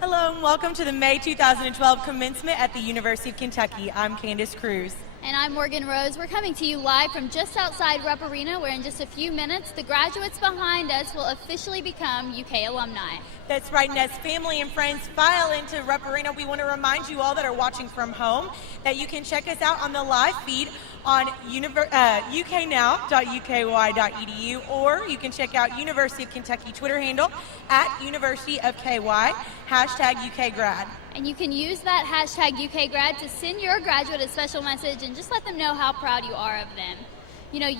Hello and welcome to the May 2012 commencement at the University of Kentucky. I'm Candace Cruz. And I'm Morgan Rose. We're coming to you live from just outside Rupp Arena, where in just a few minutes, the graduates behind us will officially become UK alumni. That's right, and as family and friends file into Rupp Arena, we want to remind you all that are watching from home that you can check us out on the live feed on uknow.uky.edu, or you can check out University of Kentucky Twitter handle at University of KY, #UKGrad. And you can use that hashtag UKGrad to send your graduate a special message and just let them know how proud you are of them. You know,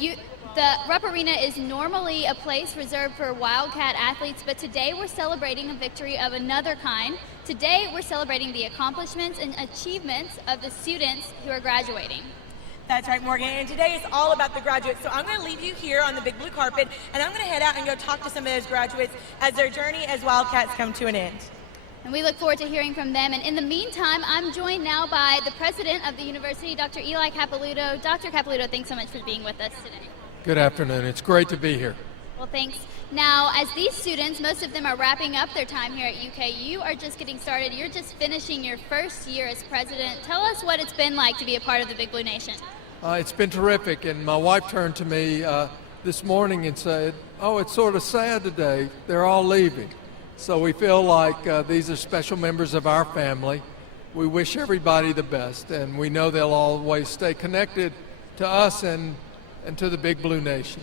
the Rupp Arena is normally a place reserved for Wildcat athletes, but today we're celebrating a victory of another kind. Today we're celebrating the accomplishments and achievements of the students who are graduating. That's right, Morgan, and today is all about the graduates. So I'm going to leave you here on the big blue carpet, and I'm going to head out and go talk to some of those graduates as their journey as Wildcats come to an end. And we look forward to hearing from them. And in the meantime, I'm joined now by the president of the university, Dr. Eli Capilouto. Dr. Capilouto, thanks so much for being with us today. Good afternoon. It's great to be here. Well, thanks. Now, as these students, most of them are wrapping up their time here at UK. You are just getting started. You're just finishing your first year as president. Tell us what it's been like to be a part of the Big Blue Nation. It's been terrific, and my wife turned to me this morning and said, "Oh, it's sort of sad today. They're all leaving." So we feel like these are special members of our family. We wish everybody the best, and we know they'll always stay connected to us and to the Big Blue Nation.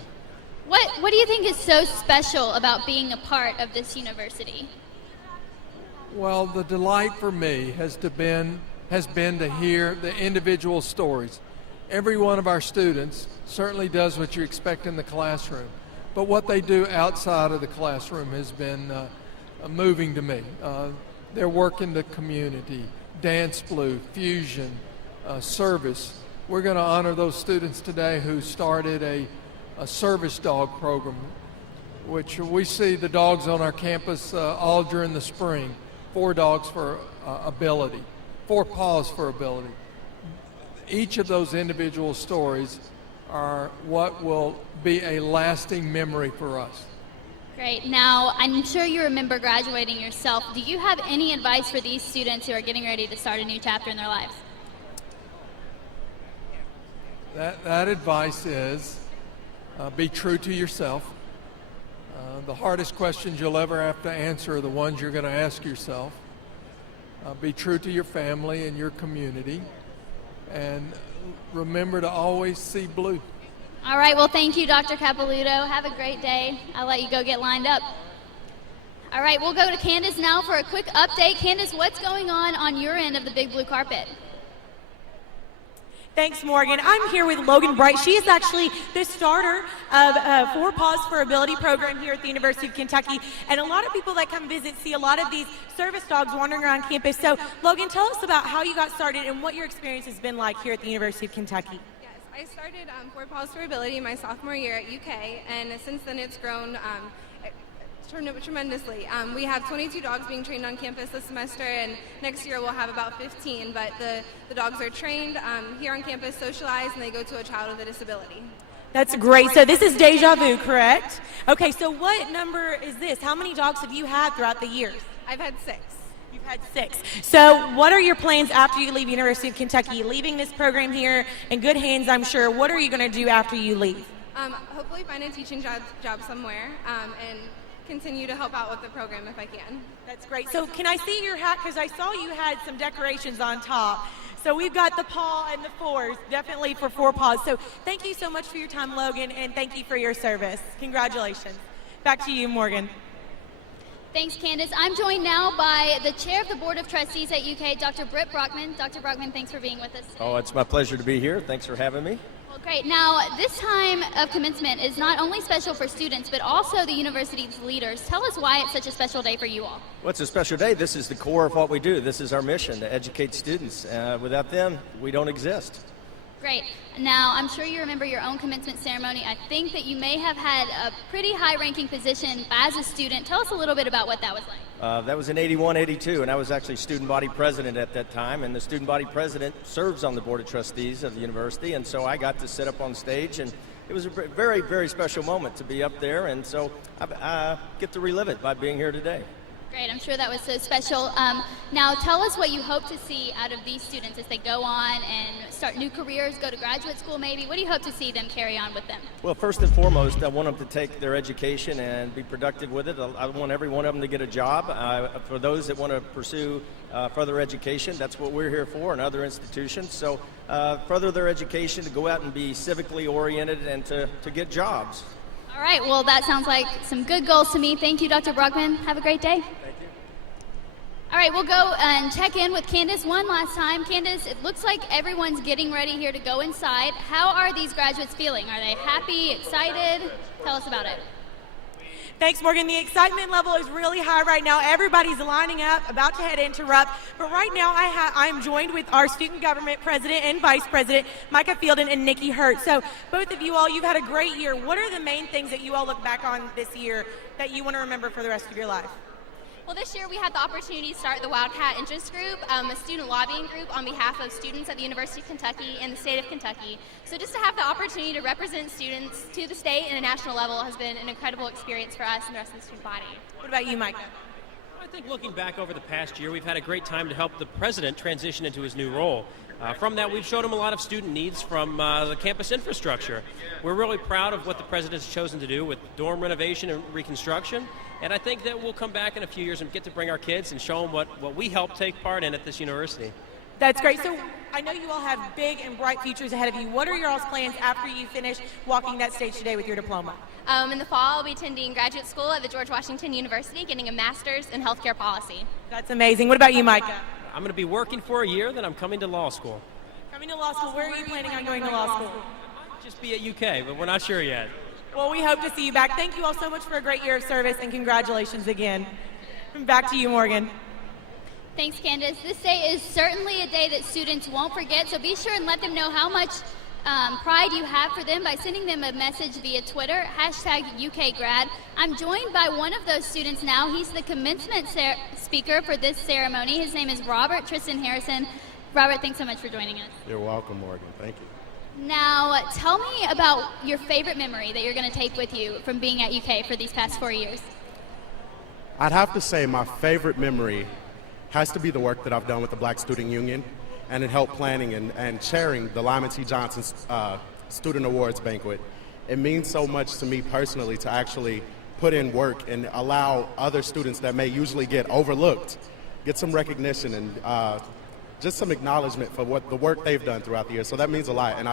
What do you think is so special about being a part of this university? Well, the delight for me has been to hear the individual stories. Every one of our students certainly does what you expect in the classroom, but what they do outside of the classroom has been moving to me. Their work in the community, Dance Blue, Fusion, service. We're going to honor those students today who started a service dog program, which we see the dogs on our campus all during the spring. 4 dogs for ability, 4 paws for ability. Each of those individual stories are what will be a lasting memory for us. Great. Now, I'm sure you remember graduating yourself. Do you have any advice for these students who are getting ready to start a new chapter in their lives? That advice is be true to yourself. The hardest questions you'll ever have to answer are the ones you're going to ask yourself. Be true to your family and your community. And remember to always see blue. All right, well, thank you, Dr. Capilouto. Have a great day. I'll let you go get lined up. All right, we'll go to Candace now for a quick update. Candace, what's going on your end of the big blue carpet? Thanks, Morgan. I'm here with Logan Bright. She is actually the starter of 4 Paws for Ability program here at the University of Kentucky. And a lot of people that come visit see a lot of these service dogs wandering around campus. So, Logan, tell us about how you got started and what your experience has been like here at the University of Kentucky. Yes, I started 4 Paws for Ability my sophomore year at UK, and since then it's grown tremendously. We have 22 dogs being trained on campus this semester, and next year we'll have about 15, but the dogs are trained here on campus, socialized, and they go to a child with a disability. That's great. So this is deja vu, correct? Okay, so what number is this? How many dogs have you had throughout the years? I've had 6. You've had 6. So what are your plans after you leave University of Kentucky? Leaving this program here in good hands, I'm sure. What are you going to do after you leave? Hopefully find a teaching job somewhere, and continue to help out with the program if I can. That's great. So can I see your hat? Because I saw you had some decorations on top. So we've got the paw and the 4s, definitely for 4 paws. So thank you so much for your time, Logan, and thank you for your service. Congratulations. Back to you, Morgan. Thanks, Candace. I'm joined now by the chair of the Board of Trustees at UK, Dr. Britt Brockman. Dr. Brockman, thanks for being with us today. Oh, it's my pleasure to be here. Thanks for having me. Well, great. Now, this time of commencement is not only special for students, but also the university's leaders. Tell us why it's such a special day for you all. Well, it's a special day. This is the core of what we do. This is our mission, to educate students. Without them, we don't exist. Great. Now, I'm sure you remember your own commencement ceremony. I think that you may have had a pretty high-ranking position as a student. Tell us a little bit about what that was like. That was in 81, 82, and I was actually student body president at that time, and the student body president serves on the Board of Trustees of the university, and so I got to sit up on stage, and it was a very, very special moment to be up there, and so I get to relive it by being here today. Great, I'm sure that was so special. Now tell us what you hope to see out of these students as they go on and start new careers, go to graduate school maybe. What do you hope to see them carry on with them? Well, first and foremost, I want them to take their education and be productive with it. I want every one of them to get a job. For those that want to pursue further education, that's what we're here for, and other institutions. So further their education, to go out and be civically oriented and to get jobs. All right, well, that sounds like some good goals to me. Thank you, Dr. Brockman. Have a great day. Thank you. All right, we'll go and check in with Candace one last time. Candace, it looks like everyone's getting ready here to go inside. How are these graduates feeling? Are they happy, excited? Tell us about it. Thanks, Morgan. The excitement level is really high right now. Everybody's lining up, about to head into Rupp. But right now, I am joined with our student government president and vice president, Micah Fielden and Nikki Hurt. So both of you all, you've had a great year. What are the main things that you all look back on this year that you want to remember for the rest of your life? Well, this year we had the opportunity to start the Wildcat Interest Group, a student lobbying group on behalf of students at the University of Kentucky and the state of Kentucky. So just to have the opportunity to represent students to the state and a national level has been an incredible experience for us and the rest of the student body. What about you, Micah? I think looking back over the past year, we've had a great time to help the president transition into his new role. From that, we've showed him a lot of student needs from the campus infrastructure. We're really proud of what the president's chosen to do with dorm renovation and reconstruction, and I think that we'll come back in a few years and get to bring our kids and show them what we helped take part in at this university. That's great. So I know you all have big and bright futures ahead of you. What are your all's plans after you finish walking that stage today with your diploma? In the fall, I'll be attending graduate school at the George Washington University, getting a master's in healthcare policy. That's amazing. What about you, Micah? I'm going to be working for a year, then I'm coming to law school. Coming to law school. Where are you planning on going to law school? Just be at UK, but we're not sure yet. Well, we hope to see you back. Thank you all so much for a great year of service, and congratulations again. Back to you, Morgan. Thanks, Candace. This day is certainly a day that students won't forget, so be sure and let them know how much pride you have for them by sending them a message via Twitter, #UKGrad. I'm joined by one of those students now. He's the commencement speaker for this ceremony. His name is Robert Tristan Harrison. Robert, thanks so much for joining us. You're welcome, Morgan. Thank you. Now, tell me about your favorite memory that you're going to take with you from being at UK for these past 4 years. I'd have to say my favorite memory has to be the work that I've done with the Black Student Union and in help planning and chairing the Lyman T. Johnson Student Awards Banquet. It means so much to me personally to actually put in work and allow other students that may usually get overlooked get some recognition and just some acknowledgement for what the work they've done throughout the year. So that means a lot. And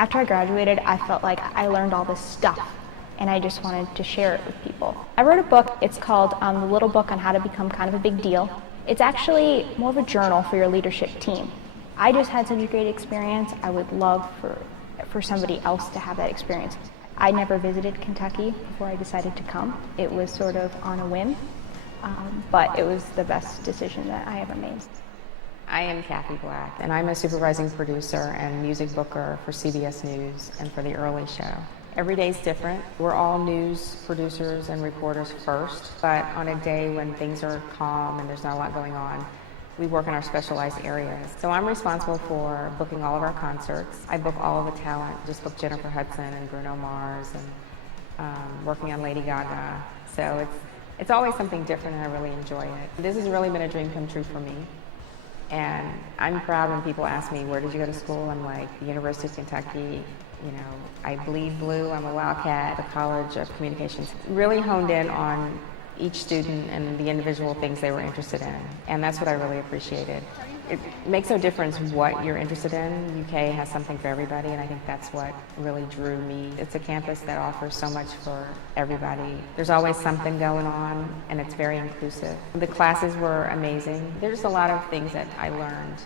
After I graduated, I felt like I learned all this stuff, and I just wanted to share it with people. I wrote a book. It's called The Little Book on How to Become Kind of a Big Deal. It's actually more of a journal for your leadership team. I just had such a great experience. I would love for somebody else to have that experience. I never visited Kentucky before I decided to come. It was sort of on a whim, but it was the best decision that I ever made. I am Kathy Black, and I'm a supervising producer and music booker for CBS News and for The Early Show. Every day is different. We're all news producers and reporters first, but on a day when things are calm and there's not a lot going on, we work in our specialized areas. So I'm responsible for booking all of our concerts. I book all of the talent, just book Jennifer Hudson and Bruno Mars, and working on Lady Gaga. So it's always something different, and I really enjoy it. This has really been a dream come true for me. And I'm proud when people ask me, where did you go to school? I'm like, the University of Kentucky. You know, I bleed blue. I'm a Wildcat, the College of Communications. Really honed in on each student and the individual things they were interested in. And that's what I really appreciated. It makes no difference what you're interested in. UK has something for everybody, and I think that's what really drew me. It's a campus that offers so much for everybody. There's always something going on, and it's very inclusive. The classes were amazing. There's a lot of things that I learned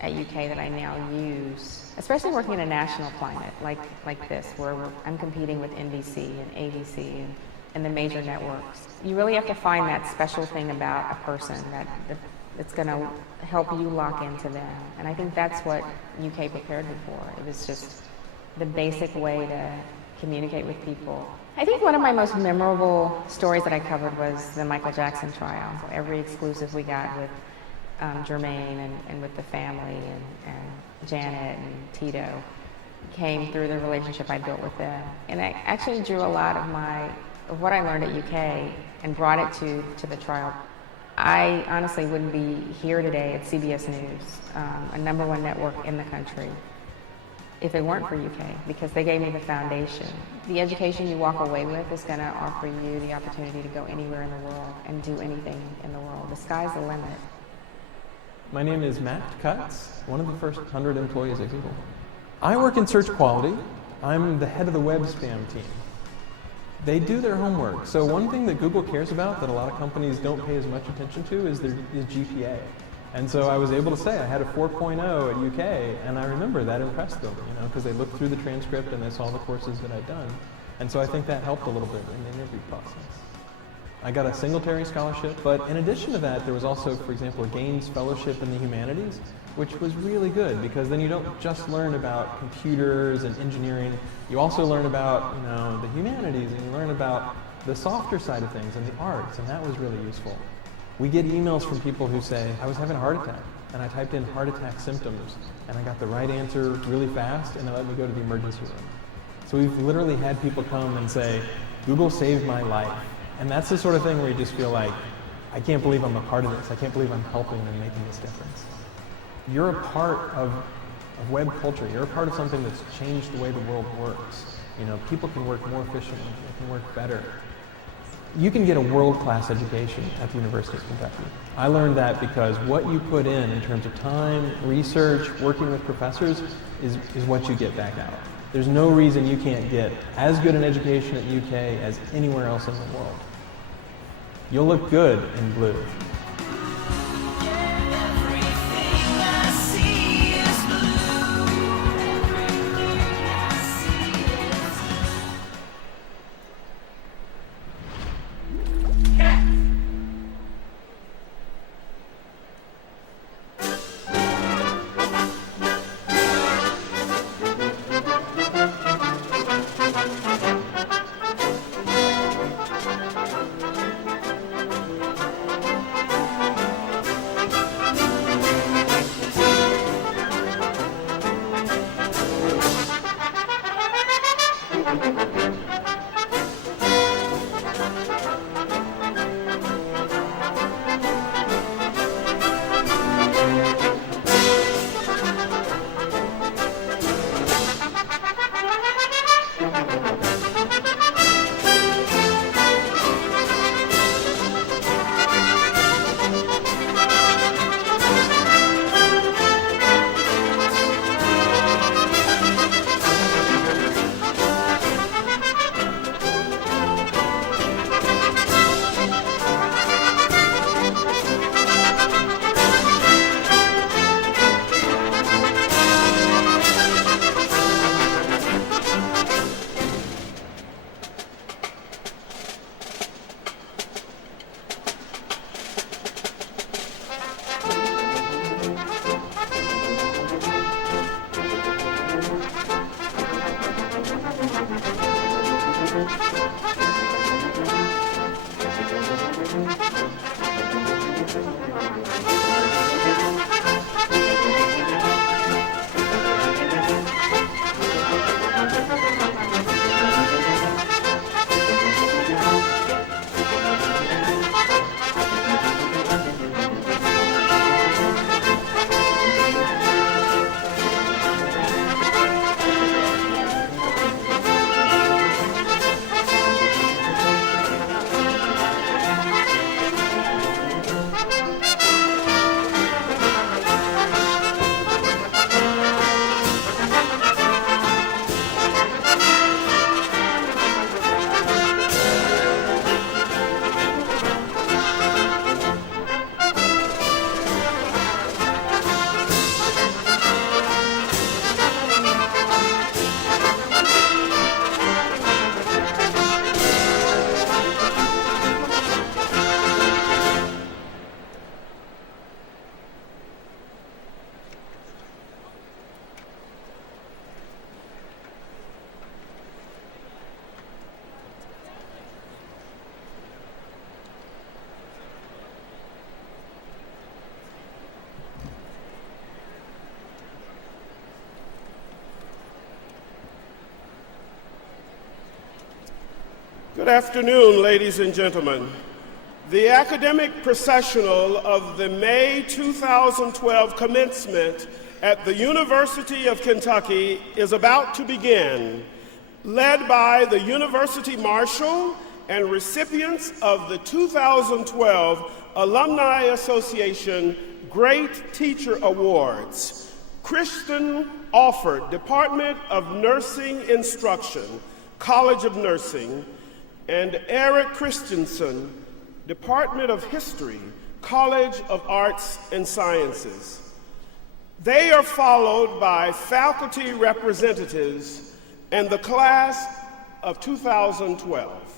at UK that I now use, especially working in a national climate like this, where I'm competing with NBC and ABC and the major networks. You really have to find that special thing about a person that's going to help you lock into them. And I think that's what UK prepared me for. It was just the basic way to communicate with people. I think one of my most memorable stories that I covered was the Michael Jackson trial. So every exclusive we got with Jermaine and with the family and Janet and Tito came through the relationship I built with them. And I actually drew a lot of what I learned at UK and brought it to the trial. I honestly wouldn't be here today at CBS News, a #1 network in the country, if it weren't for UK, because they gave me the foundation. The education you walk away with is going to offer you the opportunity to go anywhere in the world and do anything in the world. The sky's the limit. My name is Matt Cutts, one of the first 100 employees at Google. I work in search quality. I'm the head of the web spam team. They do their homework. So one thing that Google cares about that a lot of companies don't pay as much attention to is GPA. And so I was able to say I had a 4.0 at UK, and I remember that impressed them, because they looked through the transcript and they saw the courses that I'd done. And so I think that helped a little bit in the interview process. I got a Singletary scholarship, but in addition to that, there was also, for example, a Gaines Fellowship in the Humanities, which was really good because then you don't just learn about computers and engineering, you also learn about, the humanities, and you learn about the softer side of things and the arts, and that was really useful. We get emails from people who say, I was having a heart attack, and I typed in heart attack symptoms, and I got the right answer really fast, and they let me go to the emergency room. So we've literally had people come and say, Google saved my life. And that's the sort of thing where you just feel like, I can't believe I'm a part of this. I can't believe I'm helping and making this difference. You're a part of web culture. You're a part of something that's changed the way the world works. People can work more efficiently. They can work better. You can get a world-class education at the University of Kentucky. I learned that because what you put in terms of time, research, working with professors, is what you get back out. There's no reason you can't get as good an education at UK as anywhere else in the world. You'll look good in blue. Good afternoon, ladies and gentlemen. The academic processional of the May 2012 commencement at the University of Kentucky is about to begin, led by the University Marshal and recipients of the 2012 Alumni Association Great Teacher Awards, Kristen Alford, Department of Nursing Instruction, College of Nursing, and Eric Christensen, Department of History, College of Arts and Sciences. They are followed by faculty representatives and the class of 2012.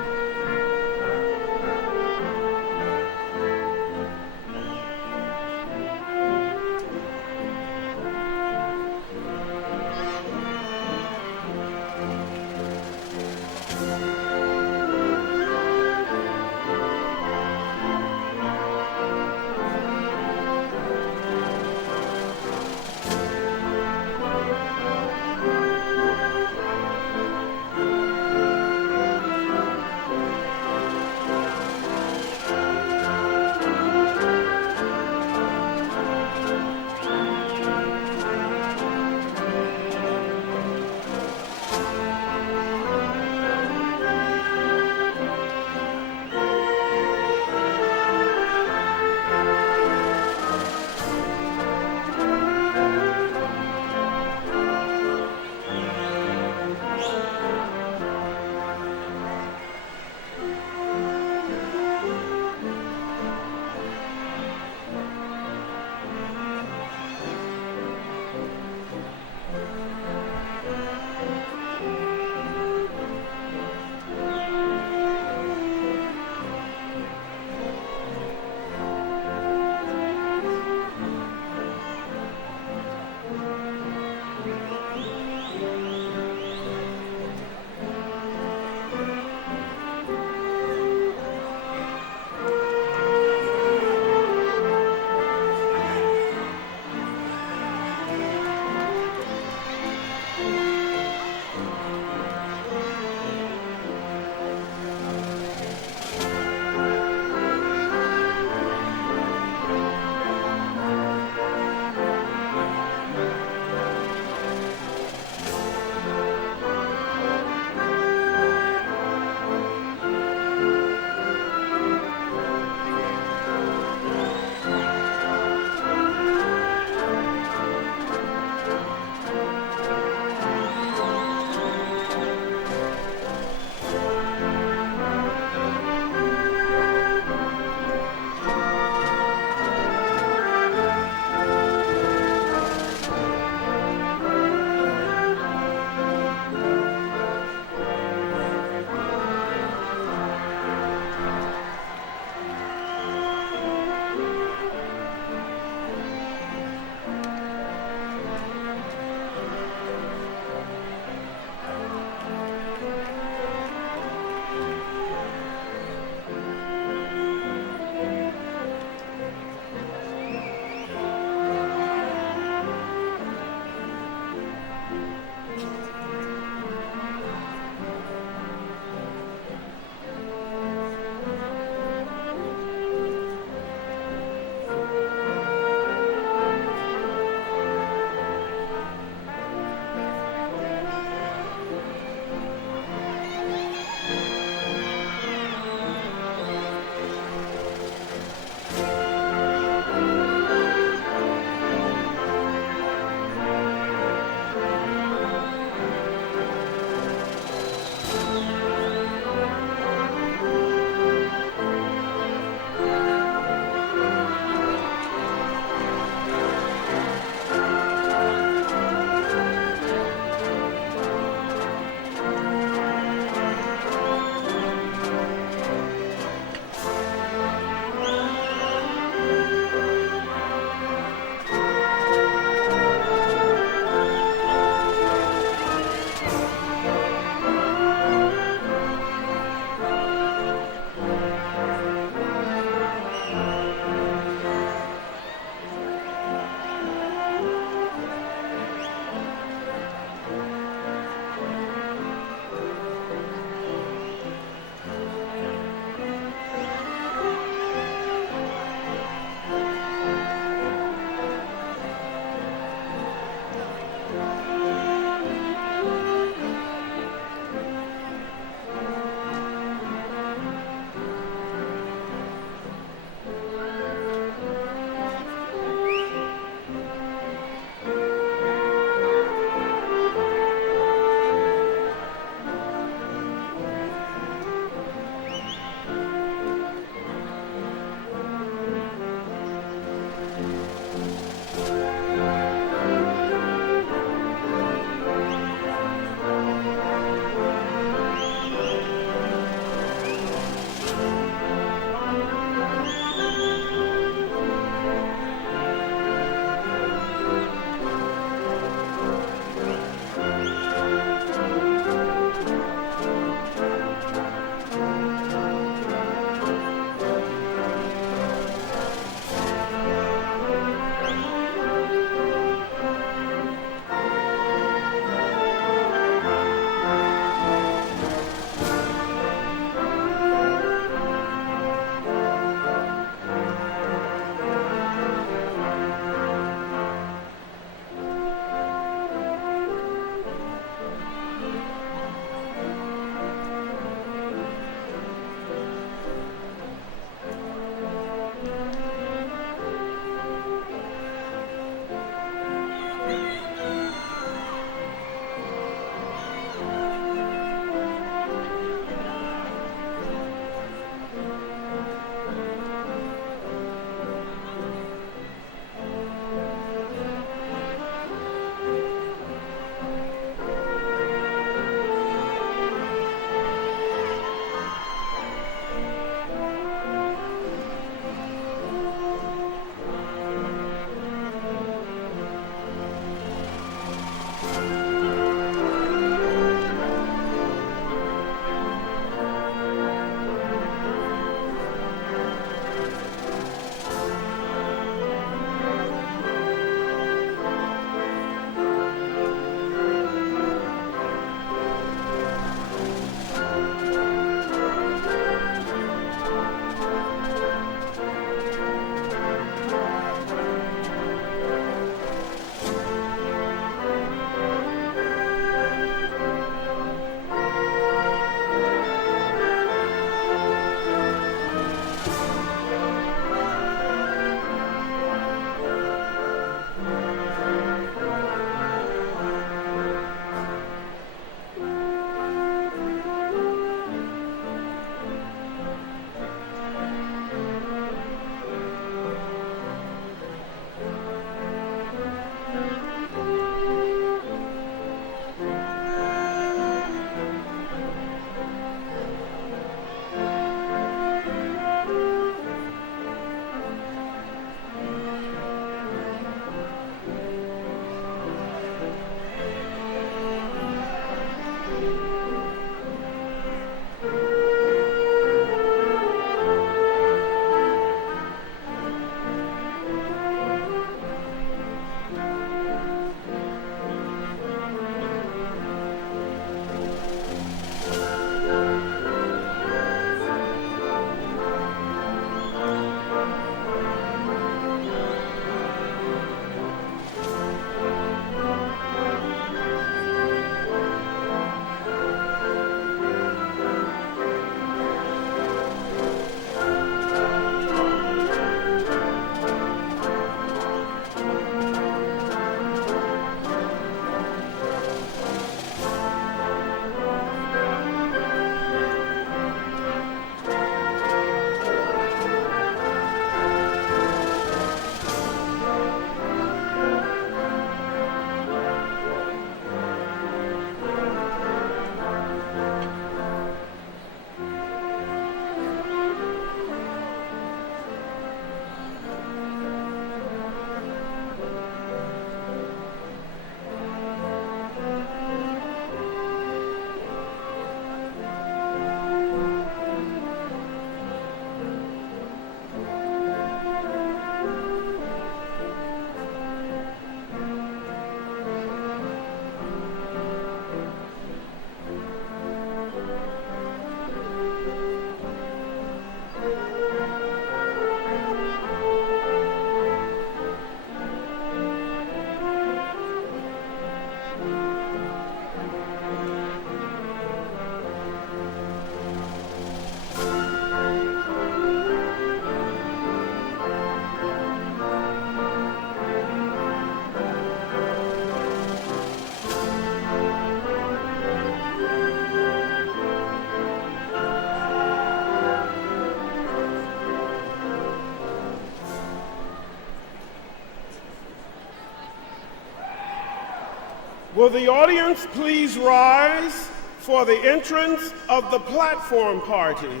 Will the audience please rise for the entrance of the platform party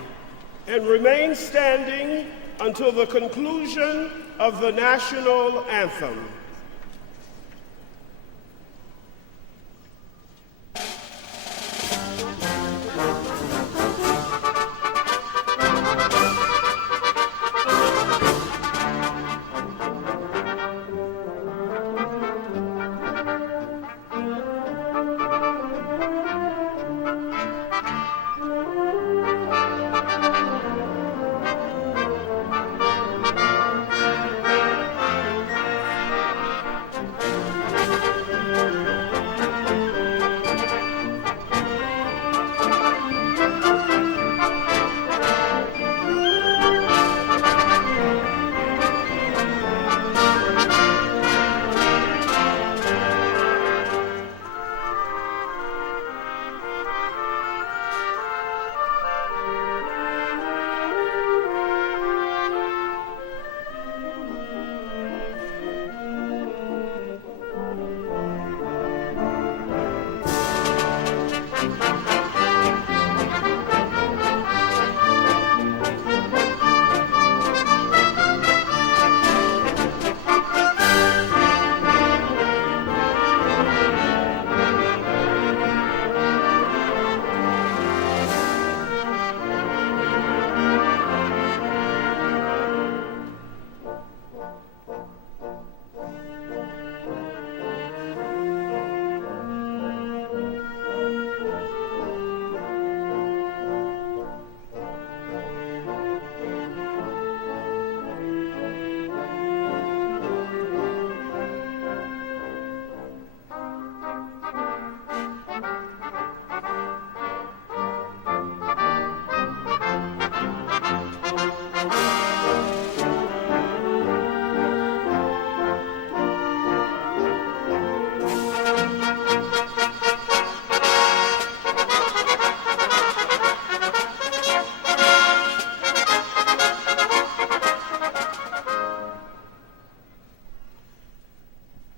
and remain standing until the conclusion of the national anthem.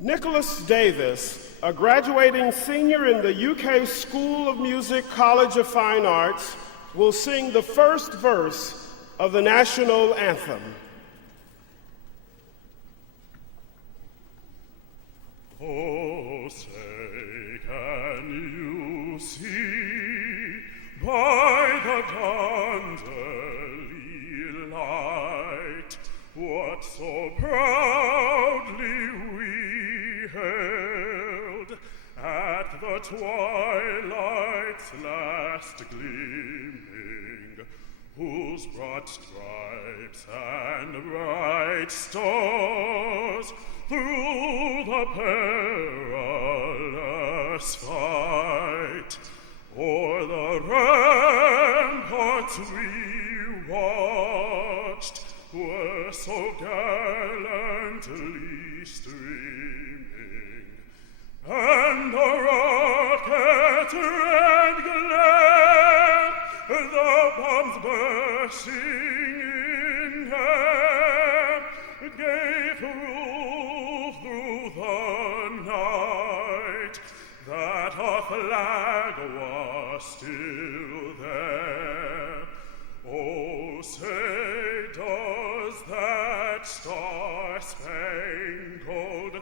Nicholas Davis, a graduating senior in the UK School of Music, College of Fine Arts, will sing the first verse of the national anthem. Oh, say, can you see by the dawn's early light what so proudly we hailed at the twilight's last gleaming, whose broad stripes and bright stars through the perilous fight o'er the ramparts we watched were so gallantly streaming, and the rocket red glare, the bombs bursting in air, gave proof through the night that our flag was still there. Oh, say, does that star-spangled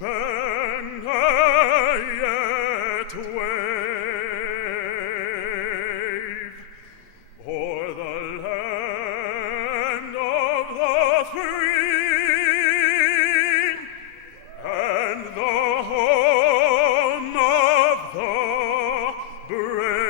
banner yet wave o'er the land of the free and the home of the brave?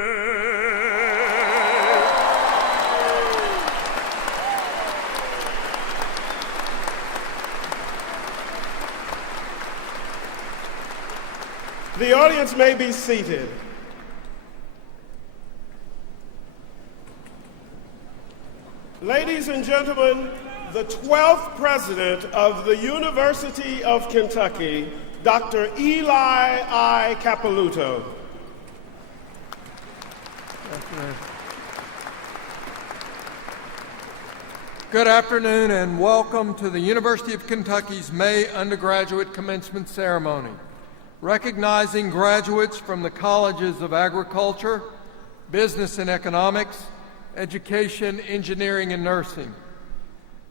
The audience may be seated. Ladies and gentlemen, the 12th president of the University of Kentucky, Dr. Eli I. Capilouto. Good afternoon and welcome to the University of Kentucky's May undergraduate commencement ceremony. recognizing graduates from the colleges of agriculture, business and economics, education, engineering, and nursing.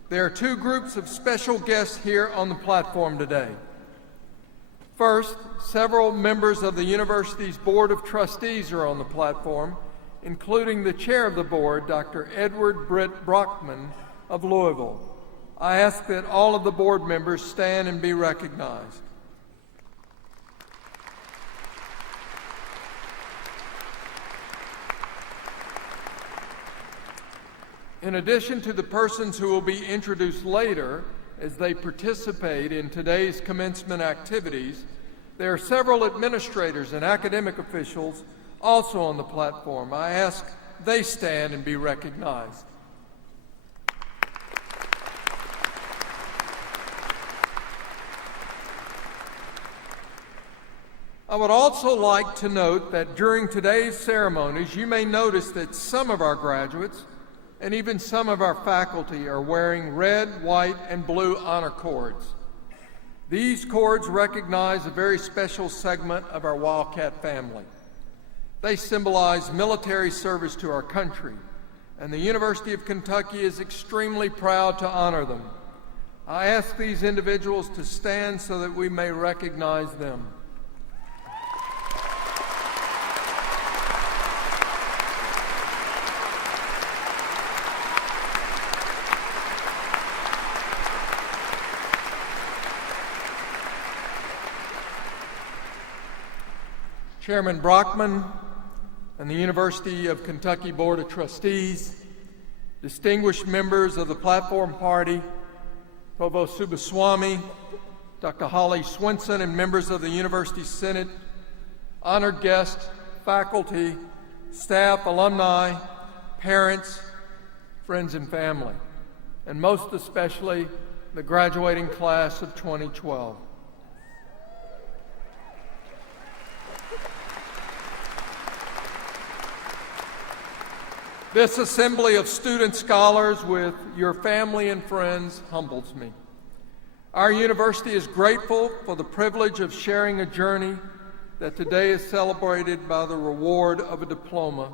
There are two groups of special guests here on the platform today. First, several members of the university's Board of Trustees are on the platform, including the chair of the board, Dr. Edward Britt Brockman of Louisville. I ask that all of the board members stand and be recognized. In addition to the persons who will be introduced later as they participate in today's commencement activities, there are several administrators and academic officials also on the platform. I ask they stand and be recognized. I would also like to note that during today's ceremonies, you may notice that some of our graduates and even some of our faculty are wearing red, white, and blue honor cords. These cords recognize a very special segment of our Wildcat family. They symbolize military service to our country, and the University of Kentucky is extremely proud to honor them. I ask these individuals to stand so that we may recognize them. Chairman Brockman and the University of Kentucky Board of Trustees, distinguished members of the Platform Party, Provost Subaswamy, Dr. Holly Swinson, and members of the University Senate, honored guests, faculty, staff, alumni, parents, friends, and family, and most especially the graduating class of 2012. This assembly of student scholars with your family and friends humbles me. Our university is grateful for the privilege of sharing a journey that today is celebrated by the reward of a diploma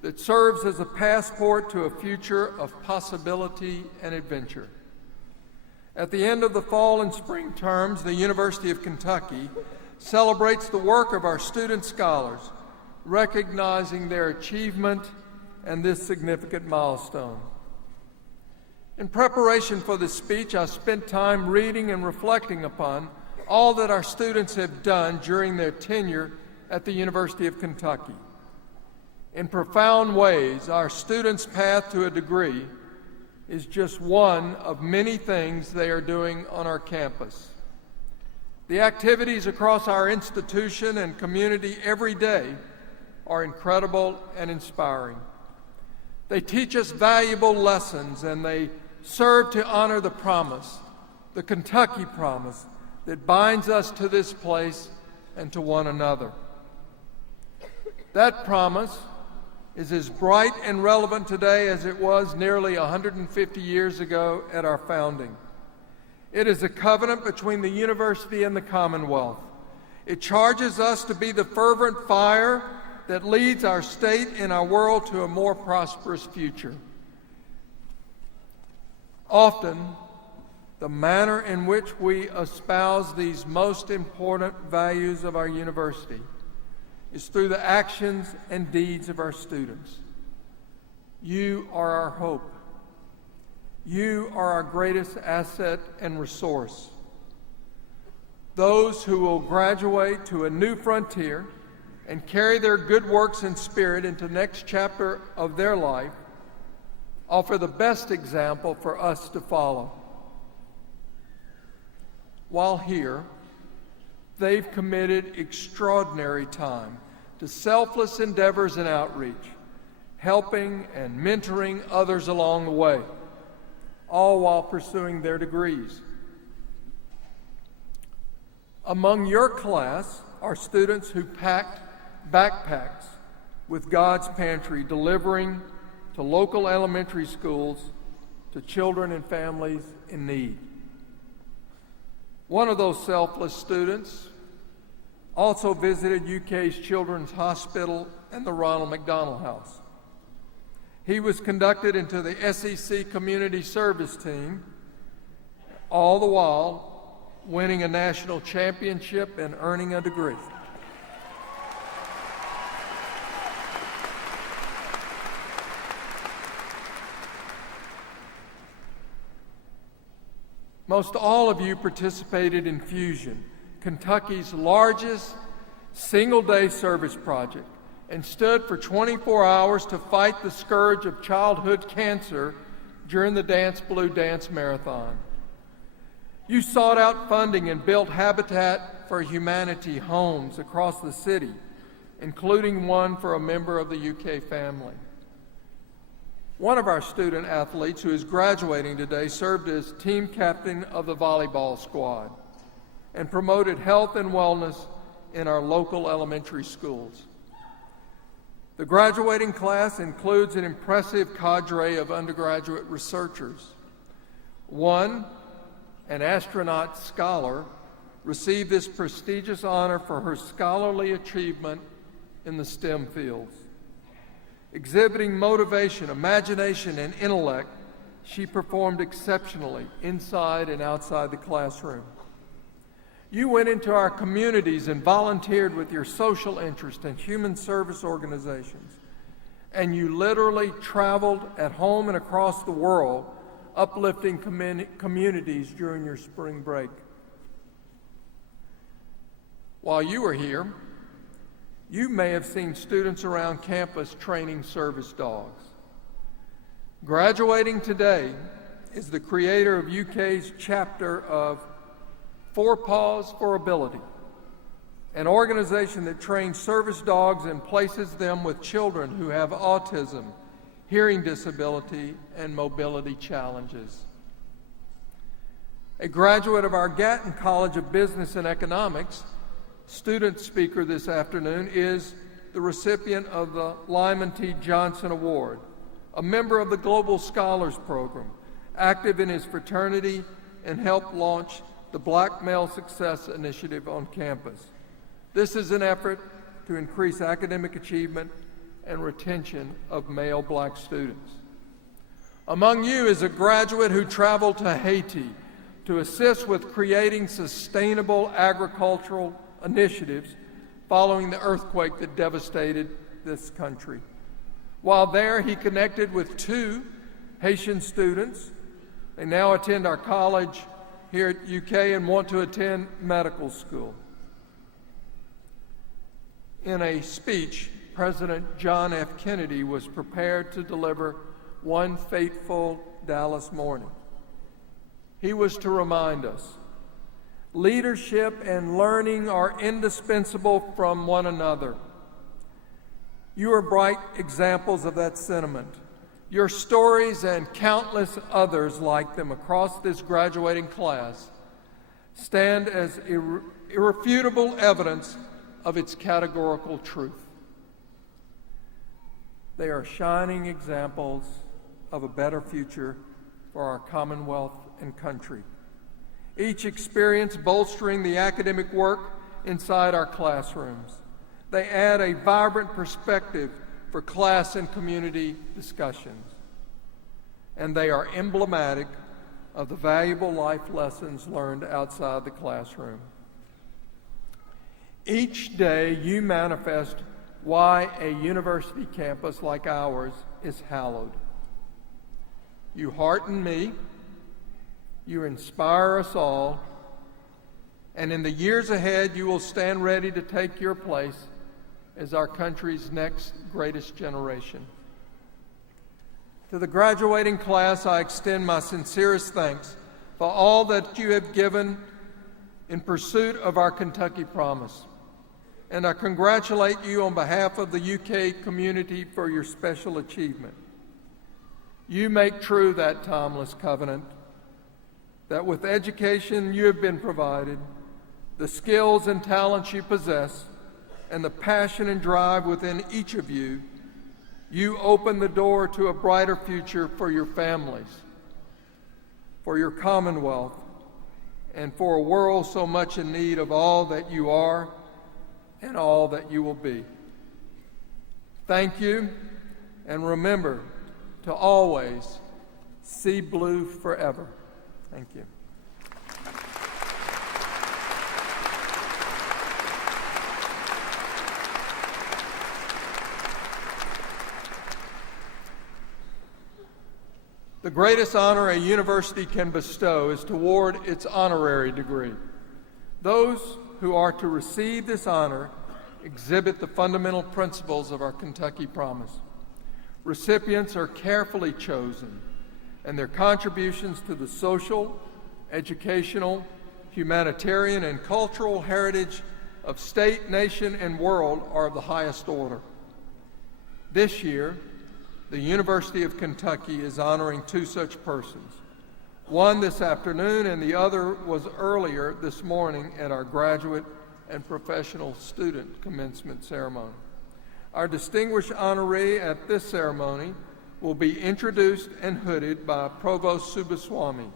that serves as a passport to a future of possibility and adventure. At the end of the fall and spring terms, the University of Kentucky celebrates the work of our student scholars, recognizing their achievement and this significant milestone. In preparation for this speech, I spent time reading and reflecting upon all that our students have done during their tenure at the University of Kentucky. In profound ways, our students' path to a degree is just one of many things they are doing on our campus. The activities across our institution and community every day are incredible and inspiring. They teach us valuable lessons, and they serve to honor the promise, the Kentucky promise, that binds us to this place and to one another. That promise is as bright and relevant today as it was nearly 150 years ago at our founding. It is a covenant between the university and the Commonwealth. It charges us to be the fervent fire that leads our state and our world to a more prosperous future. Often, the manner in which we espouse these most important values of our university is through the actions and deeds of our students. You are our hope. You are our greatest asset and resource. Those who will graduate to a new frontier and carry their good works and spirit into the next chapter of their life offer the best example for us to follow. While here, they've committed extraordinary time to selfless endeavors and outreach, helping and mentoring others along the way, all while pursuing their degrees. Among your class are students who packed backpacks with God's Pantry, delivering to local elementary schools to children and families in need. One of those selfless students also visited UK's Children's Hospital and the Ronald McDonald House. He was conducted into the SEC Community Service Team, all the while winning a national championship and earning a degree. Most all of you participated in Fusion, Kentucky's largest single-day service project, and stood for 24 hours to fight the scourge of childhood cancer during the Dance Blue Dance Marathon. You sought out funding and built Habitat for Humanity homes across the city, including one for a member of the UK family. One of our student athletes who is graduating today served as team captain of the volleyball squad and promoted health and wellness in our local elementary schools. The graduating class includes an impressive cadre of undergraduate researchers. One, an astronaut scholar, received this prestigious honor for her scholarly achievement in the STEM fields. Exhibiting motivation, imagination, and intellect, she performed exceptionally inside and outside the classroom. You went into our communities and volunteered with your social interest and human service organizations. And you literally traveled at home and across the world, uplifting communities during your spring break. While you were here, you may have seen students around campus training service dogs. Graduating today is the creator of UK's chapter of Four Paws for Ability, an organization that trains service dogs and places them with children who have autism, hearing disability, and mobility challenges. A graduate of our Gatton College of Business and Economics, student speaker this afternoon is the recipient of the Lyman T. Johnson Award, a member of the Global Scholars Program, active in his fraternity, and helped launch the Black Male Success Initiative on campus. This is an effort to increase academic achievement and retention of male black students. Among you is a graduate who traveled to Haiti to assist with creating sustainable agricultural initiatives following the earthquake that devastated this country. While there, he connected with two Haitian students. They now attend our college here at UK and want to attend medical school. In a speech, President John F. Kennedy was prepared to deliver one fateful Dallas morning. He was to remind us, leadership and learning are indispensable from one another. You are bright examples of that sentiment. Your stories and countless others like them across this graduating class stand as irrefutable evidence of its categorical truth. They are shining examples of a better future for our Commonwealth and country. Each experience bolstering the academic work inside our classrooms. They add a vibrant perspective for class and community discussions. And they are emblematic of the valuable life lessons learned outside the classroom. Each day you manifest why a university campus like ours is hallowed. You hearten me, you inspire us all, and in the years ahead you will stand ready to take your place as our country's next greatest generation. To the graduating class, I extend my sincerest thanks for all that you have given in pursuit of our Kentucky promise. And I congratulate you on behalf of the UK community for your special achievement. You make true that timeless covenant, that with education you have been provided, the skills and talents you possess, and the passion and drive within each of you, you open the door to a brighter future for your families, for your Commonwealth, and for a world so much in need of all that you are and all that you will be. Thank you, and remember to always see blue forever. Thank you. The greatest honor a university can bestow is to award its honorary degree. Those who are to receive this honor exhibit the fundamental principles of our Kentucky Promise. Recipients are carefully chosen, and their contributions to the social, educational, humanitarian, and cultural heritage of state, nation, and world are of the highest order. This year, the University of Kentucky is honoring two such persons. One this afternoon and the other was earlier this morning at our graduate and professional student commencement ceremony. Our distinguished honoree at this ceremony will be introduced and hooded by Provost Subaswamy.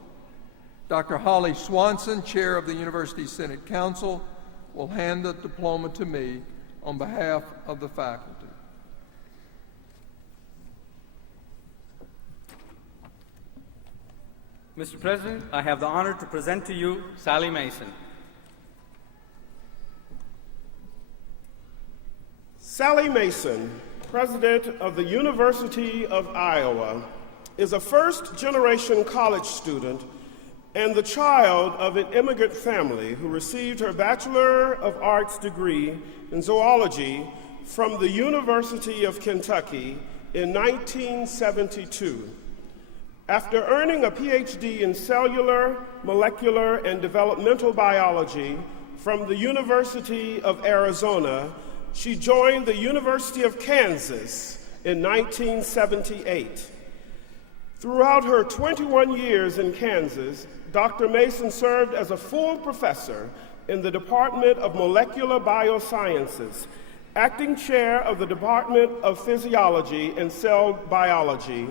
Dr. Holly Swanson, Chair of the University Senate Council, will hand the diploma to me on behalf of the faculty. Mr. President, I have the honor to present to you Sally Mason. Sally Mason, President of the University of Iowa, is a first-generation college student and the child of an immigrant family who received her Bachelor of Arts degree in zoology from the University of Kentucky in 1972. After earning a PhD in cellular, molecular, and developmental biology from the University of Arizona, she joined the University of Kansas in 1978. Throughout her 21 years in Kansas, Dr. Mason served as a full professor in the Department of Molecular Biosciences, acting chair of the Department of Physiology and Cell Biology,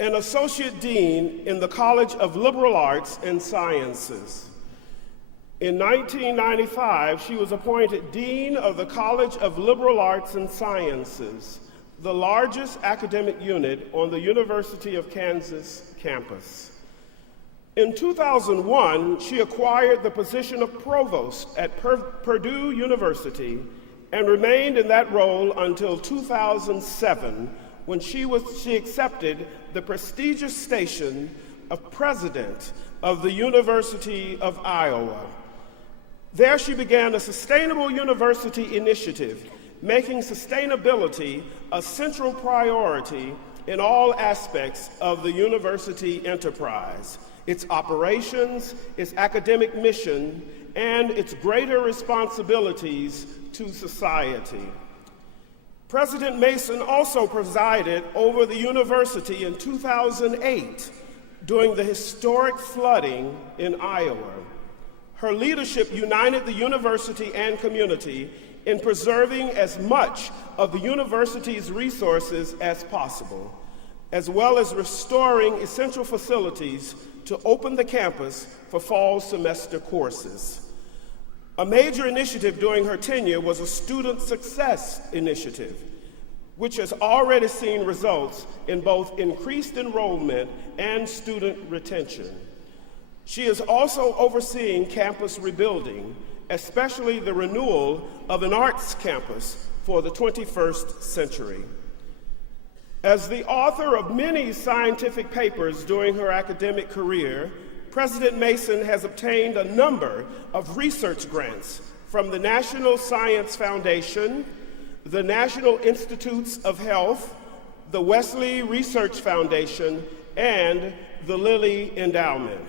and associate dean in the College of Liberal Arts and Sciences. In 1995, she was appointed dean of the College of Liberal Arts and Sciences, the largest academic unit on the University of Kansas campus. In 2001, she acquired the position of provost at Purdue University and remained in that role until 2007, when she accepted the prestigious station of president of the University of Iowa. There she began a sustainable university initiative, making sustainability a central priority in all aspects of the university enterprise, its operations, its academic mission, and its greater responsibilities to society. President Mason also presided over the university in 2008 during the historic flooding in Iowa. Her leadership united the university and community in preserving as much of the university's resources as possible, as well as restoring essential facilities to open the campus for fall semester courses. A major initiative during her tenure was a student success initiative, which has already seen results in both increased enrollment and student retention. She is also overseeing campus rebuilding, especially the renewal of an arts campus for the 21st century. As the author of many scientific papers during her academic career, President Mason has obtained a number of research grants from the National Science Foundation, the National Institutes of Health, the Wesley Research Foundation, and the Lilly Endowment.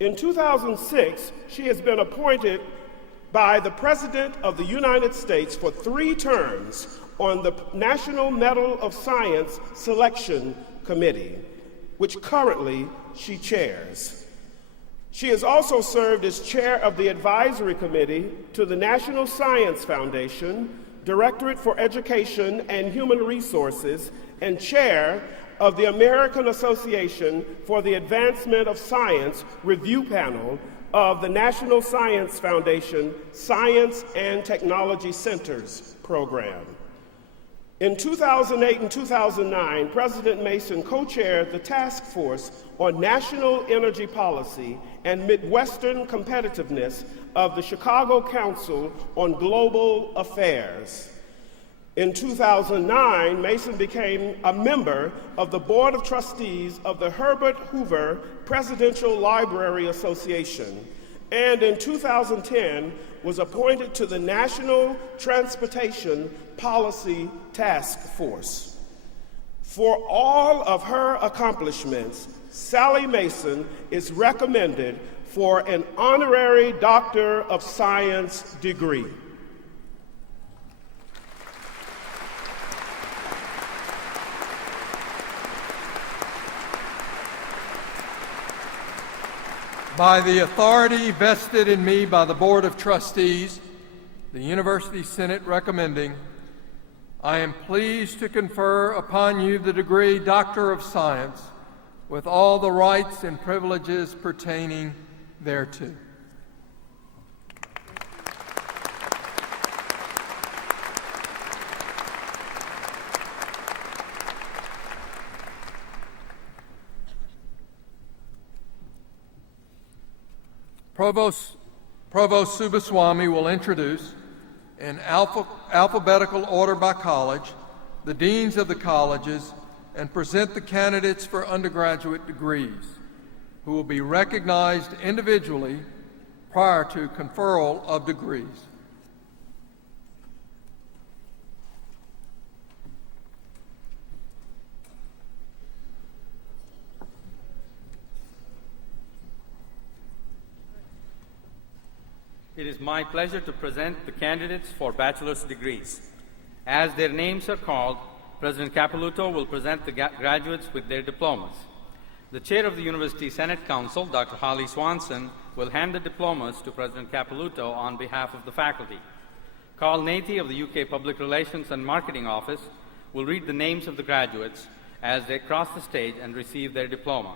In 2006, she has been appointed by the President of the United States for 3 terms on the National Medal of Science Selection Committee, which currently she chairs. She has also served as chair of the Advisory Committee to the National Science Foundation, Directorate for Education and Human Resources, and chair of the American Association for the Advancement of Science Review Panel of the National Science Foundation Science and Technology Centers program. In 2008 and 2009, President Mason co-chaired the Task Force on National Energy Policy and Midwestern Competitiveness of the Chicago Council on Global Affairs. In 2009, Mason became a member of the Board of Trustees of the Herbert Hoover Presidential Library Association, and in 2010 was appointed to the National Transportation Policy Task Force. For all of her accomplishments, Sally Mason is recommended for an Honorary Doctor of Science degree. By the authority vested in me by the Board of Trustees, the University Senate recommending, I am pleased to confer upon you the degree Doctor of Science with all the rights and privileges pertaining thereto. Provost Subaswamy will introduce, in alphabetical order by college, the deans of the colleges and present the candidates for undergraduate degrees, who will be recognized individually prior to conferral of degrees. It is my pleasure to present the candidates for bachelor's degrees. As their names are called, President Capilouto will present the graduates with their diplomas. The chair of the University Senate Council, Dr. Holly Swanson, will hand the diplomas to President Capilouto on behalf of the faculty. Carl Nathie of the UK Public Relations and Marketing Office will read the names of the graduates as they cross the stage and receive their diploma.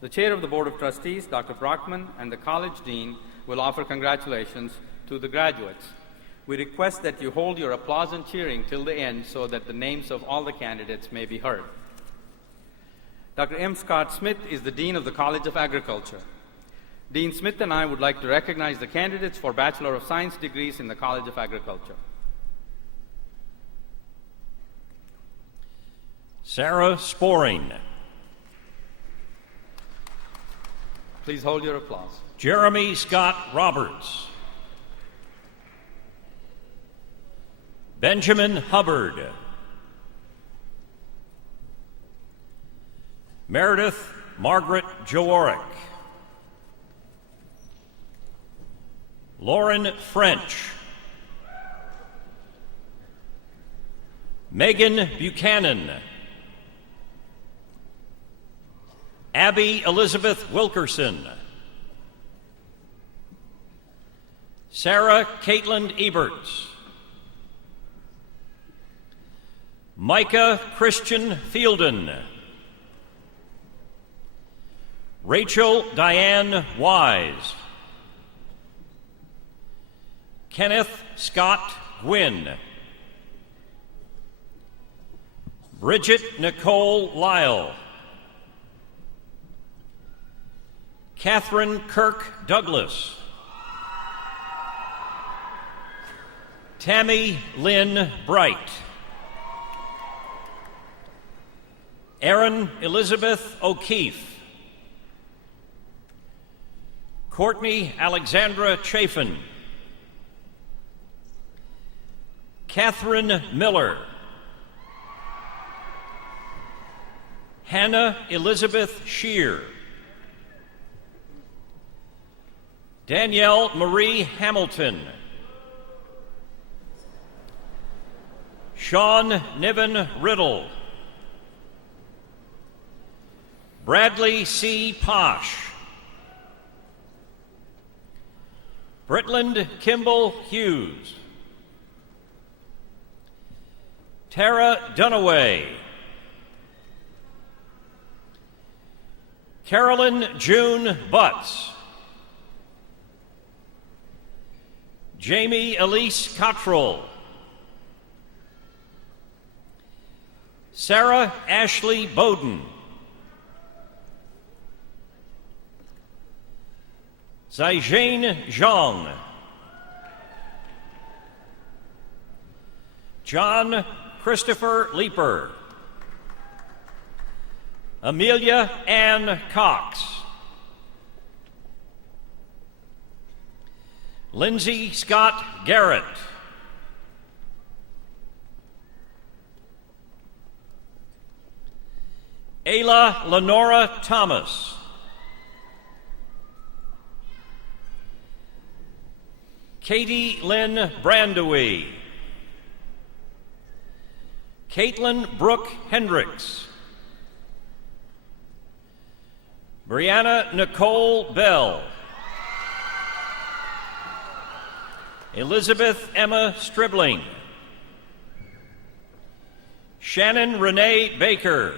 The chair of the Board of Trustees, Dr. Brockman, and the college dean will offer congratulations to the graduates. We request that you hold your applause and cheering till the end so that the names of all the candidates may be heard. Dr. M. Scott Smith is the Dean of the College of Agriculture. Dean Smith and I would like to recognize the candidates for Bachelor of Science degrees in the College of Agriculture. Sarah Sporing. Please hold your applause. Jeremy Scott Roberts. Benjamin Hubbard. Meredith Margaret Jaworek. Lauren French. Megan Buchanan. Abby Elizabeth Wilkerson. Sarah Caitlin Eberts. Micah Christian Fielden. Rachel Diane Wise. Kenneth Scott Gwynn. Bridget Nicole Lyle. Catherine Kirk Douglas. Tammy Lynn Bright. Erin Elizabeth O'Keefe. Courtney Alexandra Chafin. Catherine Miller. Hannah Elizabeth Shear. Danielle Marie Hamilton. Sean Niven Riddle. Bradley C. Posh. Britland Kimball Hughes. Tara Dunaway. Carolyn June Butts. Jamie Elise Cottrell. Sarah Ashley Bowden. Zaijane Zhang. John Christopher Leeper. Amelia Ann Cox. Lindsay Scott Garrett. Ayla Lenora Thomas. Katie Lynn Brandewy. Caitlin Brooke Hendricks. Brianna Nicole Bell. Elizabeth Emma Stribling. Shannon Renee Baker.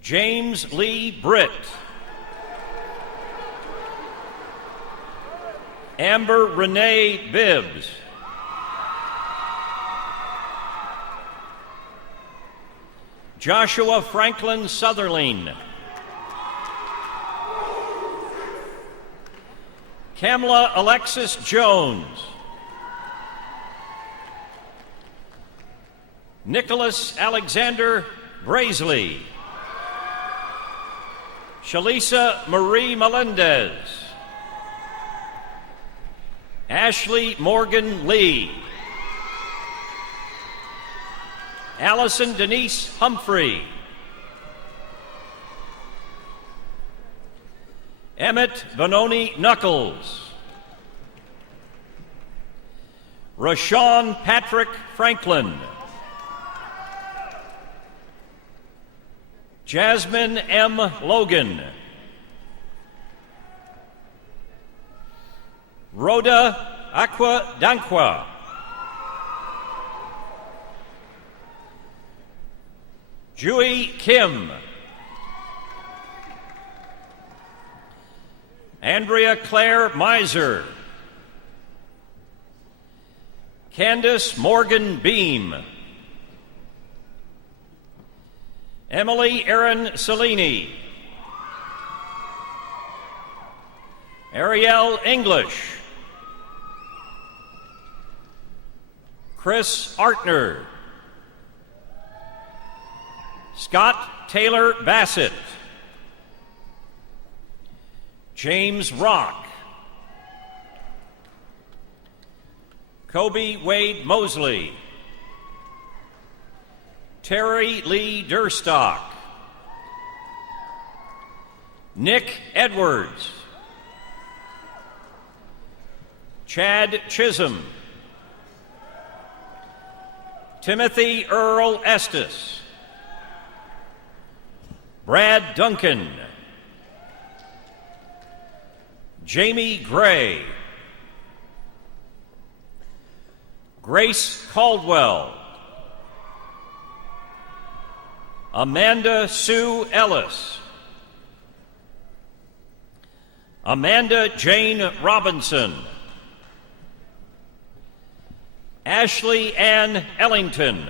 James Lee Britt. Amber Renee Bibbs. Joshua Franklin Sutherland. Kamala Alexis Jones. Nicholas Alexander Brazley. Shalisa Marie Melendez. Ashley Morgan Lee. Allison Denise Humphrey. Emmett Benoni Knuckles. Rashawn Patrick Franklin. Jasmine M. Logan. Rhoda Aqua Dankwa. Jui Kim. Andrea Claire Miser. Candace Morgan Beam. Emily Erin Cellini. Ariel English. Chris Artner. Scott Taylor Bassett. James Rock. Kobe Wade Mosley. Terry Lee Durstock. Nick Edwards. Chad Chisholm. Timothy Earl Estes. Brad Duncan. Jamie Gray. Grace Caldwell. Amanda Sue Ellis. Amanda Jane Robinson. Ashley Ann Ellington.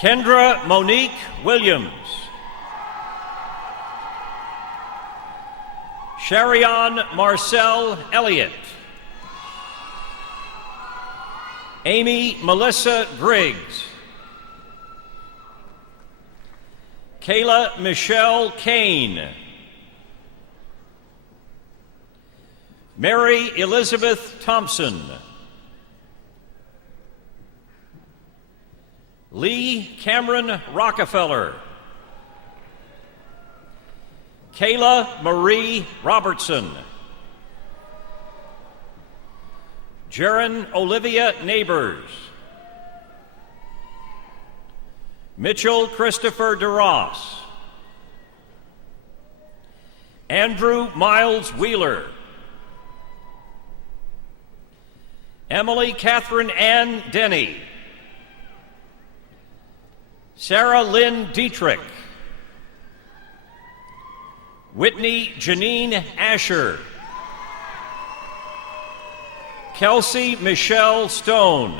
Kendra Monique Williams. Sharion Marcel Elliott. Amy Melissa Griggs. Kayla Michelle Kane. Mary Elizabeth Thompson. Lee Cameron Rockefeller. Kayla Marie Robertson. Jaron Olivia Neighbors. Mitchell Christopher DeRoss. Andrew Miles Wheeler. Emily Catherine Ann Denny. Sarah Lynn Dietrich, Whitney Janine Asher, Kelsey Michelle Stone,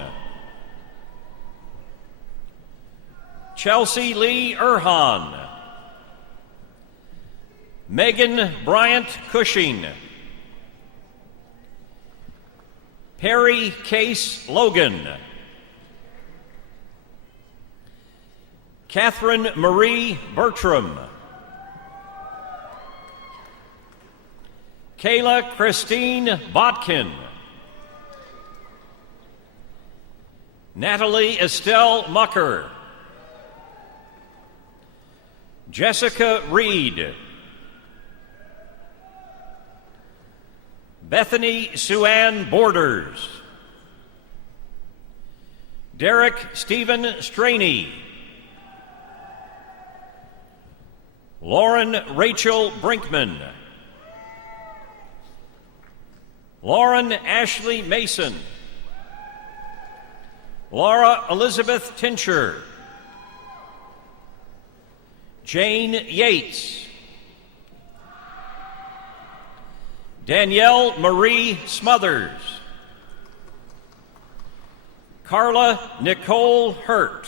Chelsea Lee Erhan, Megan Bryant Cushing, Perry Case Logan, Catherine Marie Bertram, Kayla Christine Botkin, Natalie Estelle Mucker, Jessica Reed, Bethany Suann Borders, Derek Stephen Straney, Lauren Rachel Brinkman, Lauren Ashley Mason, Laura Elizabeth Tincher, Jane Yates, Danielle Marie Smothers, Carla Nicole Hurt,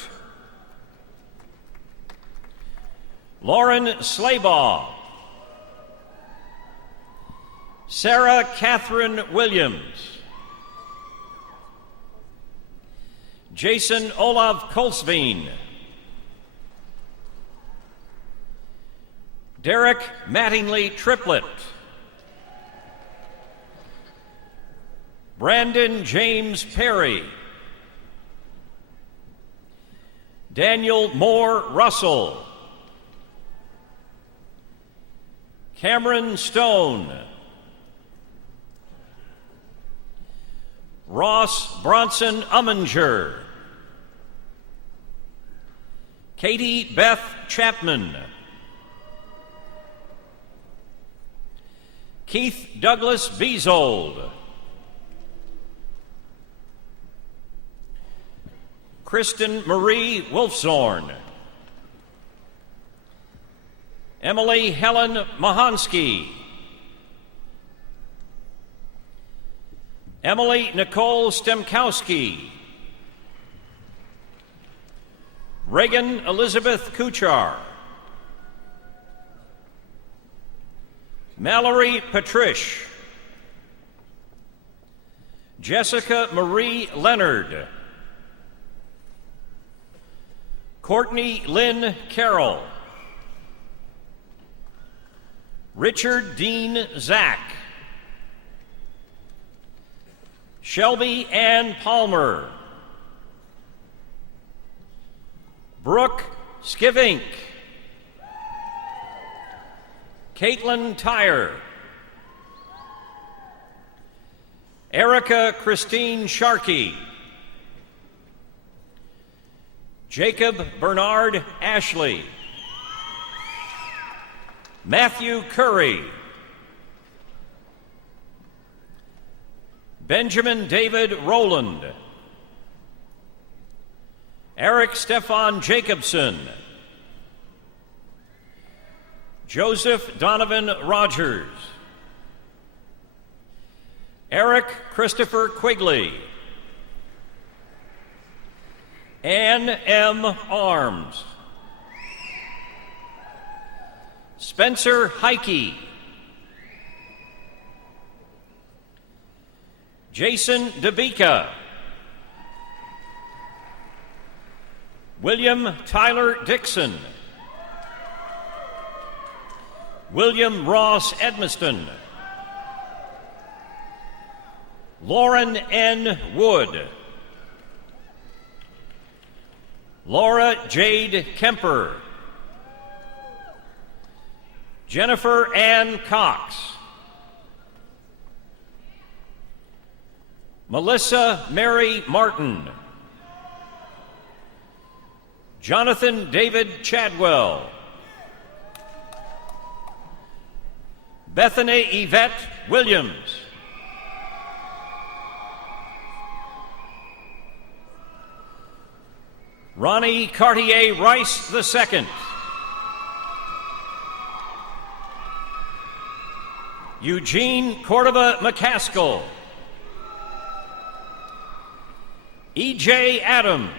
Lauren Slaybaugh, Sarah Catherine Williams, Jason Olav Kolsveen, Derek Mattingly Triplett, Brandon James Perry, Daniel Moore Russell, Cameron Stone, Ross Bronson Umminger, Katie Beth Chapman, Keith Douglas Beazold, Kristen Marie Wolfzorn, Emily Helen Mahansky, Emily Nicole Stemkowski, Reagan Elizabeth Kuchar, Mallory Patrish, Jessica Marie Leonard, Courtney Lynn Carroll, Richard Dean Zack, Shelby Ann Palmer, Brooke Skivink, Caitlin Tyre, Erica Christine Sharkey, Jacob Bernard Ashley, Matthew Curry, Benjamin David Rowland, Eric Stefan Jacobson, Joseph Donovan Rogers, Eric Christopher Quigley, Ann M. Arms, Spencer Heike, Jason DeBeeka, William Tyler Dixon, William Ross Edmiston, Lauren N. Wood, Laura Jade Kemper, Jennifer Ann Cox, Melissa Mary Martin, Jonathan David Chadwell, Bethany Yvette Williams, Ronnie Cartier Rice II. Eugene Cordova McCaskill. E.J. Adams.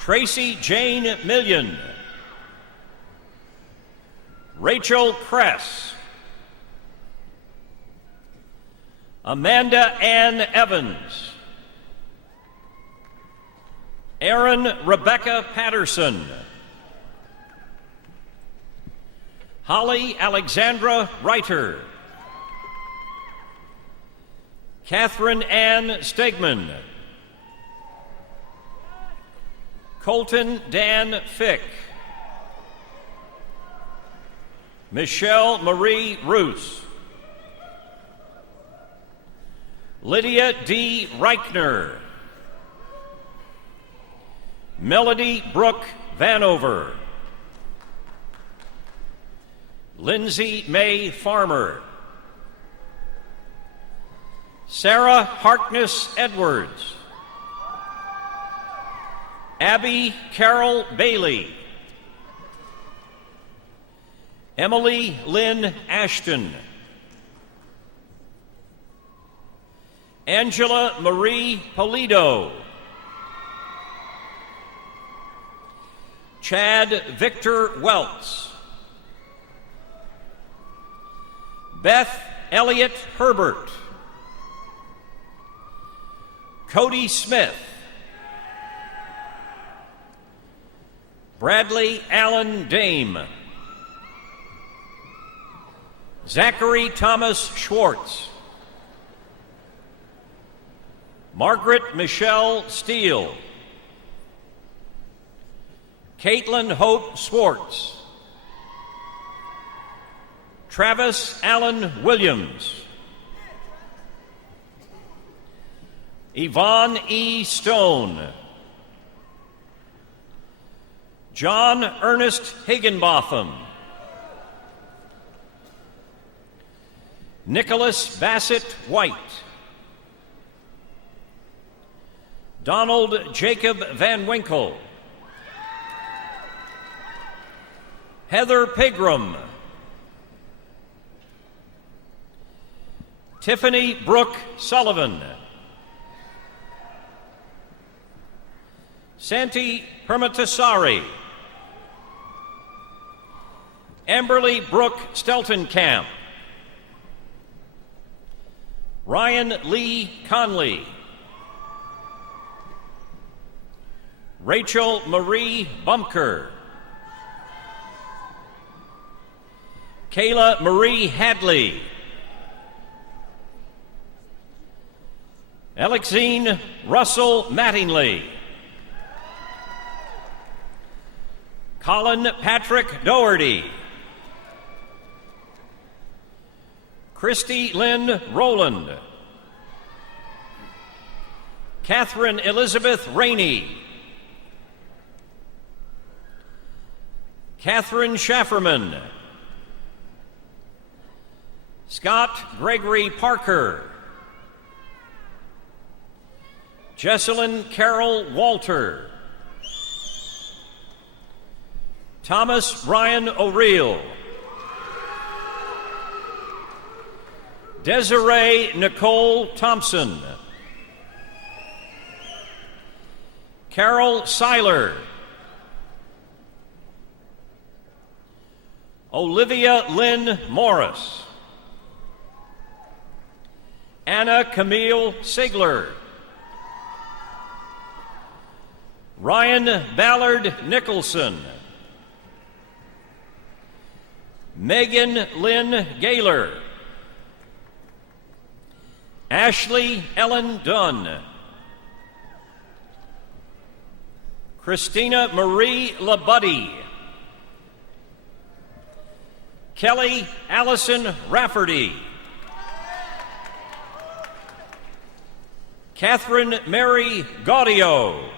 Tracy Jane Million. Rachel Kress. Amanda Ann Evans. Erin Rebecca Patterson. Holly Alexandra Reiter. Catherine Ann Stegman. Colton Dan Fick. Michelle Marie Roos. Lydia D. Reichner. Melody Brooke Vanover. Lindsay May Farmer. Sarah Harkness Edwards. Abby Carol Bailey. Emily Lynn Ashton. Angela Marie Polido. Chad Victor Welts. Beth Elliott Herbert. Cody Smith. Bradley Allen Dame. Zachary Thomas Schwartz. Margaret Michelle Steele. Caitlin Hope Swartz. Travis Allen Williams. Yvonne E. Stone. John Ernest Higginbotham. Nicholas Bassett White. Donald Jacob Van Winkle. Heather Pigram. Tiffany Brooke Sullivan. Santi Permatasari. Amberly Brooke Steltenkamp. Ryan Lee Conley. Rachel Marie Bumker. Kayla Marie Hadley. Alexine Russell Mattingly. Colin Patrick Doherty. Christy Lynn Rowland. Catherine Elizabeth Rainey. Catherine Schafferman. Scott Gregory Parker. Jesselyn Carol Walter. Thomas Ryan O'Reill. Desiree Nicole Thompson. Carol Seiler. Olivia Lynn Morris. Anna Camille Sigler. Ryan Ballard Nicholson. Megan Lynn Gaylor. Ashley Ellen Dunn. Christina Marie LaBuddy. Kelly Allison Rafferty. Catherine Mary Gaudio.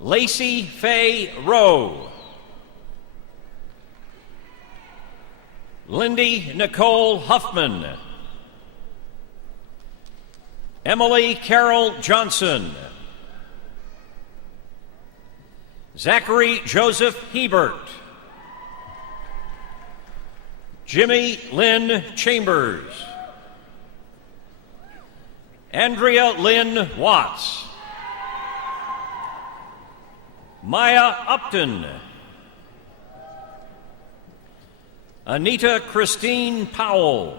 Lacey Faye Rowe. Lindy Nicole Huffman. Emily Carol Johnson. Zachary Joseph Hebert. Jimmy Lynn Chambers. Andrea Lynn Watts. Maya Upton. Anita Christine Powell.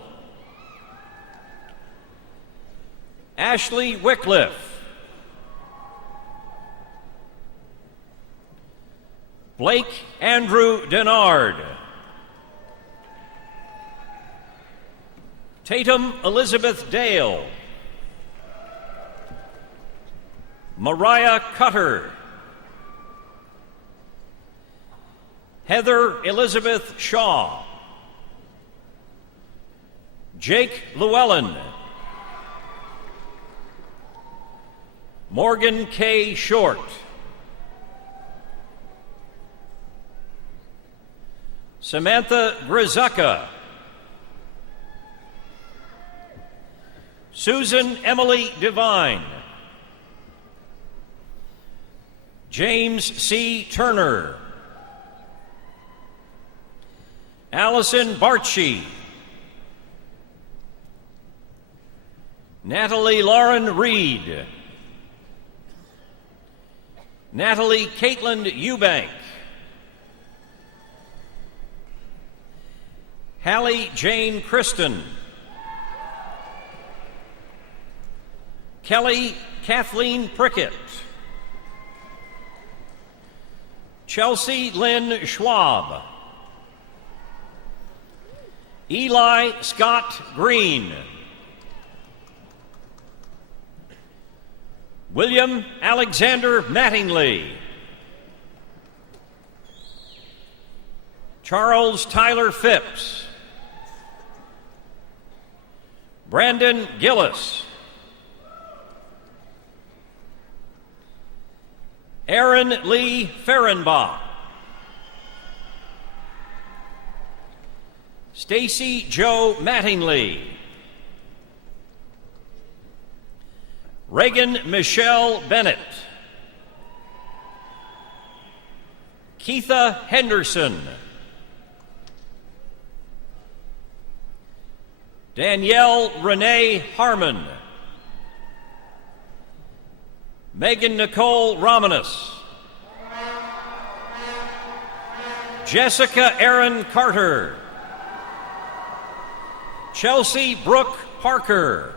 Ashley Wycliffe. Blake Andrew Denard. Tatum Elizabeth Dale. Mariah Cutter. Heather Elizabeth Shaw. Jake Llewellyn. Morgan K. Short. Samantha Grizucka. Susan Emily Devine. James C. Turner. Allison Bartschi. Natalie Lauren Reed. Natalie Caitlin Eubank. Hallie Jane Kristen. Kelly Kathleen Prickett. Chelsea Lynn Schwab. Eli Scott Green. William Alexander Mattingly. Charles Tyler Phipps. Brandon Gillis. Aaron Lee Fehrenbach. Stacy Joe Mattingly. Reagan Michelle Bennett. Keitha Henderson. Danielle Renee Harmon. Megan Nicole Romanus. Jessica Erin Carter. Chelsea Brooke Parker.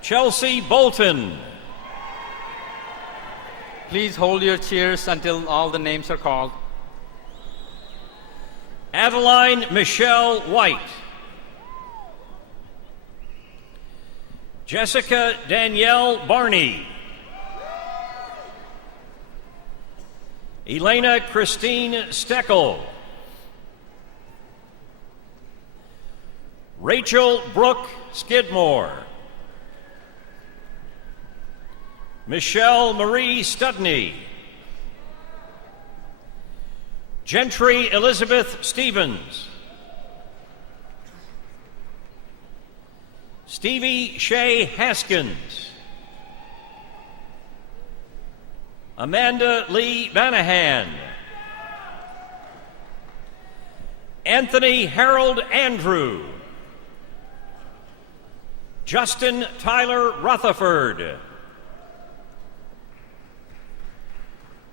Chelsea Bolton. Please hold your cheers until all the names are called. Adeline Michelle White. Jessica Danielle Barney. Elena Christine Steckel. Rachel Brooke Skidmore. Michelle Marie Studney. Gentry Elizabeth Stevens. Stevie Shea Haskins. Amanda Lee Banahan. Anthony Harold Andrew. Justin Tyler Rutherford.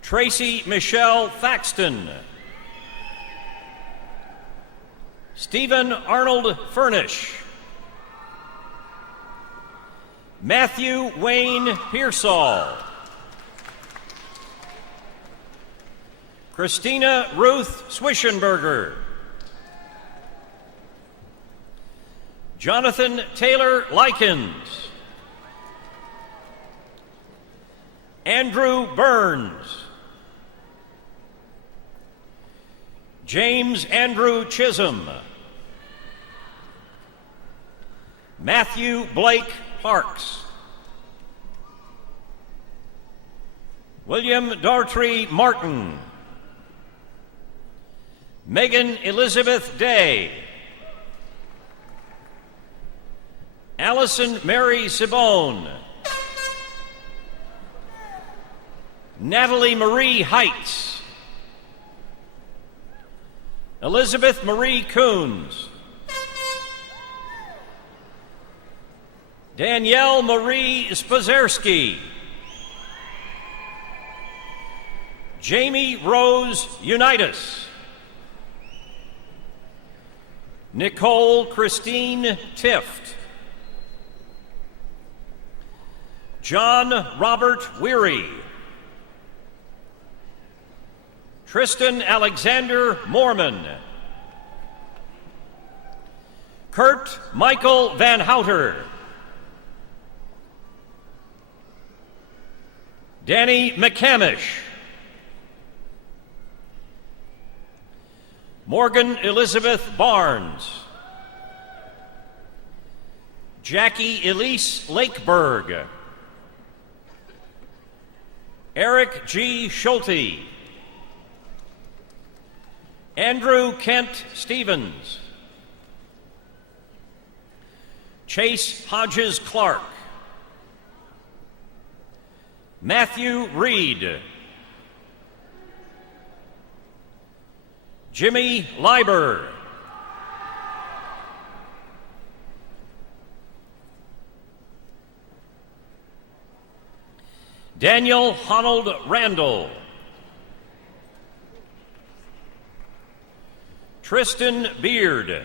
Tracy Michelle Thaxton. Stephen Arnold Furnish. Matthew Wayne Pearsall. Christina Ruth Swishenberger. Jonathan Taylor Likens. Andrew Burns. James Andrew Chisholm. Matthew Blake Parks. William Dartrey Martin. Megan Elizabeth Day. Allison Mary Sibone. Natalie Marie Heitz. Elizabeth Marie Coons. Danielle Marie Spazerski. Jamie Rose Unitas. Nicole Christine Tift. John Robert Weary. Tristan Alexander Mormon. Kurt Michael Van Houter. Danny McCamish. Morgan Elizabeth Barnes. Jackie Elise Lakeberg. Eric G. Schulte. Andrew Kent Stevens. Chase Hodges Clark. Matthew Reed. Jimmy Leiber. Daniel Honnold Randall. Tristan Beard.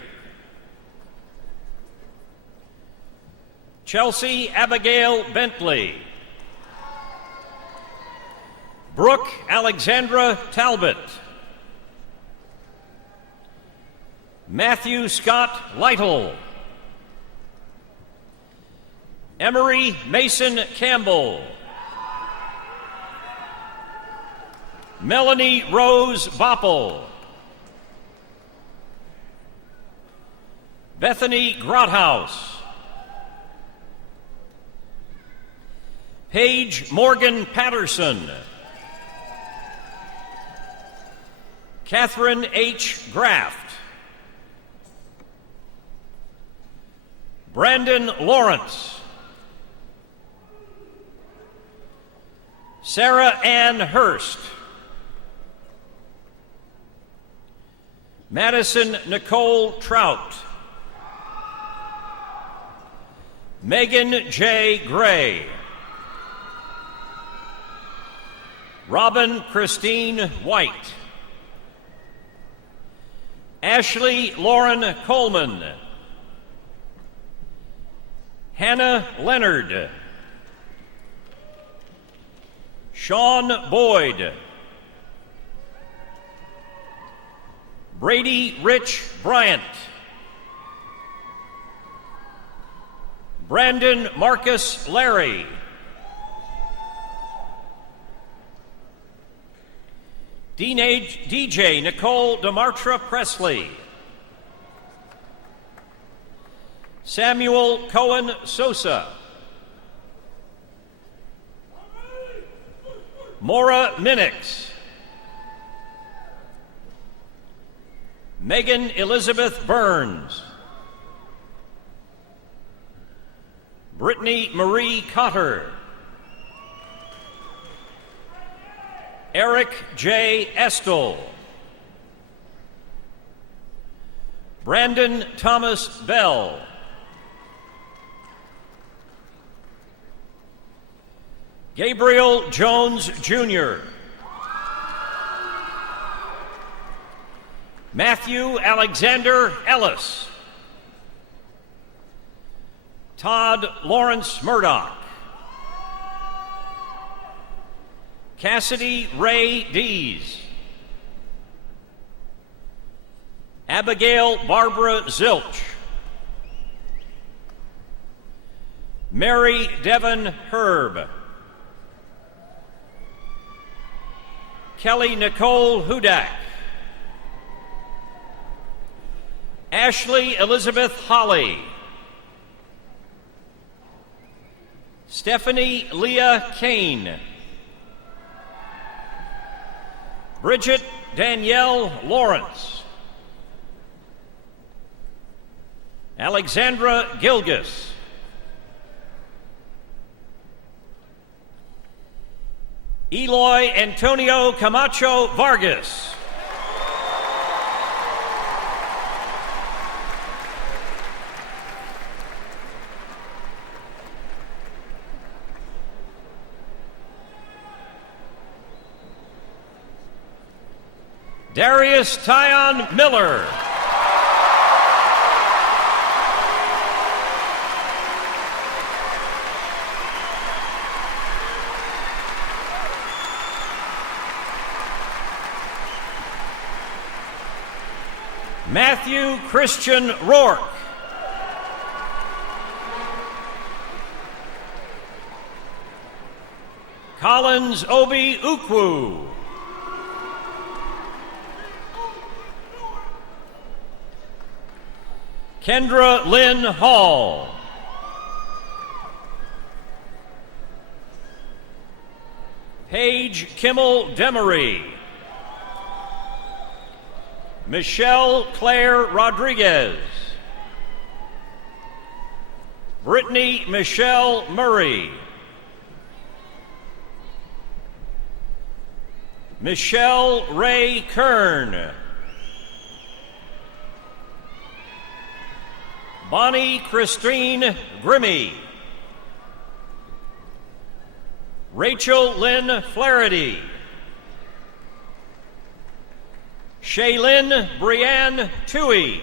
Chelsea Abigail Bentley. Brooke Alexandra Talbot. Matthew Scott Lytle. Emery Mason Campbell. Melanie Rose Boppel. Bethany Grothaus. Paige Morgan Patterson. Catherine H. Graft. Brandon Lawrence. Sarah Ann Hurst. Madison Nicole Trout. Megan J. Gray. Robin Christine White. Ashley Lauren Coleman. Hannah Leonard. Sean Boyd. Brady Rich Bryant. Brandon Marcus Larry. DJ Nicole DeMartra Presley. Samuel Cohen Sosa. Maura Minix. Megan Elizabeth Burns. Brittany Marie Cotter. Eric J. Estel. Brandon Thomas Bell. Gabriel Jones Jr. Matthew Alexander Ellis. Todd Lawrence Murdoch. Cassidy Ray Dees. Abigail Barbara Zilch. Mary Devon Herb. Kelly Nicole Hudak. Ashley Elizabeth Holly. Stephanie Leah Kane. Bridget Danielle Lawrence. Alexandra Gilgis. Eloy Antonio Camacho Vargas. Darius Tyon Miller. Matthew Christian Rourke. Collins Obi Ukwu. Kendra Lynn Hall. Paige Kimmel Demery. Michelle Claire Rodriguez. Brittany Michelle Murray. Michelle Ray Kern. Bonnie Christine Grimmy. Rachel Lynn Flaherty. Shaylin Brianne Toohey.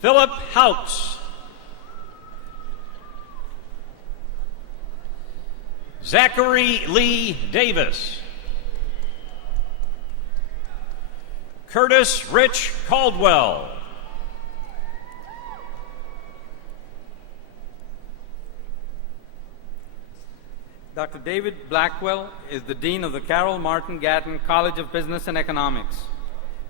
Philip Houts. Zachary Lee Davis. Curtis Rich Caldwell. Dr. David Blackwell is the Dean of the Carroll Martin Gatton College of Business and Economics.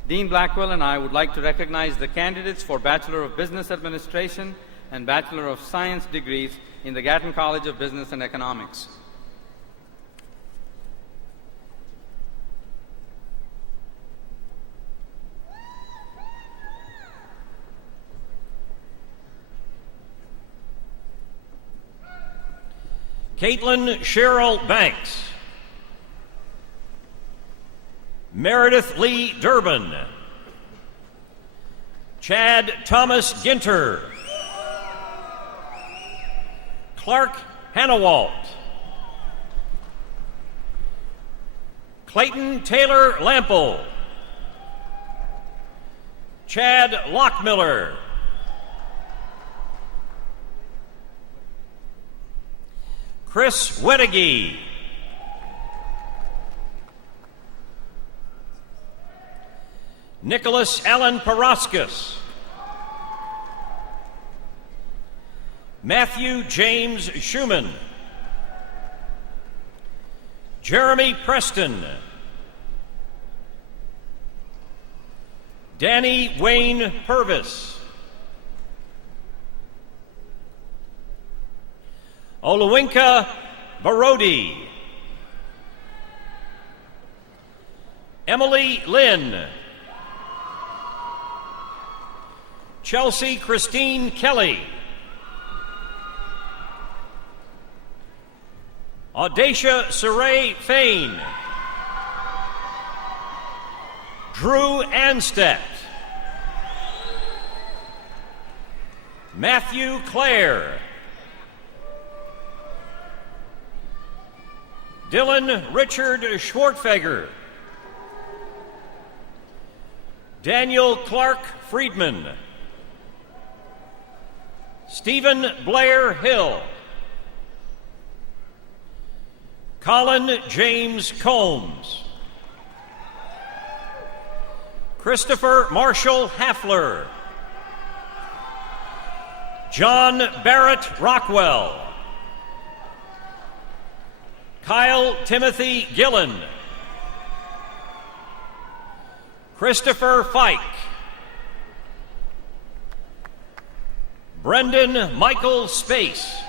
Dean Blackwell and I would like to recognize the candidates for Bachelor of Business Administration and Bachelor of Science degrees in the Gatton College of Business and Economics. Caitlin Cheryl Banks. Meredith Lee Durbin. Chad Thomas Ginter. Clark Hannawalt. Clayton Taylor Lample. Chad Lockmiller. Chris Wedegee. Nicholas Allen Paraskis. Matthew James Schumann. Jeremy Preston. Danny Wayne Purvis. Olawinka Barodi. Emily Lynn. Chelsea Christine Kelly. Audacia Saray Fain. Drew Anstedt. Matthew Clare. Dylan Richard Schwartfeger. Daniel Clark Friedman. Stephen Blair Hill. Colin James Combs. Christopher Marshall Hafler. John Barrett Rockwell. Kyle Timothy Gillen. Christopher Fike. Brendan Michael Space.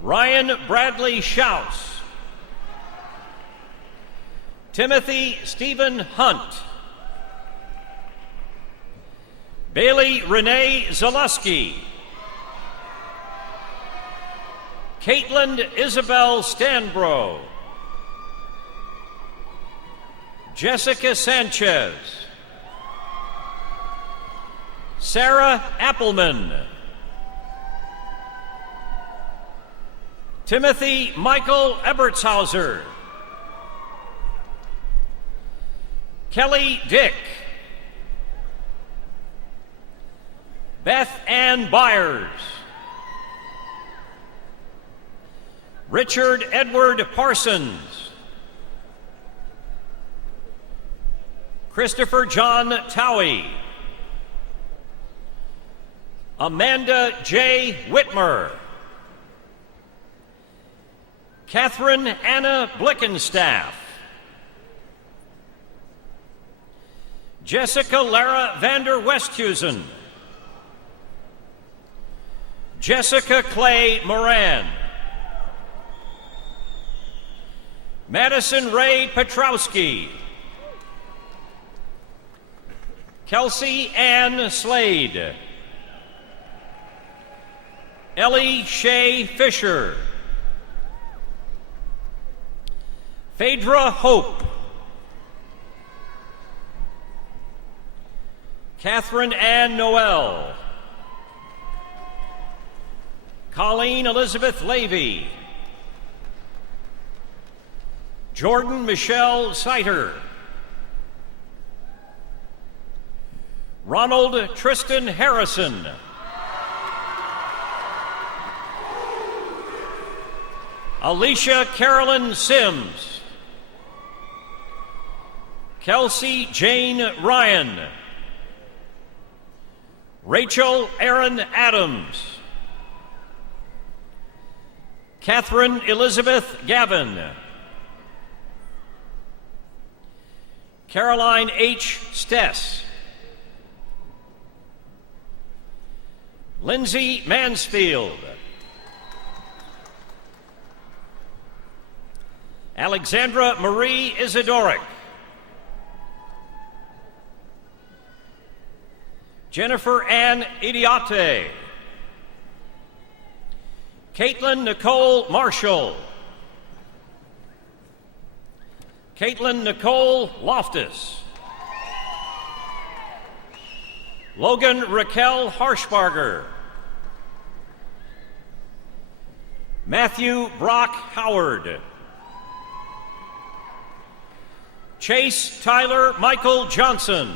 Ryan Bradley Schaus. Timothy Stephen Hunt. Bailey Renee Zaluski. Caitlin Isabel Stanbro. Jessica Sanchez. Sarah Appleman. Timothy Michael Ebertshauser. Kelly Dick. Beth Ann Byers. Richard Edward Parsons. Christopher John Towie. Amanda J. Whitmer. Catherine Anna Blickenstaff. Jessica Lara Vander Westhuizen. Jessica Clay Moran. Madison Ray Petrowski. Kelsey Ann Slade. Ellie Shea Fisher. Phaedra Hope. Catherine Ann Noel. Colleen Elizabeth Levy. Jordan Michelle Seiter. Ronald Tristan Harrison. Alicia Carolyn Sims. Kelsey Jane Ryan. Rachel Aaron Adams. Catherine Elizabeth Gavin. Caroline H. Stess. Lindsay Mansfield. Alexandra Marie Isidoric. Jennifer Ann Idiote. Caitlin Nicole Marshall. Caitlin Nicole Loftus. Logan Raquel Harshbarger. Matthew Brock Howard. Chase Tyler Michael Johnson.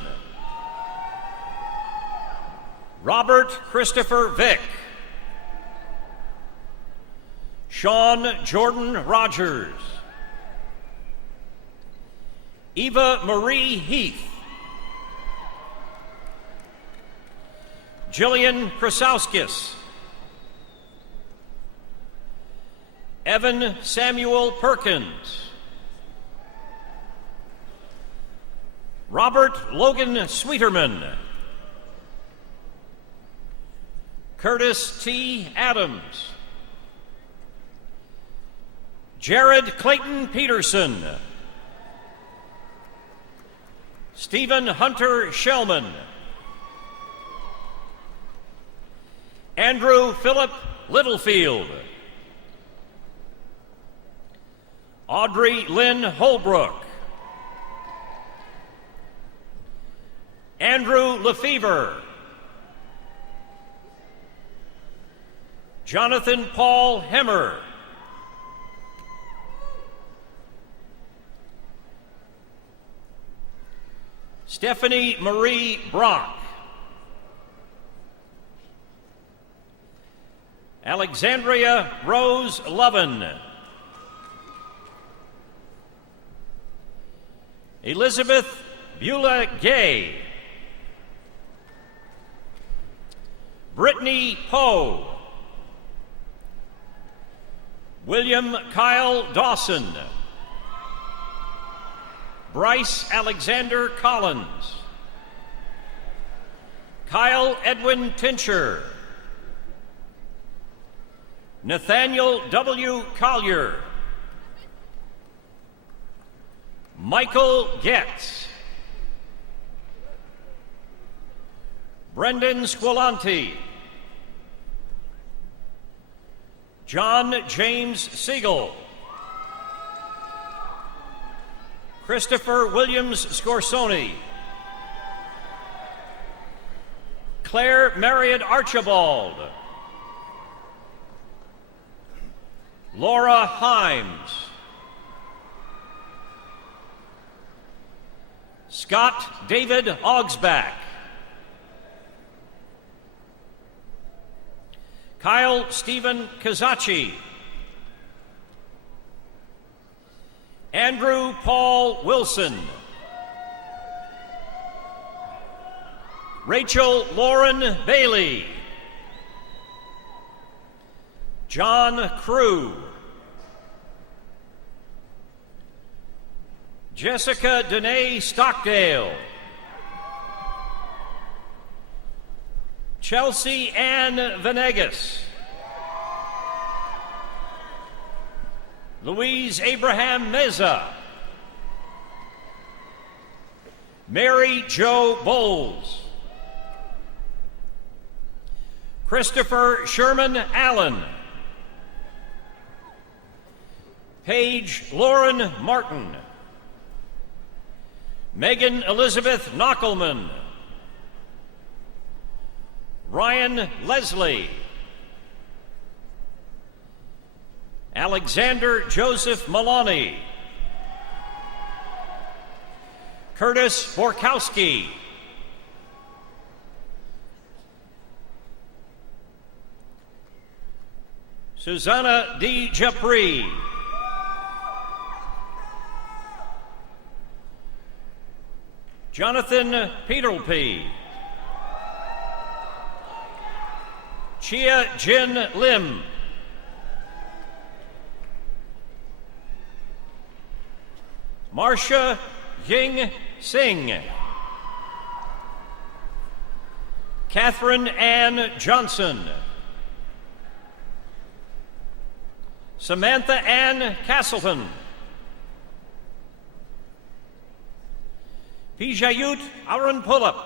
Robert Christopher Vick. Sean Jordan Rogers. Eva Marie Heath. Jillian Krasowskis. Evan Samuel Perkins. Robert Logan Sweeterman. Curtis T. Adams. Jared Clayton Peterson. Stephen Hunter Shellman. Andrew Philip Littlefield. Audrey Lynn Holbrook. Andrew Lefevre. Jonathan Paul Hemmer. Stephanie Marie Brock. Alexandria Rose Lovin. Elizabeth Beulah Gay. Brittany Poe. William Kyle Dawson. Bryce Alexander Collins. Kyle Edwin Tincher. Nathaniel W. Collier. Michael Getz. Brendan Squilanti. John James Siegel. Christopher Williams Scorsoni. Claire Marriott Archibald. Laura Himes. Scott David Augsbach. Kyle Stephen Kazachi. Andrew Paul Wilson. Rachel Lauren Bailey. John Crew. Jessica Danae Stockdale. Chelsea Ann Venegas. Louise Abraham Meza. Mary Jo Bowles. Christopher Sherman Allen. Paige Lauren Martin. Megan Elizabeth Knockelman. Ryan Leslie. Alexander Joseph Malani. Curtis Borkowski. Susanna D. Japri. Jonathan Peterlpe. Chia Jin Lim. Marcia Ying Singh. Catherine Ann Johnson. Samantha Ann Castleton. Pijayut Aaron Pullip.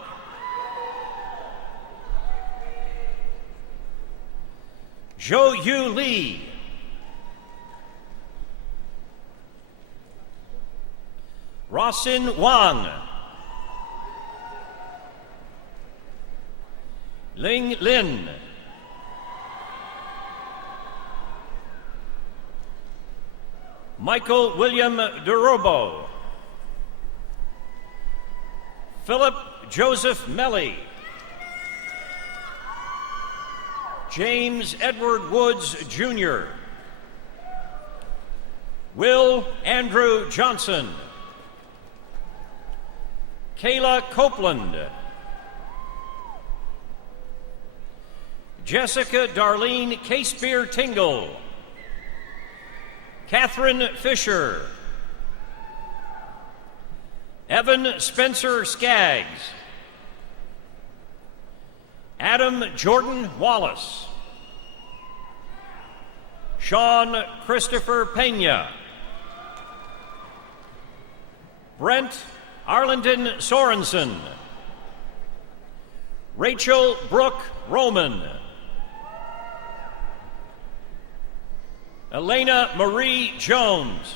Zhou Yu Lee. Rosin Wang. Ling Lin. Michael William DeRobo. Philip Joseph Melly. James Edward Woods, Jr. Will Andrew Johnson. Kayla Copeland. Jessica Darlene Caspear Tingle. Catherine Fisher. Evan Spencer Skaggs. Adam Jordan Wallace. Sean Christopher Pena. Brent Arlington Sorensen. Rachel Brooke Roman. Elena Marie Jones.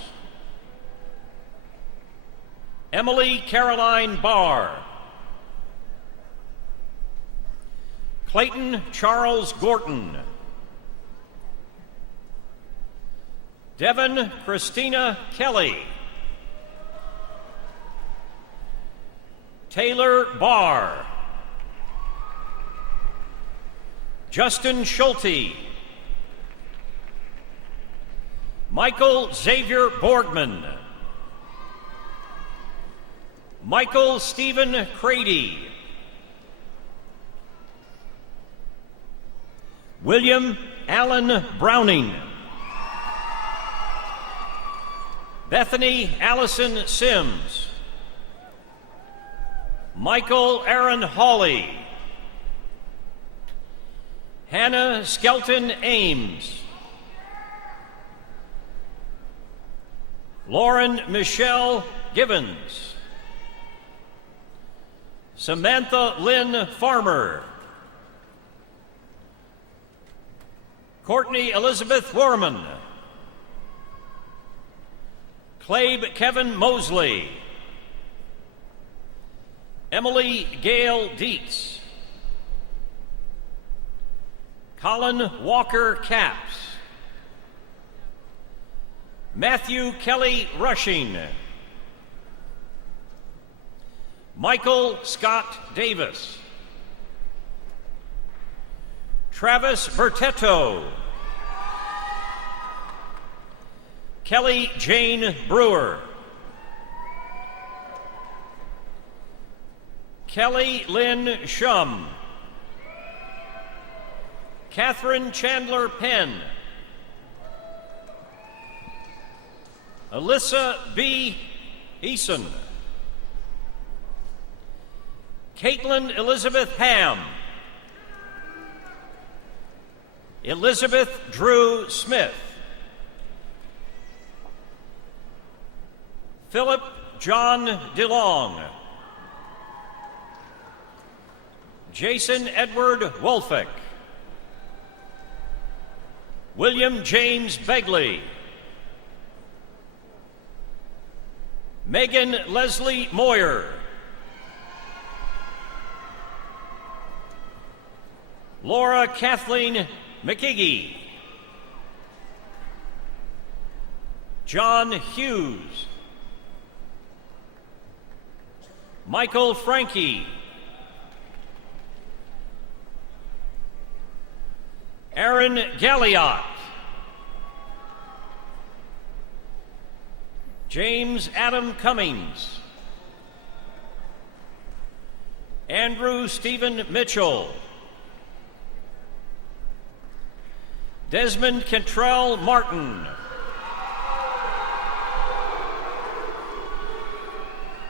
Emily Caroline Barr. Clayton Charles Gorton. Devin Christina Kelly. Taylor Barr. Justin Schulte. Michael Xavier Borgman. Michael Stephen Crady. William Allen Browning. Bethany Allison Sims. Michael Aaron Hawley. Hannah Skelton Ames. Lauren Michelle Givens. Samantha Lynn Farmer. Courtney Elizabeth Worman. Clabe Kevin Mosley. Emily Gail Dietz. Colin Walker Capps. Matthew Kelly Rushing. Michael Scott Davis. Travis Bertetto. Kelly Jane Brewer. Kelly Lynn Shum. Catherine Chandler Penn. Alyssa B. Eason. Caitlin Elizabeth Ham. Elizabeth Drew Smith. Philip John DeLong. Jason Edward Wolfick. William James Begley. Megan Leslie Moyer. Laura Kathleen McKiggy. John Hughes. Michael Frankie. Aaron Galliot. James Adam Cummings. Andrew Stephen Mitchell. Desmond Cantrell Martin.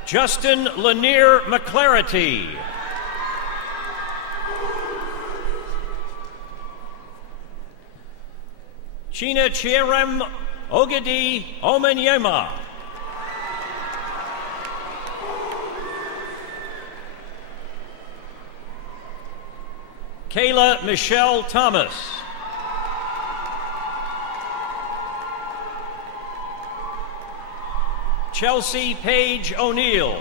Justin Lanier McClarity. China Chierem Ogidi Omenyema. Kayla Michelle Thomas. Chelsea Paige O'Neill.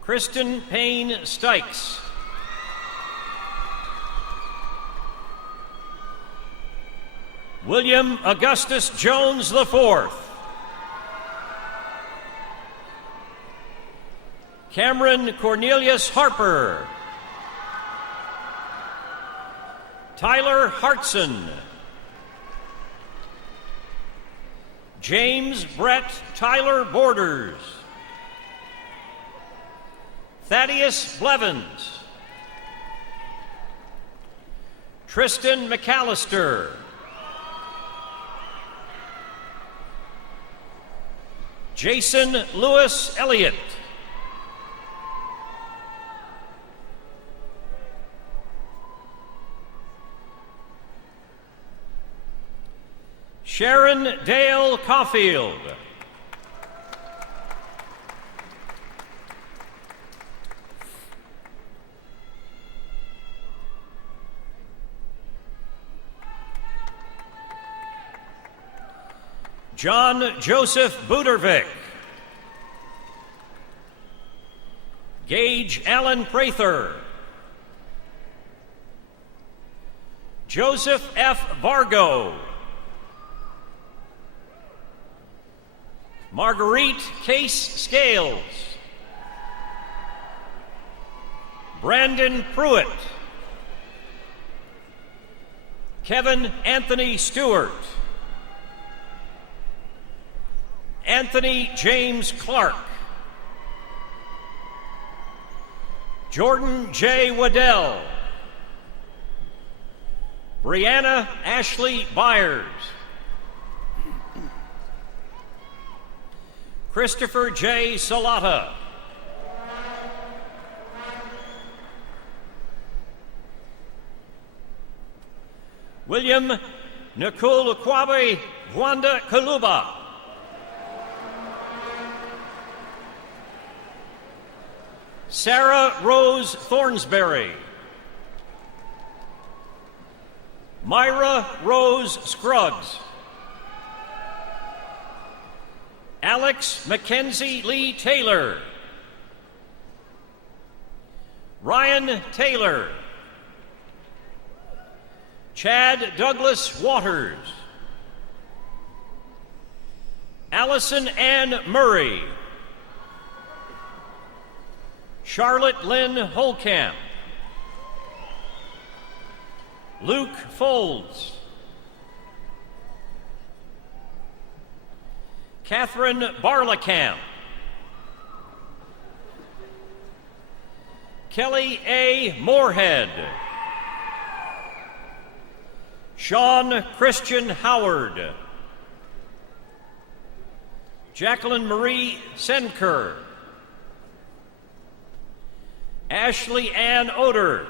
Kristen Payne Stykes. William Augustus Jones IV. Cameron Cornelius Harper. Tyler Hartson. James Brett Tyler Borders. Thaddeus Blevins. Tristan McAllister. Jason Lewis Elliott. Sharon Dale Caulfield. John Joseph Budervik. Gage Allen Prather. Joseph F. Vargo. Marguerite Case Scales. Brandon Pruitt. Kevin Anthony Stewart. Anthony James Clark. Jordan J. Waddell. Brianna Ashley Byers. Christopher J. Salata. William Nkulukwabe Wanda Kaluba. Sarah Rose Thornsberry. Myra Rose Scruggs. Alex Mackenzie Lee Taylor. Ryan Taylor. Chad Douglas Waters. Allison Ann Murray. Charlotte Lynn Holcamp. Luke Folds. Catherine Barlecamp. Kelly A. Moorhead. Sean Christian Howard. Jacqueline Marie Senker. Ashley Ann Oder.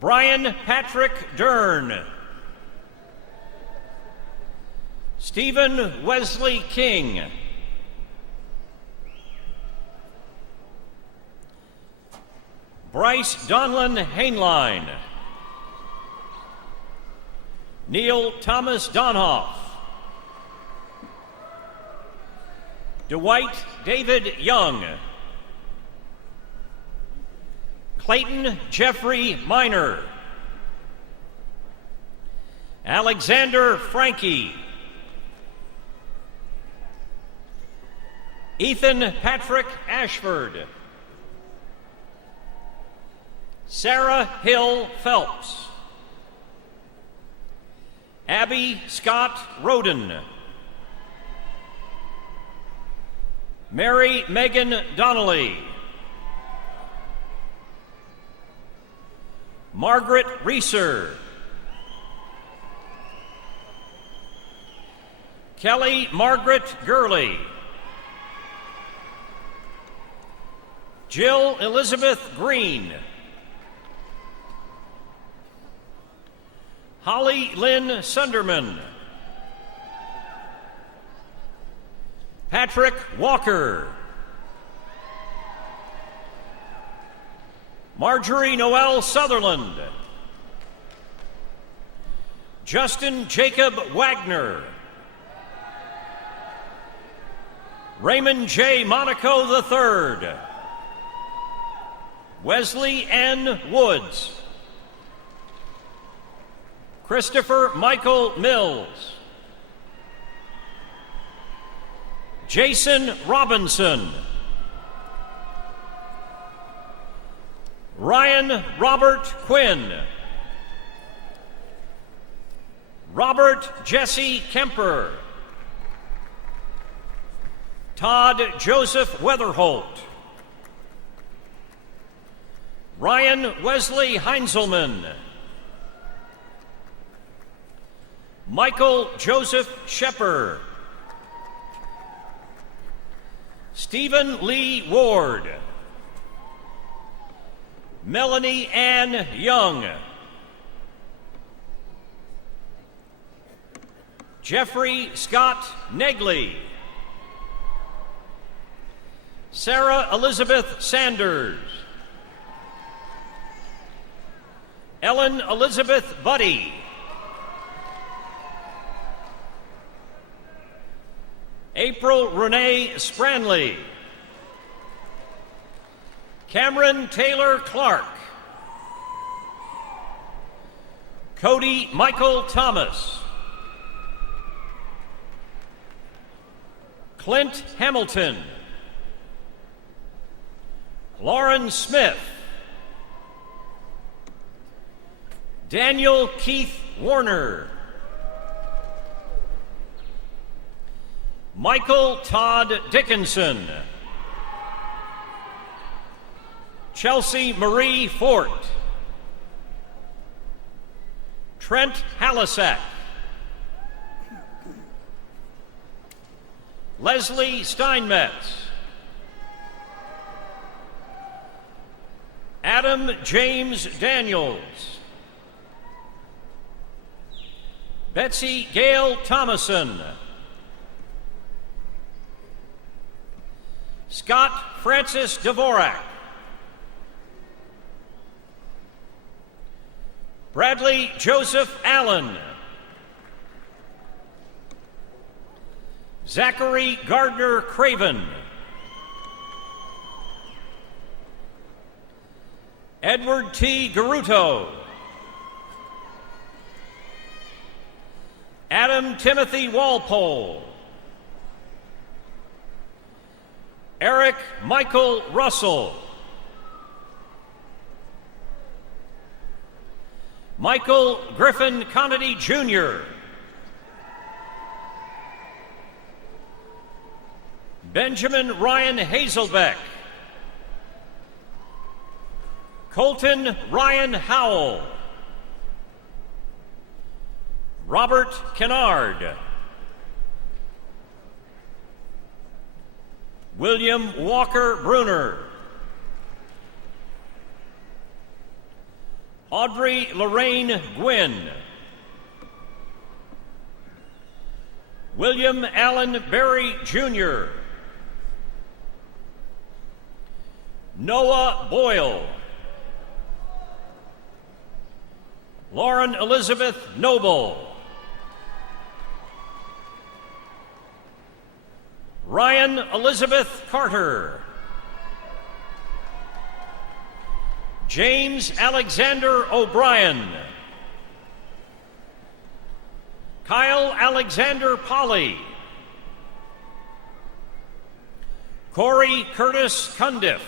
Brian Patrick Dern. Stephen Wesley King. Bryce Donlin Hainline. Neil Thomas Donhoff. Dwight David Young. Clayton Jeffrey Minor. Alexander Frankie. Ethan Patrick Ashford. Sarah Hill Phelps. Abby Scott Roden. Mary Megan Donnelly. Margaret Reeser. Kelly Margaret Gurley. Jill Elizabeth Green. Holly Lynn Sunderman. Patrick Walker. Marjorie Noel Sutherland. Justin Jacob Wagner. Raymond J. Monaco III. Wesley N. Woods. Christopher Michael Mills. Jason Robinson. Ryan Robert Quinn. Robert Jesse Kemper. Todd Joseph Weatherholt. Ryan Wesley Heinzelman. Michael Joseph Shepard. Stephen Lee Ward. Melanie Ann Young. Jeffrey Scott Negley. Sarah Elizabeth Sanders. Ellen Elizabeth Buddy. April Renee Spranley. Cameron Taylor Clark. Cody Michael Thomas. Clint Hamilton. Lauren Smith. Daniel Keith Warner. Michael Todd Dickinson. Chelsea Marie Fort. Trent Halisack. Leslie Steinmetz. Adam James Daniels. Betsy Gail Thomason. Scott Francis Dvorak. Bradley Joseph Allen. Zachary Gardner Craven. Edward T. Garuto. Adam Timothy Walpole. Eric Michael Russell. Michael Griffin Conity Jr. Benjamin Ryan Hazelbeck. Colton Ryan Howell. Robert Kennard. William Walker Bruner. Audrey Lorraine Gwynn. William Allen Berry Jr. Noah Boyle. Lauren Elizabeth Noble. Ryan Elizabeth Carter. James Alexander O'Brien. Kyle Alexander Polly. Corey Curtis Cundiff.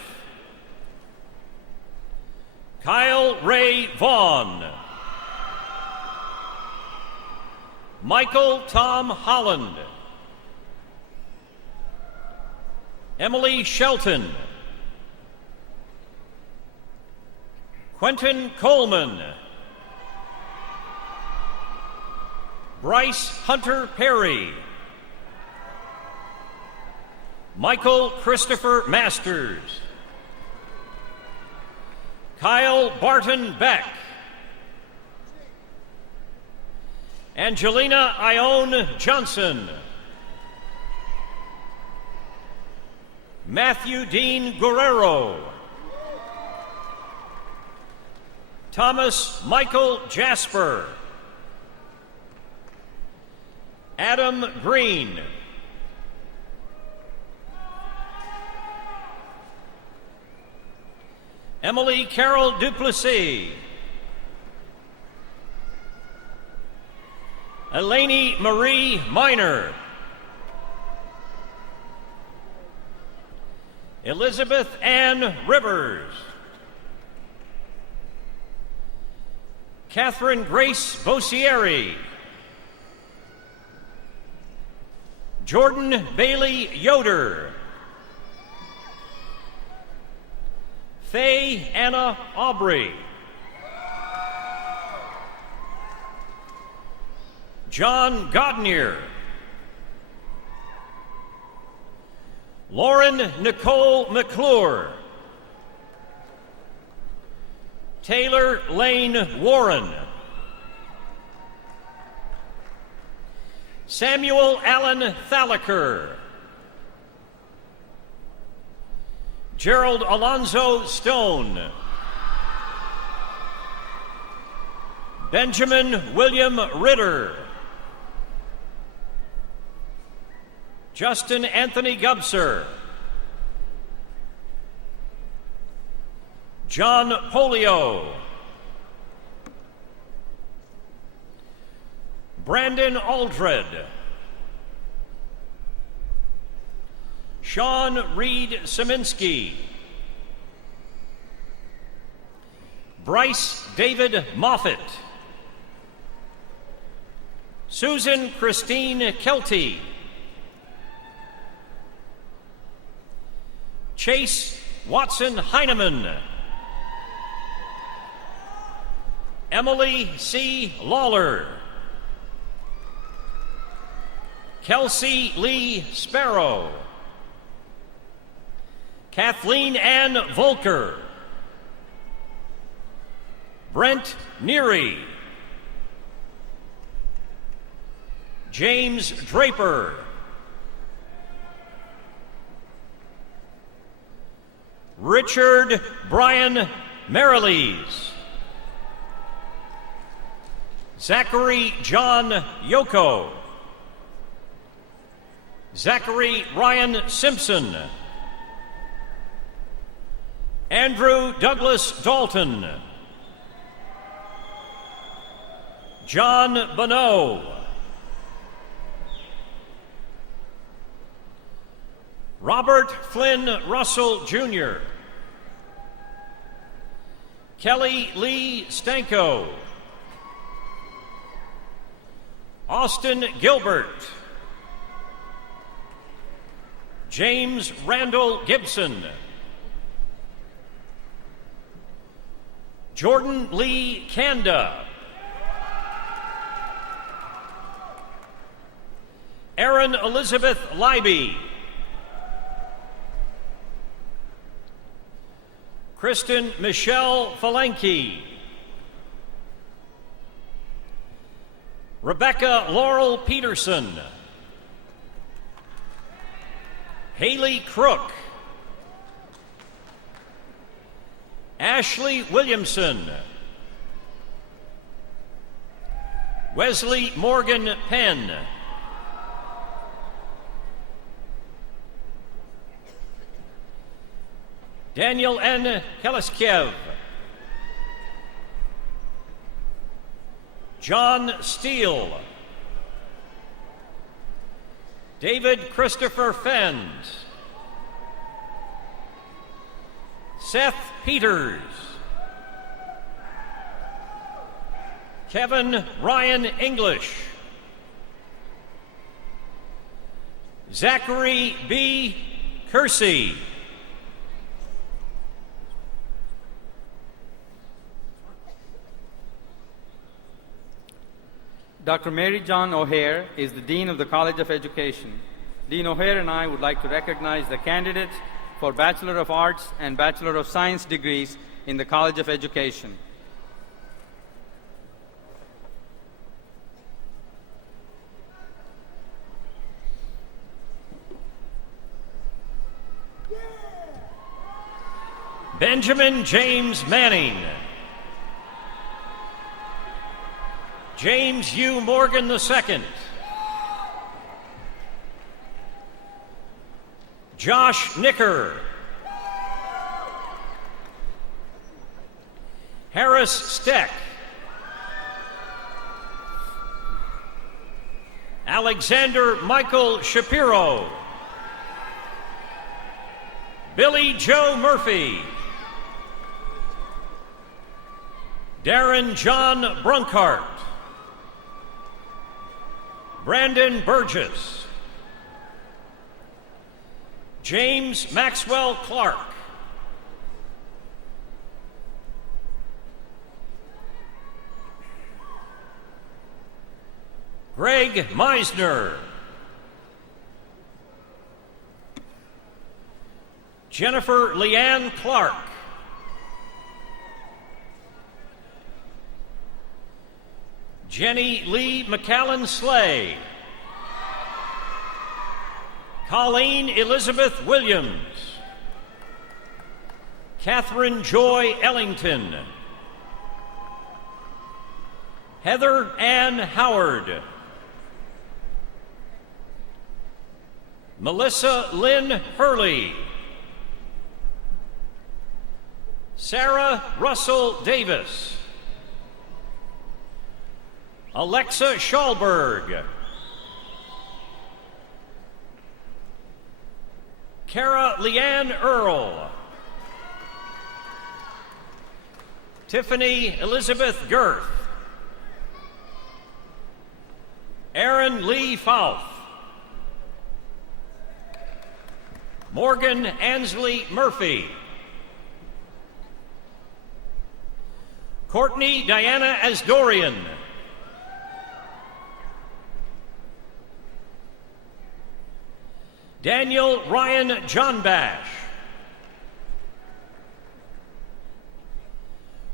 Kyle Ray Vaughn. Michael Tom Holland. Emily Shelton. Quentin Coleman. Bryce Hunter Perry. Michael Christopher Masters. Kyle Barton Beck. Angelina Ione Johnson. Matthew Dean Guerrero. Thomas Michael Jasper. Adam Green. Emily Carol Duplessis. Eleni Marie Miner. Elizabeth Ann Rivers. Catherine Grace Bossieri. Jordan Bailey Yoder. Faye Anna Aubrey. John Godnier. Lauren Nicole McClure. Taylor Lane Warren. Samuel Allen Thalaker. Gerald Alonzo Stone. Benjamin William Ritter. Justin Anthony Gubser. John Polio. Brandon Aldred. Sean Reed Szyminski. Bryce David Moffitt. Susan Christine Kelty. Chase Watson Heineman. Emily C. Lawler. Kelsey Lee Sparrow. Kathleen Ann Volker. Brent Neary. James Draper. Richard Brian Marilees. Zachary John Yoko. Zachary Ryan Simpson. Andrew Douglas Dalton. John Bonneau. Robert Flynn Russell Jr. Kelly Lee Stanko. Austin Gilbert. James Randall Gibson. Jordan Lee Kanda. Erin Elizabeth Leiby. Kristen Michelle Falenke. Rebecca Laurel Peterson. Haley Crook. Ashley Williamson. Wesley Morgan Penn. Daniel N. Keliskiev. John Steele. David Christopher Fenns. Seth Peters. Kevin Ryan English. Zachary B. Kersey. Dr. Mary John O'Hare is the Dean of the College of Education. Dean O'Hare and I would like to recognize the candidates for Bachelor of Arts and Bachelor of Science degrees in the College of Education. Benjamin James Manning. James U. Morgan II. Josh Nicker. Harris Steck. Alexander Michael Shapiro. Billy Joe Murphy. Darren John Brunkart. Brandon Burgess. James Maxwell Clark. Greg Meisner. Jennifer Leanne Clark. Jenny Lee McAllen Slay. Colleen Elizabeth Williams. Catherine Joy Ellington. Heather Ann Howard. Melissa Lynn Hurley. Sarah Russell Davis. Alexa Schallberg. Kara Leanne Earl. Tiffany Elizabeth Girth. Aaron Lee Fouth. Morgan Ansley Murphy. Courtney Diana Asdorian. Daniel Ryan Johnbash.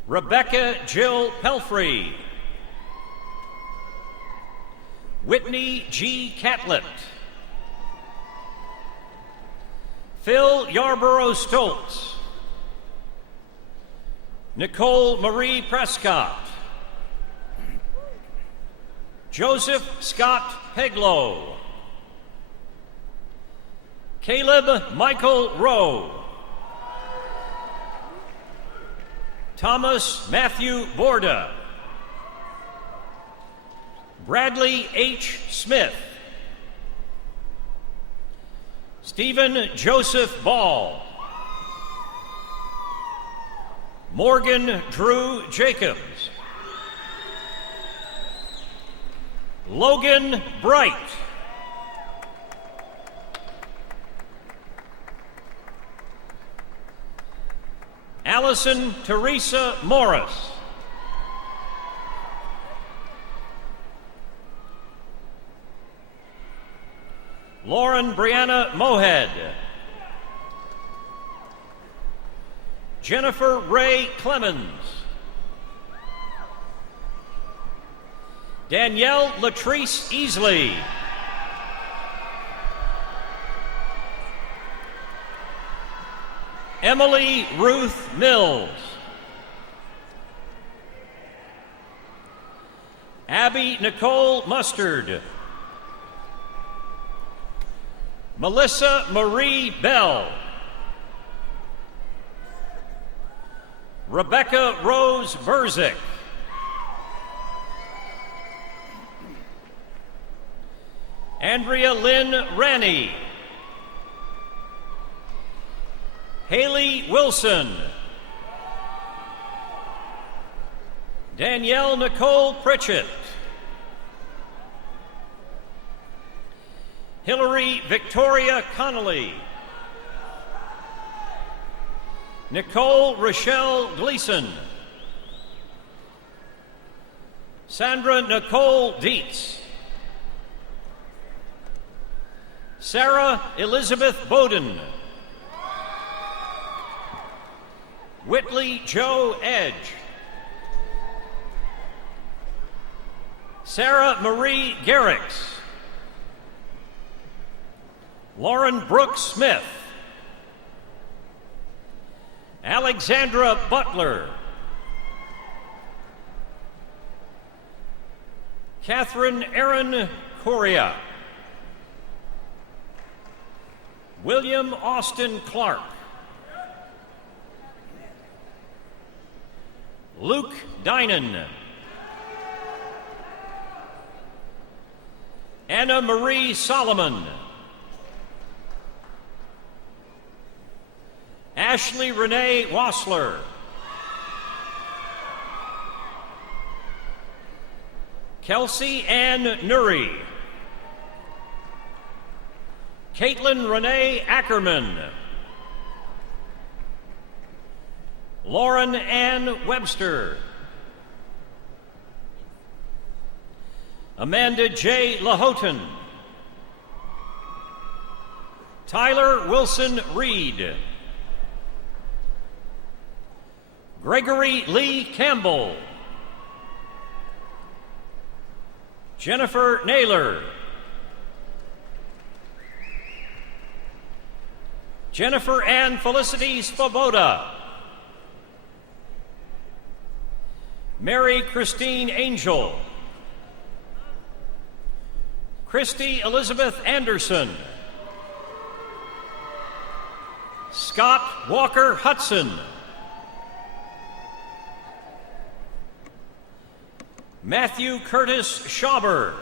Rebecca Jill Pelfrey. Whitney G. Catlett. Phil Yarborough Stoltz. Nicole Marie Prescott, Joseph Scott Peglow, Caleb Michael Rowe, Thomas Matthew Borda, Bradley H. Smith, Stephen Joseph Ball, Morgan Drew Jacobs, Logan Bright, Allison Teresa Morris, Lauren Brianna Mohead, Jennifer Ray Clemens, Danielle Latrice Easley, Emily Ruth Mills, Abby Nicole Mustard, Melissa Marie Bell, Rebecca Rose Burzik, Andrea Lynn Ranney, Haley Wilson, Danielle Nicole Pritchett, Hillary Victoria Connolly, Nicole Rochelle Gleason, Sandra Nicole Dietz, Sarah Elizabeth Bowden, Whitley Joe Edge, Sarah Marie Garrix, Lauren Brooks Smith, Alexandra Butler, Catherine Aaron Correa, William Austin Clark, Luke Dinan, Anna Marie Solomon, Ashley Renee Wassler, Kelsey Ann Nuri, Caitlin Renee Ackerman, Lauren Ann Webster, Amanda J. Lahoughton, Tyler Wilson Reed, Gregory Lee Campbell, Jennifer Naylor, Jennifer Ann Felicity Svoboda, Mary Christine Angel, Christy Elizabeth Anderson, Scott Walker Hudson, Matthew Curtis Schauber,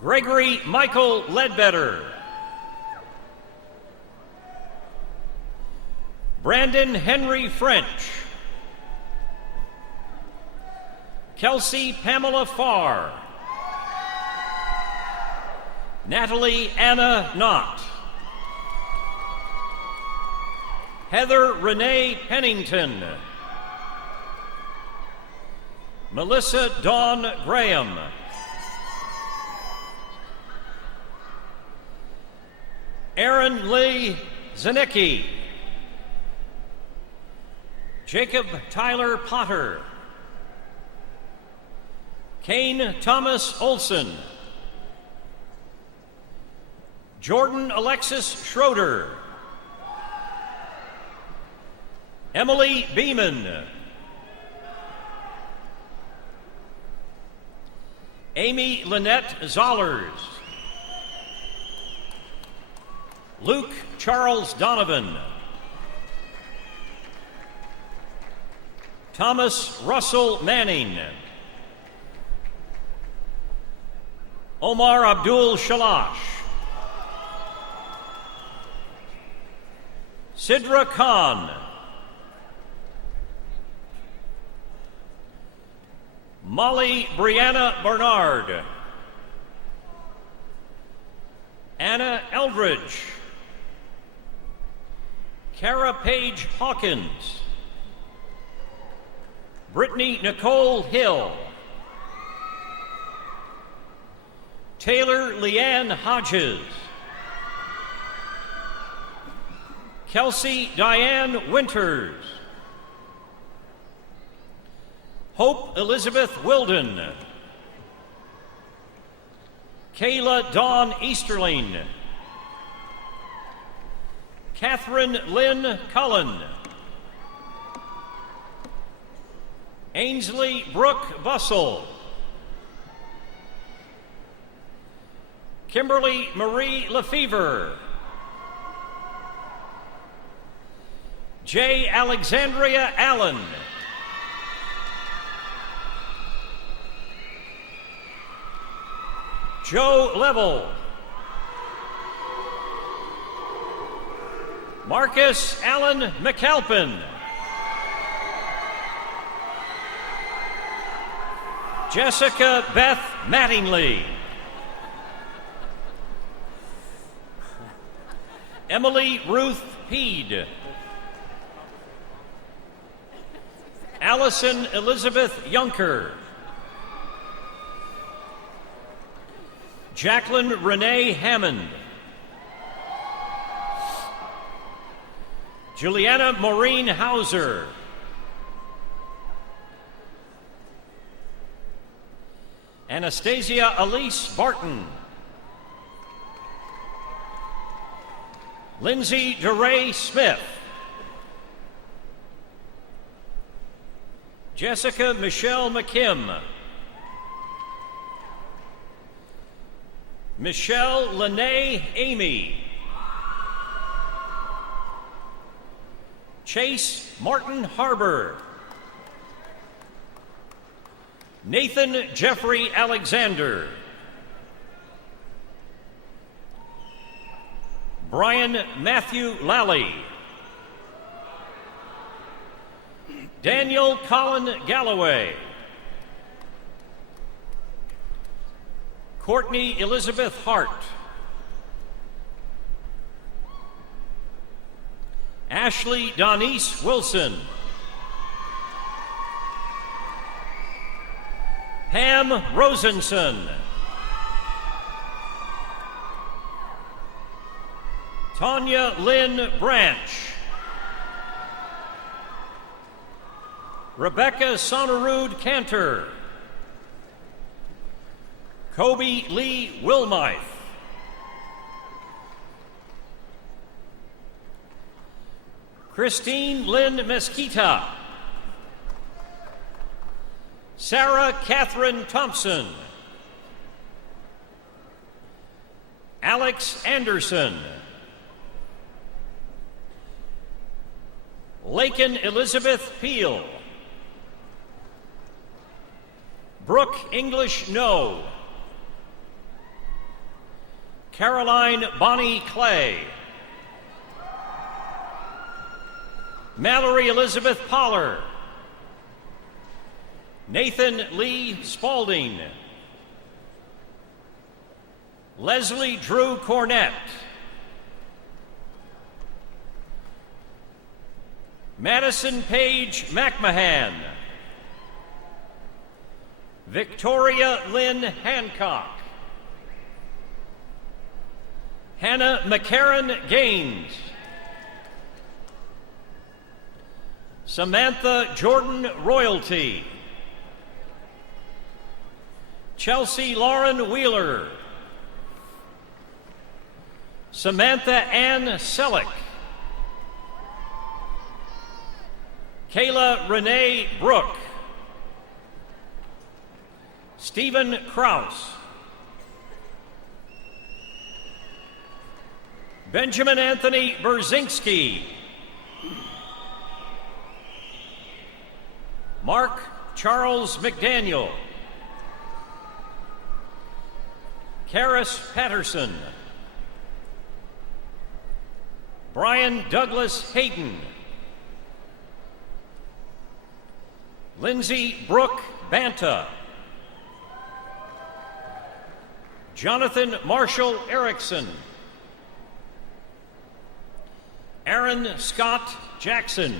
Gregory Michael Ledbetter, Brandon Henry French, Kelsey Pamela Farr, Natalie Anna Knott, Heather Renee Pennington, Melissa Dawn Graham, Aaron Lee Zanicki, Jacob Tyler Potter, Kane Thomas Olson, Jordan Alexis Schroeder, Emily Beeman. Amy Lynette Zollers. Luke Charles Donovan. Thomas Russell Manning. Omar Abdul Shalash. Sidra Khan. Molly Brianna Bernard. Anna Eldridge. Kara Page Hawkins. Brittany Nicole Hill. Taylor Leanne Hodges. Kelsey Diane Winters. Hope Elizabeth Wilden. Kayla Dawn Easterling. Catherine Lynn Cullen. Ainsley Brooke Bussell. Kimberly Marie Lefevre. J. Alexandria Allen. Joe Level. Marcus Allen McAlpin. Jessica Beth Mattingly. Emily Ruth Peed. Allison Elizabeth Yunker. Jacqueline Renee Hammond. Juliana Maureen Hauser. Anastasia Elise Barton. Lindsay DeRay Smith. Jessica Michelle McKim. Michelle Lene Amy. Chase Martin Harbor. Nathan Jeffrey Alexander. Brian Matthew Lally. Daniel Colin Galloway. Courtney Elizabeth Hart. Ashley Donise Wilson. Pam Rosenson. Tanya Lynn Branch. Rebecca Sonorud Cantor. Kobe Lee Wilmythe. Christine Lynn Mesquita. Sarah Catherine Thompson. Alex Anderson. Lakin Elizabeth Peel. Brooke English No. Caroline Bonnie Clay. Mallory Elizabeth Poller. Nathan Lee Spalding. Leslie Drew Cornett. Madison Page McMahon. Victoria Lynn Hancock. Hannah McCarran Gaines. Samantha Jordan Royalty. Chelsea Lauren Wheeler. Samantha Ann Selleck. Kayla Renee Brook, Stephen Kraus, Benjamin Anthony Berzinski, Mark Charles McDaniel, Karis Patterson, Brian Douglas Hayden, Lindsay Brooke Banta, Jonathan Marshall Erickson, Aaron Scott Jackson,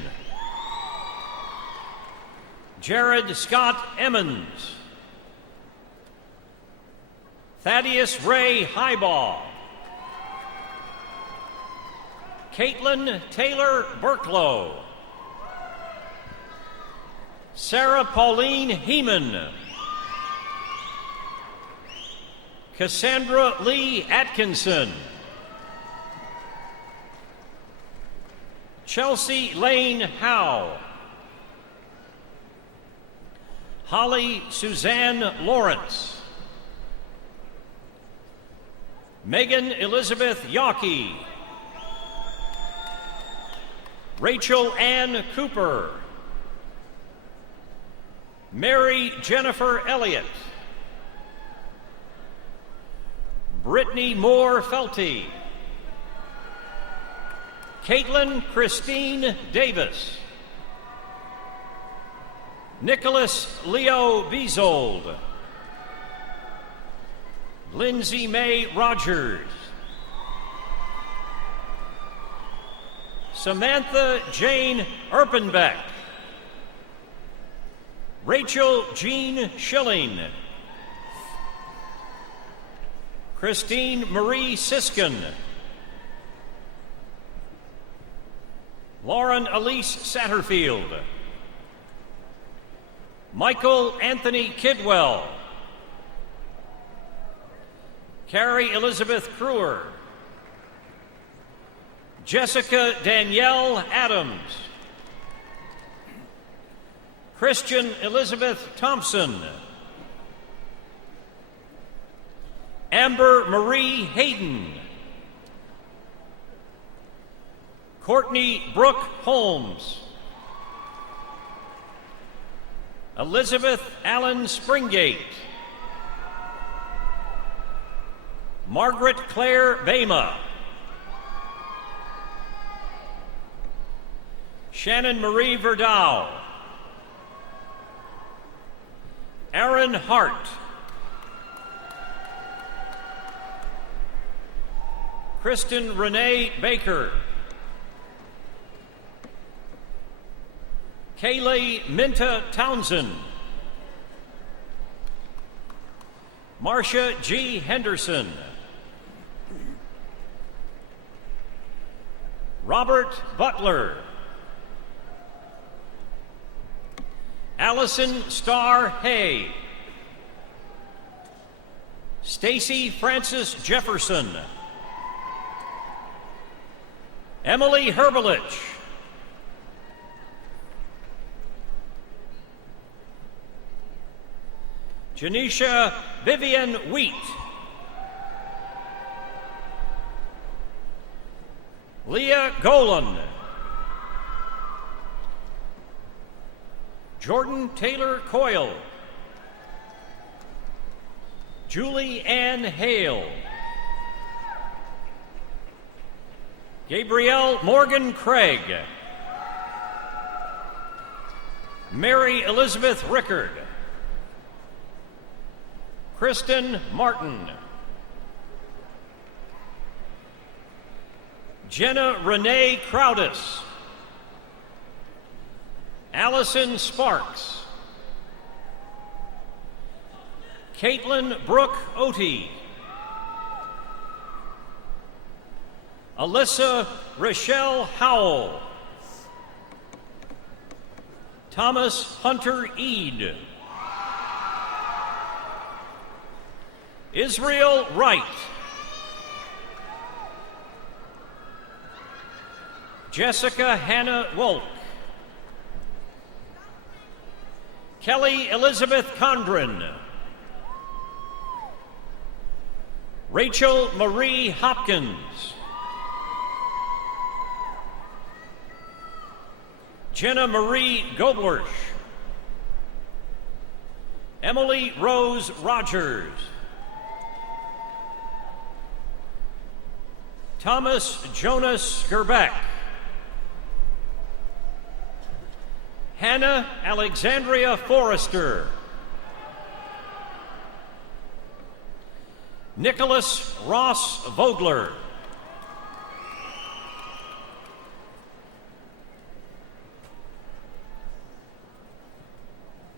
Jared Scott Emmons, Thaddeus Ray Highball, Caitlin Taylor Burklow, Sarah Pauline Heeman, Cassandra Lee Atkinson, Chelsea Lane Howe, Holly Suzanne Lawrence, Megan Elizabeth Yockey, Rachel Ann Cooper, Mary Jennifer Elliott, Brittany Moore Felty, Caitlin Christine Davis, Nicholas Leo Bezold, Lindsay May Rogers, Samantha Jane Erpenbeck, Rachel Jean Schilling, Christine Marie Siskin, Lauren Elise Satterfield, Michael Anthony Kidwell, Carrie Elizabeth Kruer, Jessica Danielle Adams, Christian Elizabeth Thompson, Amber Marie Hayden, Courtney Brooke Holmes, Elizabeth Allen Springate, Margaret Claire Bama, Shannon Marie Verdau, Aaron Hart, Kristen Renee Baker, Kaylee Minta Townsend, Marcia G. Henderson, Robert Butler, Allison Starr Hay, Stacy Francis Jefferson, Emily Herbelich, Janisha Vivian Wheat, Leah Golan, Jordan Taylor Coyle, Julie Ann Hale, Gabrielle Morgan Craig, Mary Elizabeth Rickard, Kristen Martin, Jenna Renee Crowdis, Allison Sparks, Caitlin Brooke Otie, Alyssa Rochelle Howell, Thomas Hunter Eade, Israel Wright, Jessica Hannah Wolk, Kelly Elizabeth Condren. Rachel Marie Hopkins. Jenna Marie Goblersch. Emily Rose Rogers. Thomas Jonas Gerbeck. Hannah Alexandria Forrester. Nicholas Ross Vogler.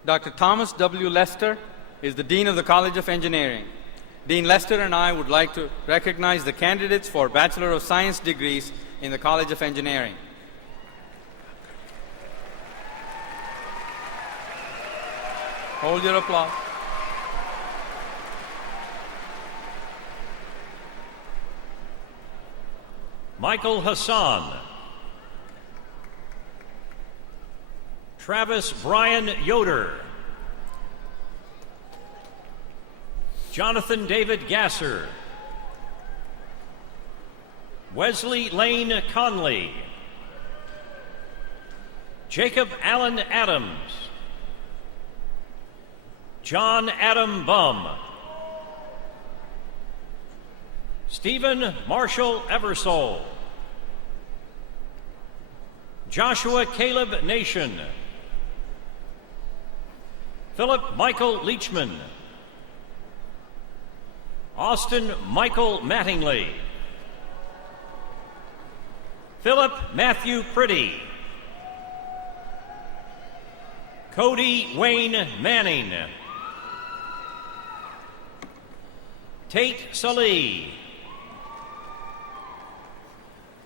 Dr. Thomas W. Lester is the Dean of the College of Engineering. Dean Lester and I would like to recognize the candidates for Bachelor of Science degrees in the College of Engineering. Hold your applause. Michael Hassan. Travis Brian Yoder. Jonathan David Gasser. Wesley Lane Conley. Jacob Allen Adams. John Adam Bum. Stephen Marshall Eversole. Joshua Caleb Nation. Philip Michael Leachman. Austin Michael Mattingly. Philip Matthew Pretty. Cody Wayne Manning. Tate Salih.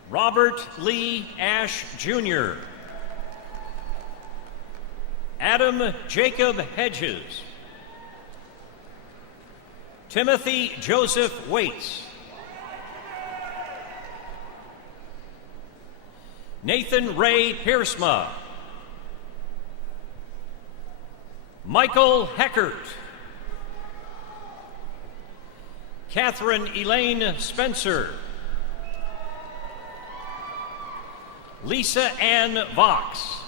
Robert Lee Ash Jr. Adam Jacob Hedges. Timothy Joseph Waits. Nathan Ray Piersma. Michael Heckert. Catherine Elaine Spencer. Lisa Ann Vox.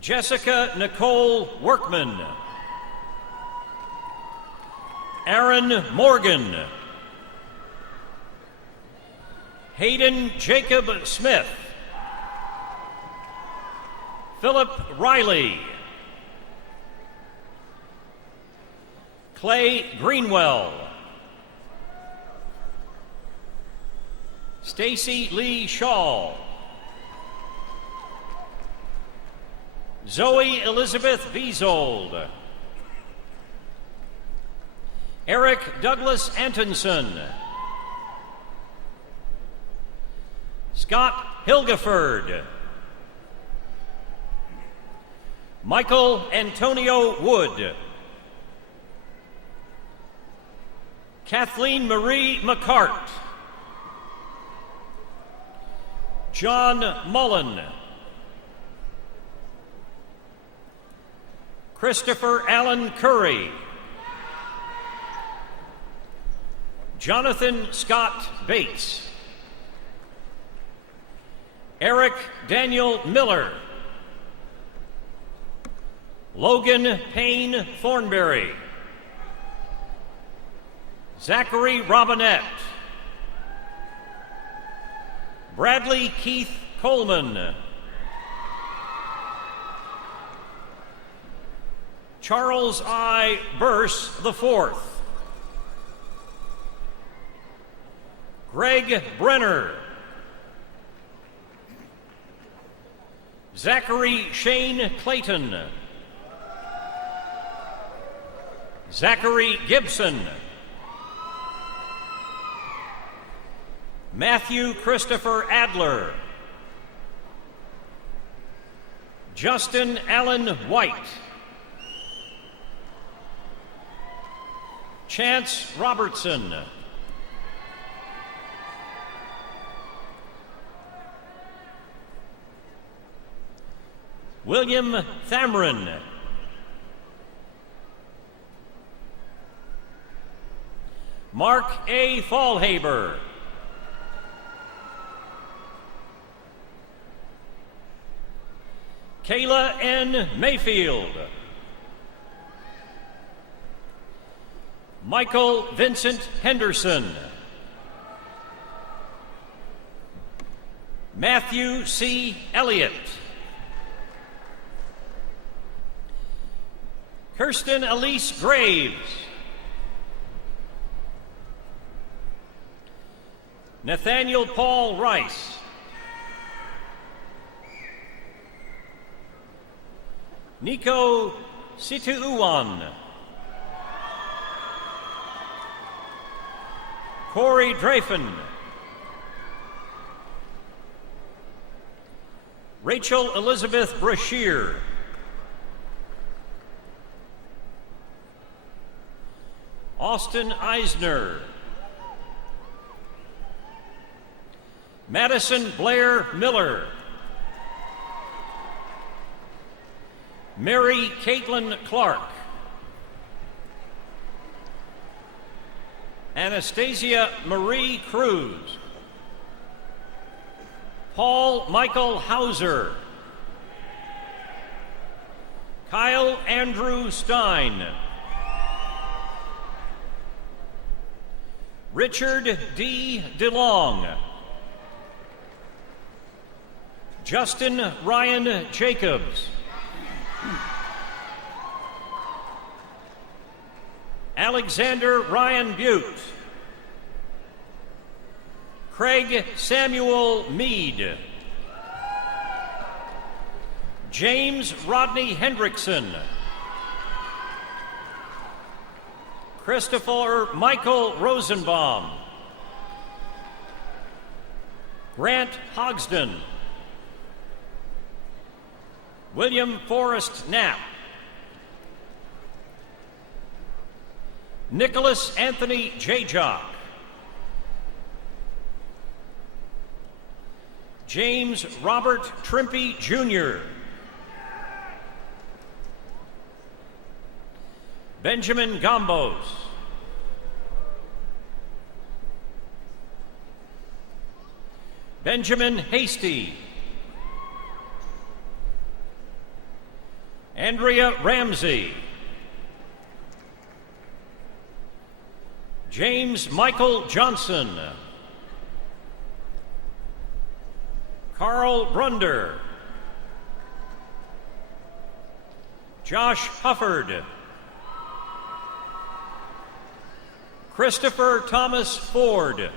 Jessica Nicole Workman. Aaron Morgan. Hayden Jacob Smith. Philip Riley. Clay Greenwell. Stacy Lee Shaw. Zoe Elizabeth Beazold. Eric Douglas Antonson. Scott Hilgeford. Michael Antonio Wood. Kathleen Marie McCart. John Mullen. Christopher Allen Curry. Jonathan Scott Bates. Eric Daniel Miller. Logan Payne Thornberry. Zachary Robinette. Bradley Keith Coleman. Charles I. Burse IV. Greg Brenner. Zachary Shane Clayton. Zachary Gibson. Matthew Christopher Adler. Justin Allen White. Chance Robertson. William Thamrin. Mark A. Fallhaber. Kayla N. Mayfield. Michael Vincent Henderson. Matthew C. Elliott. Kirsten Elise Graves. Nathaniel Paul Rice. Nico Situuan. Corey Drafen. Rachel Elizabeth Brashear. Austin Eisner. Madison Blair Miller. Mary Caitlin Clark. Anastasia Marie Cruz. Paul Michael Hauser. Kyle Andrew Stein. Richard D. DeLong. Justin Ryan Jacobs. Alexander Ryan Butte. Craig Samuel Mead. James Rodney Hendrickson. Christopher Michael Rosenbaum. Grant Hogsden. William Forrest Knapp. Nicholas Anthony Jajok. James Robert Trimpe Jr. Benjamin Gambos. Benjamin Hasty. Andrea Ramsey. James Michael Johnson. Carl Brunder. Josh Hufford. Christopher Thomas Ford.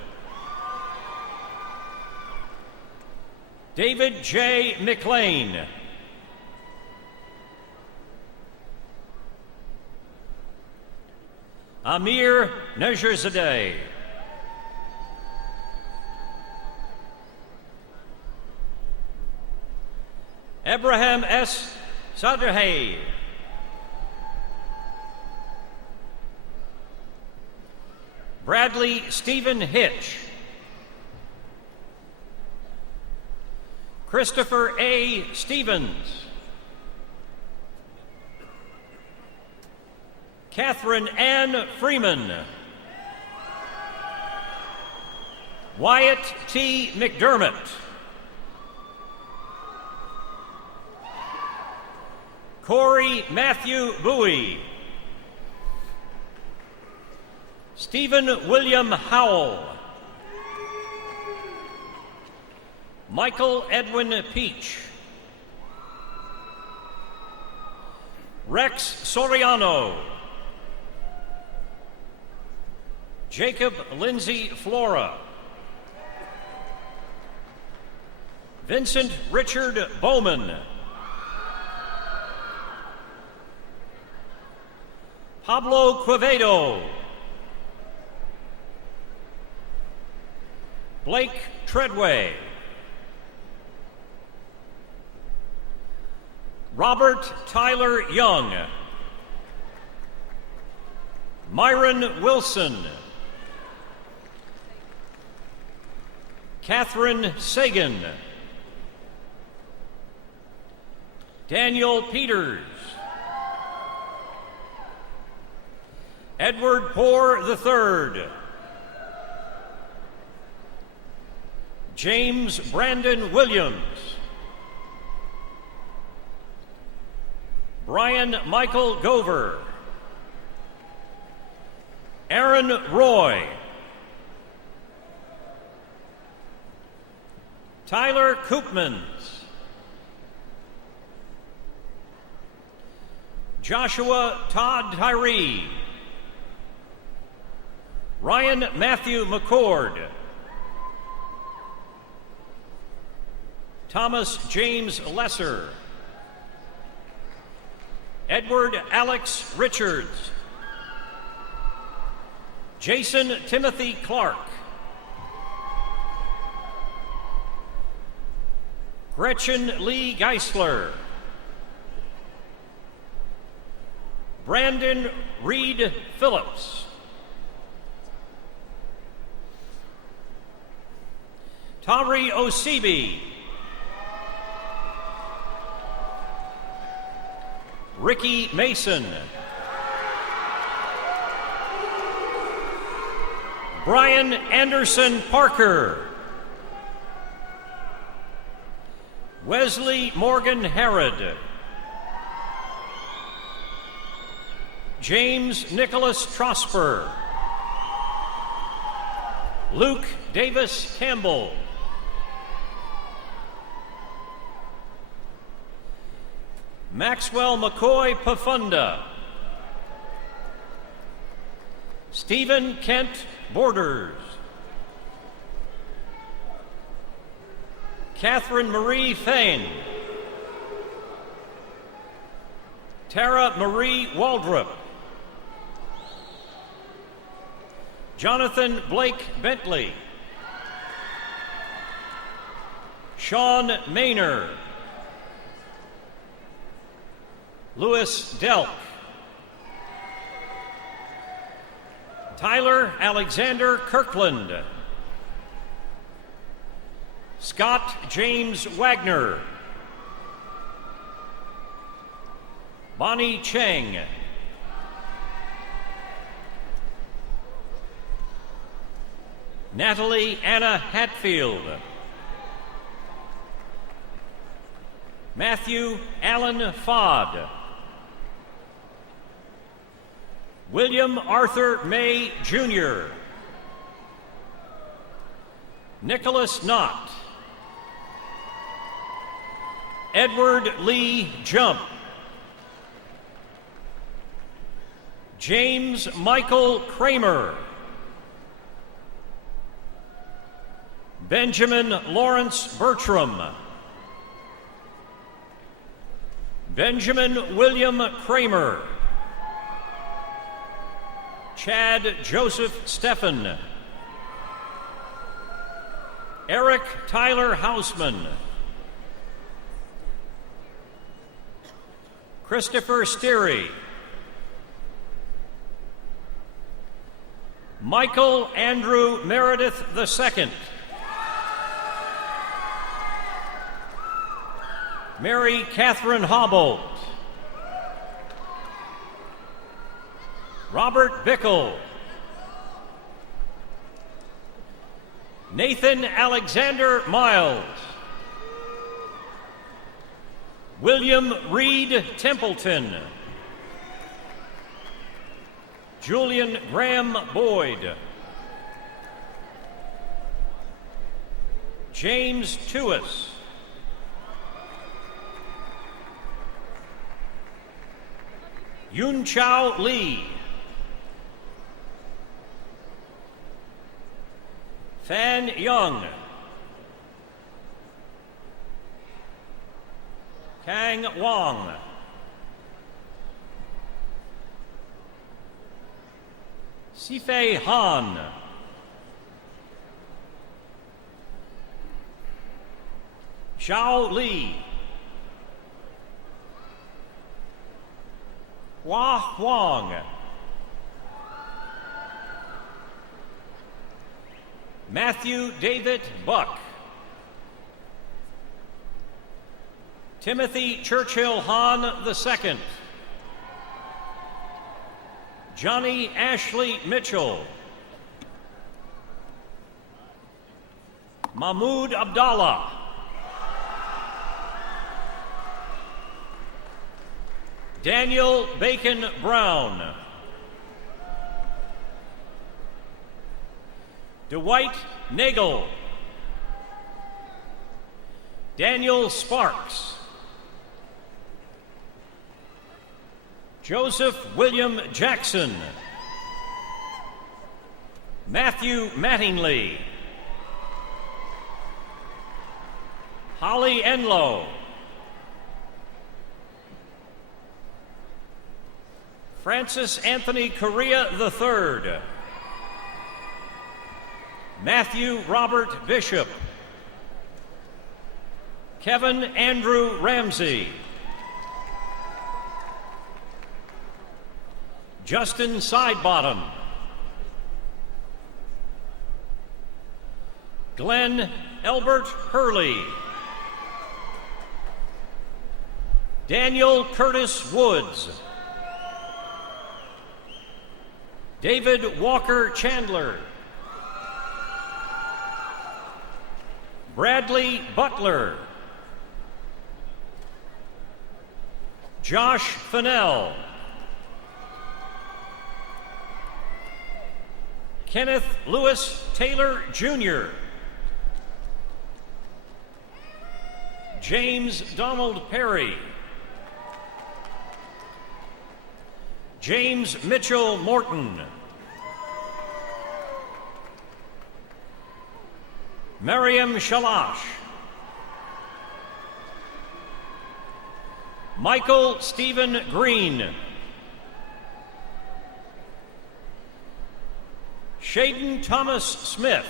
David J. McLean. Amir Nejerzadeh. Abraham S. Sadrahay. Bradley Stephen Hitch. Christopher A. Stevens. Catherine Ann Freeman. Wyatt T. McDermott. Corey Matthew Bowie. Stephen William Howell. Michael Edwin Peach. Rex Soriano. Jacob Lindsay Flora. Vincent Richard Bowman. Pablo Quevedo. Blake Treadway. Robert Tyler Young. Myron Wilson. Catherine Sagan. Daniel Peters. Edward Poor III. James Brandon Williams. Brian Michael Gover. Aaron Roy. Tyler Koopmans. Joshua Todd Tyree. Ryan Matthew McCord. Thomas James Lesser. Edward Alex Richards. Jason Timothy Clark. Gretchen Lee Geisler. Brandon Reed Phillips. Tari Osibi. Ricky Mason. Brian Anderson Parker. Wesley Morgan Harrod. James Nicholas Trosper. Luke Davis Campbell. Maxwell McCoy Pafunda. Stephen Kent Borders. Catherine Marie Fain. Tara Marie Waldrop. Jonathan Blake Bentley. Sean Maynard. Louis Delk. Tyler Alexander Kirkland. Scott James Wagner. Bonnie Cheng. Natalie Anna Hatfield. Matthew Allen Fodd. William Arthur May, Jr. Nicholas Knott. Edward Lee Jump. James Michael Kramer. Benjamin Lawrence Bertram. Benjamin William Kramer. Chad Joseph Steffen. Eric Tyler Hausman. Christopher Steary. Michael Andrew Meredith II. Mary Catherine Hobbolt. Robert Bickle. Nathan Alexander Miles. William Reed Templeton. Julian Graham Boyd. James Tuis. Yun Chao Lee. Fan Young. Kang Wong. Sifei Han. Xiao Li. Hua Huang. Matthew David Buck. Timothy Churchill Hahn II. Johnny Ashley Mitchell. Mahmoud Abdallah. Daniel Bacon Brown. Dwight Nagel. Daniel Sparks. Joseph William Jackson. Matthew Mattingly. Holly Enlow. Francis Anthony Correa III. Matthew Robert Bishop. Kevin Andrew Ramsey. Justin Sidebottom. Glenn Elbert Hurley. Daniel Curtis Woods. David Walker Chandler. Bradley Butler. Josh Fennell. Kenneth Lewis Taylor Jr. James Donald Perry. James Mitchell Morton. Mariam Shalash. Michael Stephen Green. Shaden Thomas Smith.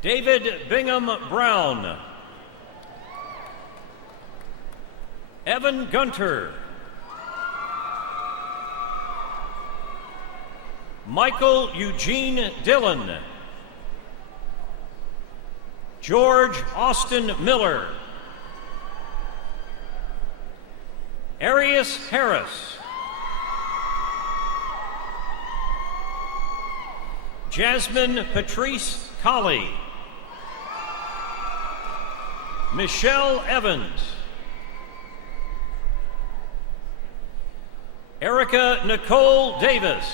David Bingham Brown. Evan Gunter. Michael Eugene Dillon. George Austin Miller. Arius Harris. Jasmine Patrice Colley. Michelle Evans. Erica Nicole Davis.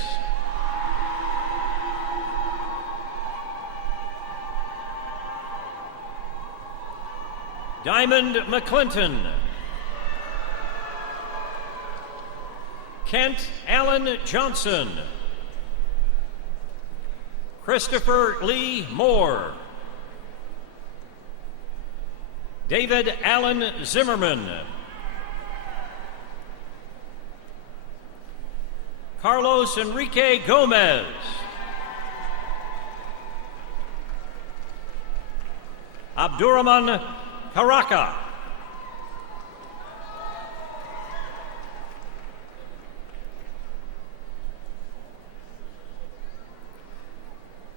Diamond McClinton. Kent Allen Johnson. Christopher Lee Moore. David Allen Zimmerman. Carlos Enrique Gomez. Abdurrahman Karaka.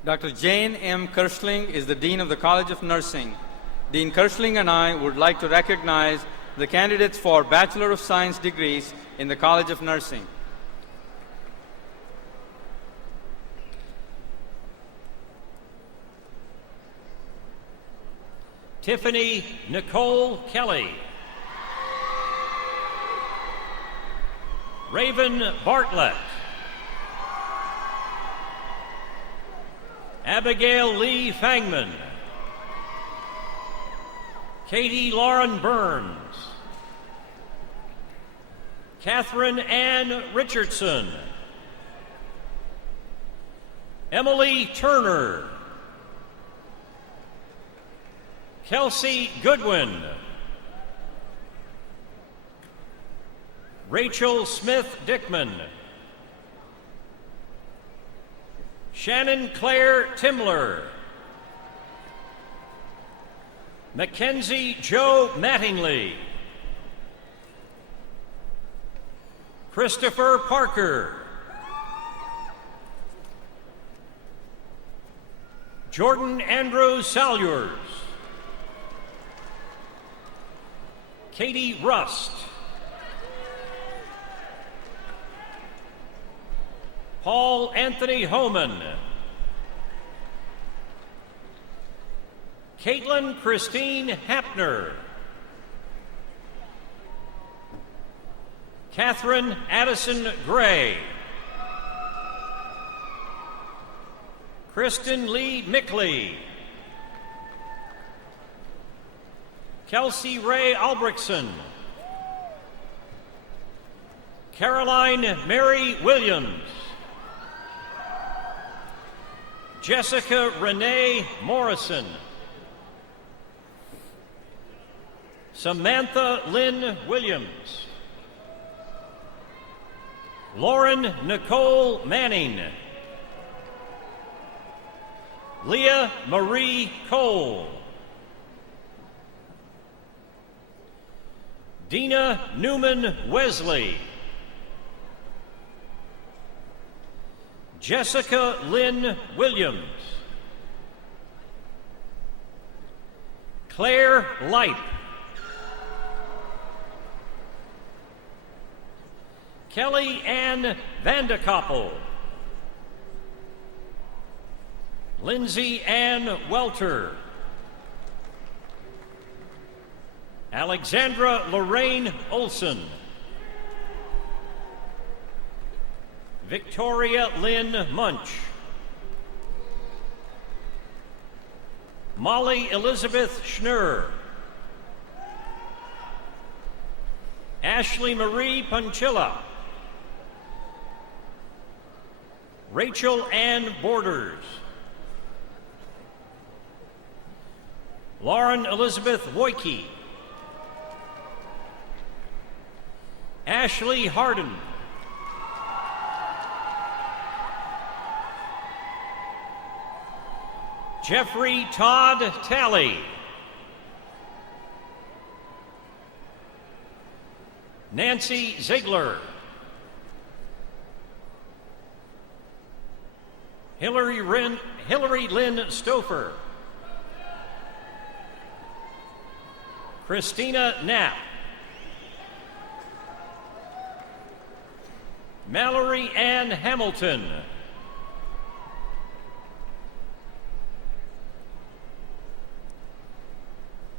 Dr. Jane M. Kirschling is the Dean of the College of Nursing. Dean Kirschling and I would like to recognize the candidates for Bachelor of Science degrees in the College of Nursing. Tiffany Nicole Kelly. Raven Bartlett. Abigail Lee Fangman. Katie Lauren Burns. Catherine Ann Richardson. Emily Turner. Kelsey Goodwin. Rachel Smith Dickman. Shannon Claire Timler. Mackenzie Joe Mattingly. Christopher Parker. Jordan Andrew Salyers. Katie Rust. Paul Anthony Homan. Caitlin Christine Hapner. Catherine Addison Gray. Kristen Lee Mickley. Kelsey Ray Albrechtson. Caroline Mary Williams. Jessica Renee Morrison. Samantha Lynn Williams. Lauren Nicole Manning. Leah Marie Cole. Dina Newman Wesley. Jessica Lynn Williams. Claire Lipe. Kelly Ann Vandekoppel. Lindsay Ann Welter. Alexandra Lorraine Olson. Victoria Lynn Munch. Molly Elizabeth Schnurr. Ashley Marie Punchilla. Rachel Ann Borders. Lauren Elizabeth Woike. Ashley Harden. Jeffrey Todd Talley. Nancy Ziegler. Hillary Lynn Stouffer. Christina Knapp. Mallory Ann Hamilton.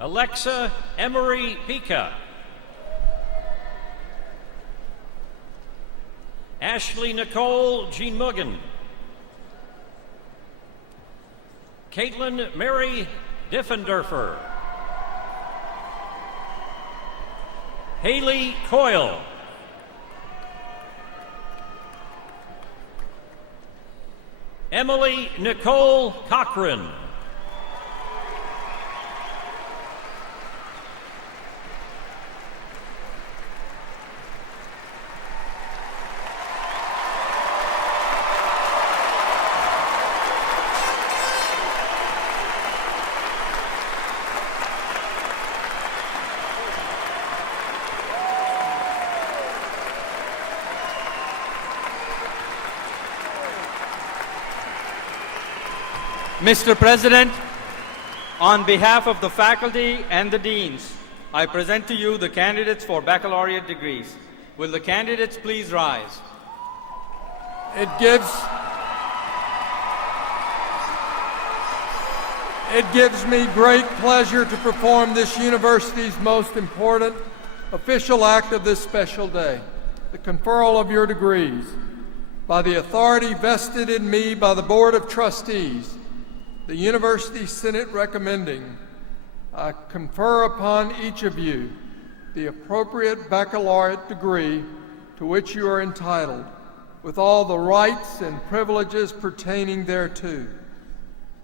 Alexa Emery Pica. Ashley Nicole Jean Muggen. Caitlin Mary Diffenderfer. Haley Coyle. Emily Nicole Cochran. Mr. President, on behalf of the faculty and the deans, I present to you the candidates for baccalaureate degrees. Will the candidates please rise? It gives me great pleasure to perform this university's most important official act of this special day, the conferral of your degrees. By the authority vested in me by the Board of Trustees, the University Senate recommending, I confer upon each of you the appropriate baccalaureate degree to which you are entitled, with all the rights and privileges pertaining thereto.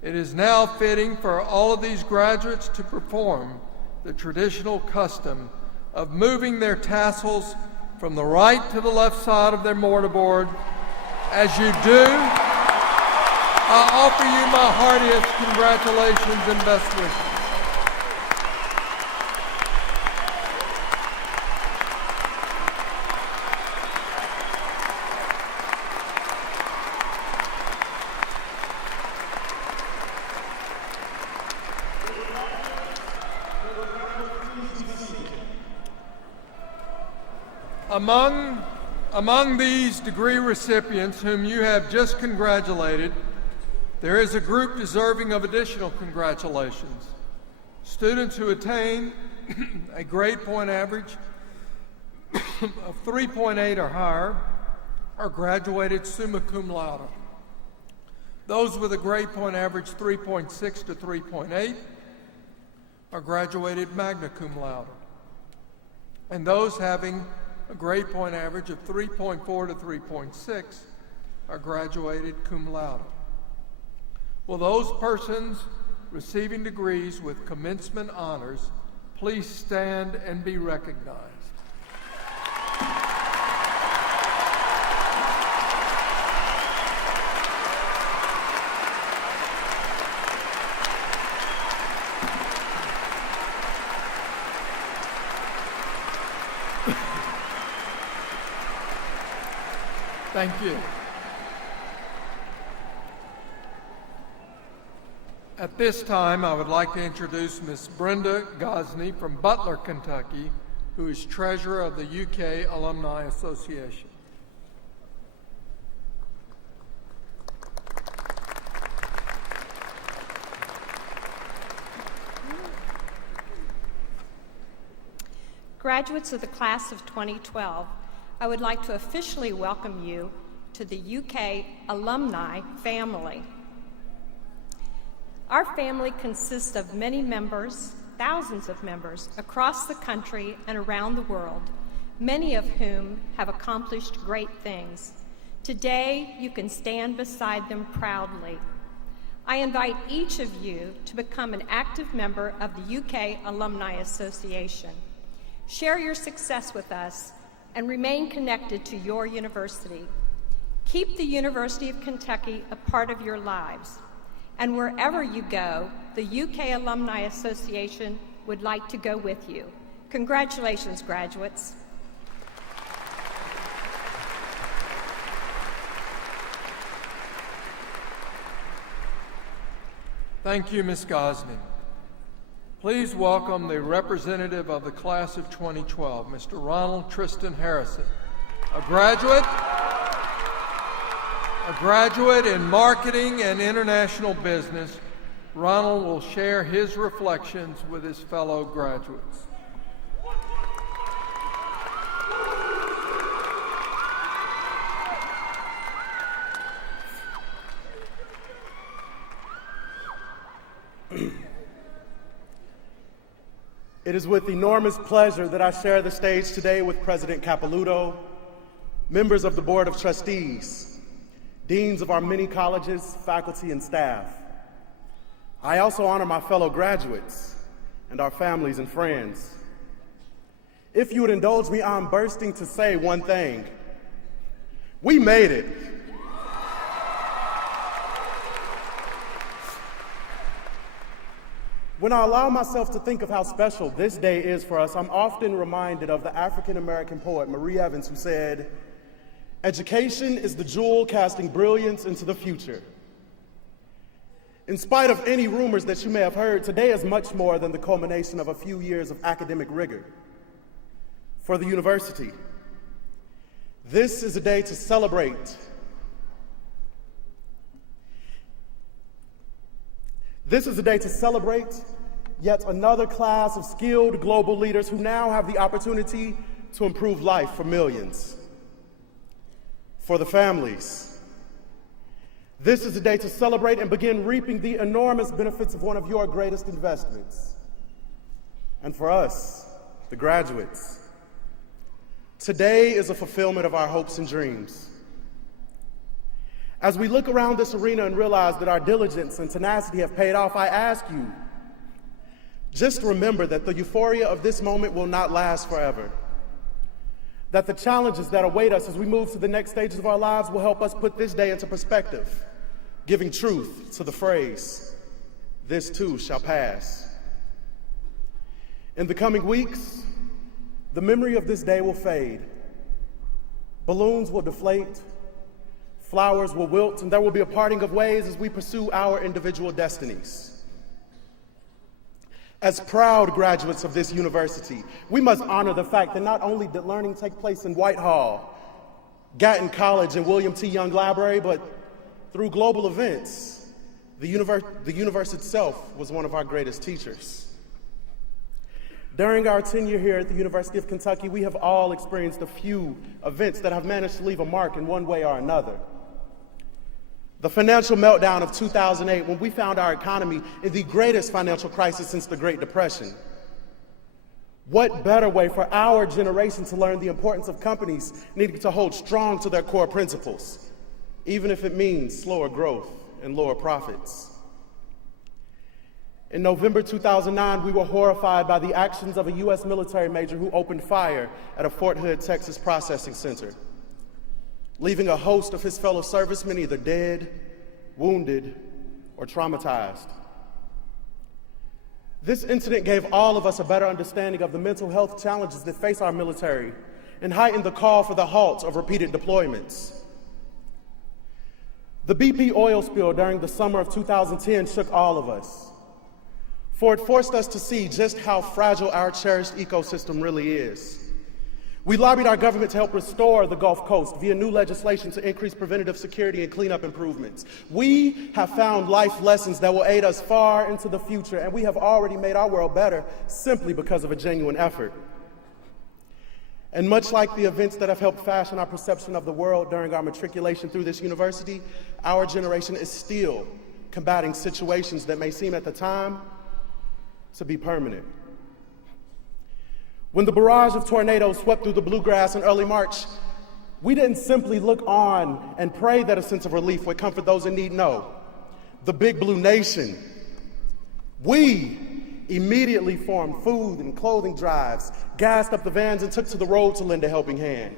It is now fitting for all of these graduates to perform the traditional custom of moving their tassels from the right to the left side of their mortarboard. As you do, I offer you my heartiest congratulations and best wishes. Among these degree recipients whom you have just congratulated, there is a group deserving of additional congratulations. Students who attain a grade point average of 3.8 or higher are graduated summa cum laude. Those with a grade point average 3.6 to 3.8 are graduated magna cum laude. And those having a grade point average of 3.4 to 3.6 are graduated cum laude. Will those persons receiving degrees with commencement honors please stand and be recognized? Thank you. At this time, I would like to introduce Ms. Brenda Gosney from Butler, Kentucky, who is treasurer of the UK Alumni Association. Graduates of the class of 2012, I would like to officially welcome you to the UK alumni family. Our family consists of many members, thousands of members, across the country and around the world, many of whom have accomplished great things. Today, you can stand beside them proudly. I invite each of you to become an active member of the UK Alumni Association. Share your success with us and remain connected to your university. Keep the University of Kentucky a part of your lives. And wherever you go, the UK Alumni Association would like to go with you. Congratulations, graduates. Thank you, Ms. Gosney. Please welcome the representative of the class of 2012, Mr. Ronald Tristan Harrison, a graduate in marketing and international business. Ronald will share his reflections with his fellow graduates. It is with enormous pleasure that I share the stage today with President Capilouto, members of the Board of Trustees, deans of our many colleges, faculty, and staff. I also honor my fellow graduates and our families and friends. If you would indulge me, I'm bursting to say one thing. We made it. When I allow myself to think of how special this day is for us, I'm often reminded of the African-American poet Marie Evans, who said, "Education is the jewel casting brilliance into the future." In spite of any rumors that you may have heard, today is much more than the culmination of a few years of academic rigor. For the university, this is a day to celebrate. This is a day to celebrate yet another class of skilled global leaders who now have the opportunity to improve life for millions. For the families, this is a day to celebrate and begin reaping the enormous benefits of one of your greatest investments. And for us, the graduates, today is a fulfillment of our hopes and dreams. As we look around this arena and realize that our diligence and tenacity have paid off, I ask you, just remember that the euphoria of this moment will not last forever. That the challenges that await us as we move to the next stages of our lives will help us put this day into perspective, giving truth to the phrase, "This too shall pass." In the coming weeks, the memory of this day will fade. Balloons will deflate, flowers will wilt, and there will be a parting of ways as we pursue our individual destinies. As proud graduates of this university, we must honor the fact that not only did learning take place in Whitehall, Gatton College, and William T. Young Library, but through global events, the universe itself was one of our greatest teachers. During our tenure here at the University of Kentucky, we have all experienced a few events that have managed to leave a mark in one way or another. The financial meltdown of 2008, when we found our economy in the greatest financial crisis since the Great Depression. What better way for our generation to learn the importance of companies needing to hold strong to their core principles, even if it means slower growth and lower profits. In November 2009, we were horrified by the actions of a U.S. military major who opened fire at a Fort Hood, Texas processing center, leaving a host of his fellow servicemen either dead, wounded, or traumatized. This incident gave all of us a better understanding of the mental health challenges that face our military and heightened the call for the halt of repeated deployments. The BP oil spill during the summer of 2010 shook all of us, for it forced us to see just how fragile our cherished ecosystem really is. We lobbied our government to help restore the Gulf Coast via new legislation to increase preventative security and cleanup improvements. We have found life lessons that will aid us far into the future, and we have already made our world better simply because of a genuine effort. And much like the events that have helped fashion our perception of the world during our matriculation through this university, our generation is still combating situations that may seem at the time to be permanent. When the barrage of tornadoes swept through the bluegrass in early March, we didn't simply look on and pray that a sense of relief would comfort those in need. No, the Big Blue Nation, we immediately formed food and clothing drives, gassed up the vans, and took to the road to lend a helping hand.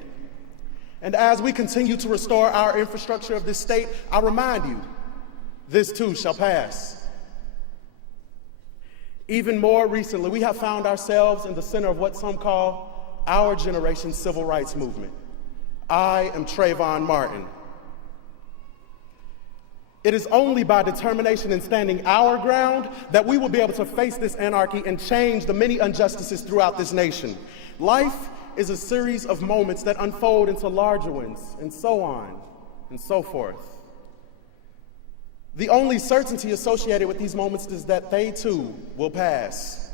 And as we continue to restore our infrastructure of this state, I remind you, this too shall pass. Even more recently, we have found ourselves in the center of what some call our generation's civil rights movement. I am Trayvon Martin. It is only by determination and standing our ground that we will be able to face this anarchy and change the many injustices throughout this nation. Life is a series of moments that unfold into larger ones, and so on and so forth. The only certainty associated with these moments is that they too will pass.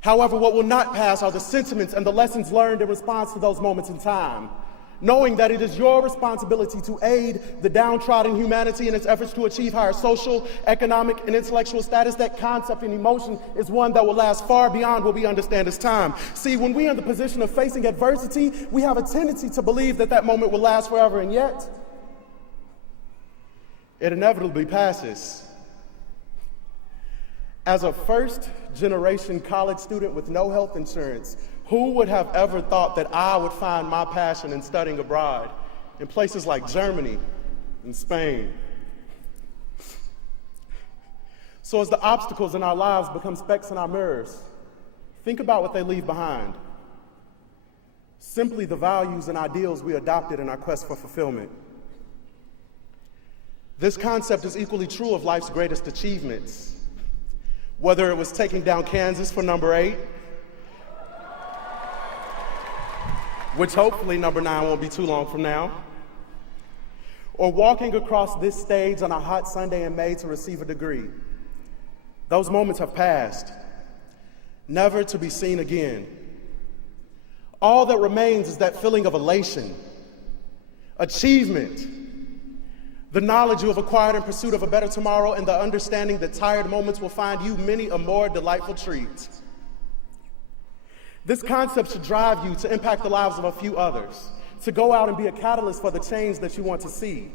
However, what will not pass are the sentiments and the lessons learned in response to those moments in time. Knowing that it is your responsibility to aid the downtrodden humanity in its efforts to achieve higher social, economic, and intellectual status, that concept and emotion is one that will last far beyond what we understand as time. See, when we are in the position of facing adversity, we have a tendency to believe that that moment will last forever, and yet it inevitably passes. As a first-generation college student with no health insurance, who would have ever thought that I would find my passion in studying abroad in places like Germany and Spain? So as the obstacles in our lives become specks in our mirrors, think about what they leave behind. Simply the values and ideals we adopted in our quest for fulfillment. This concept is equally true of life's greatest achievements. Whether it was taking down Kansas for number 8, which hopefully number 9 won't be too long from now, or walking across this stage on a hot Sunday in May to receive a degree. Those moments have passed, never to be seen again. All that remains is that feeling of elation, achievement, the knowledge you have acquired in pursuit of a better tomorrow, and the understanding that tired moments will find you many a more delightful treat. This concept should drive you to impact the lives of a few others, to go out and be a catalyst for the change that you want to see.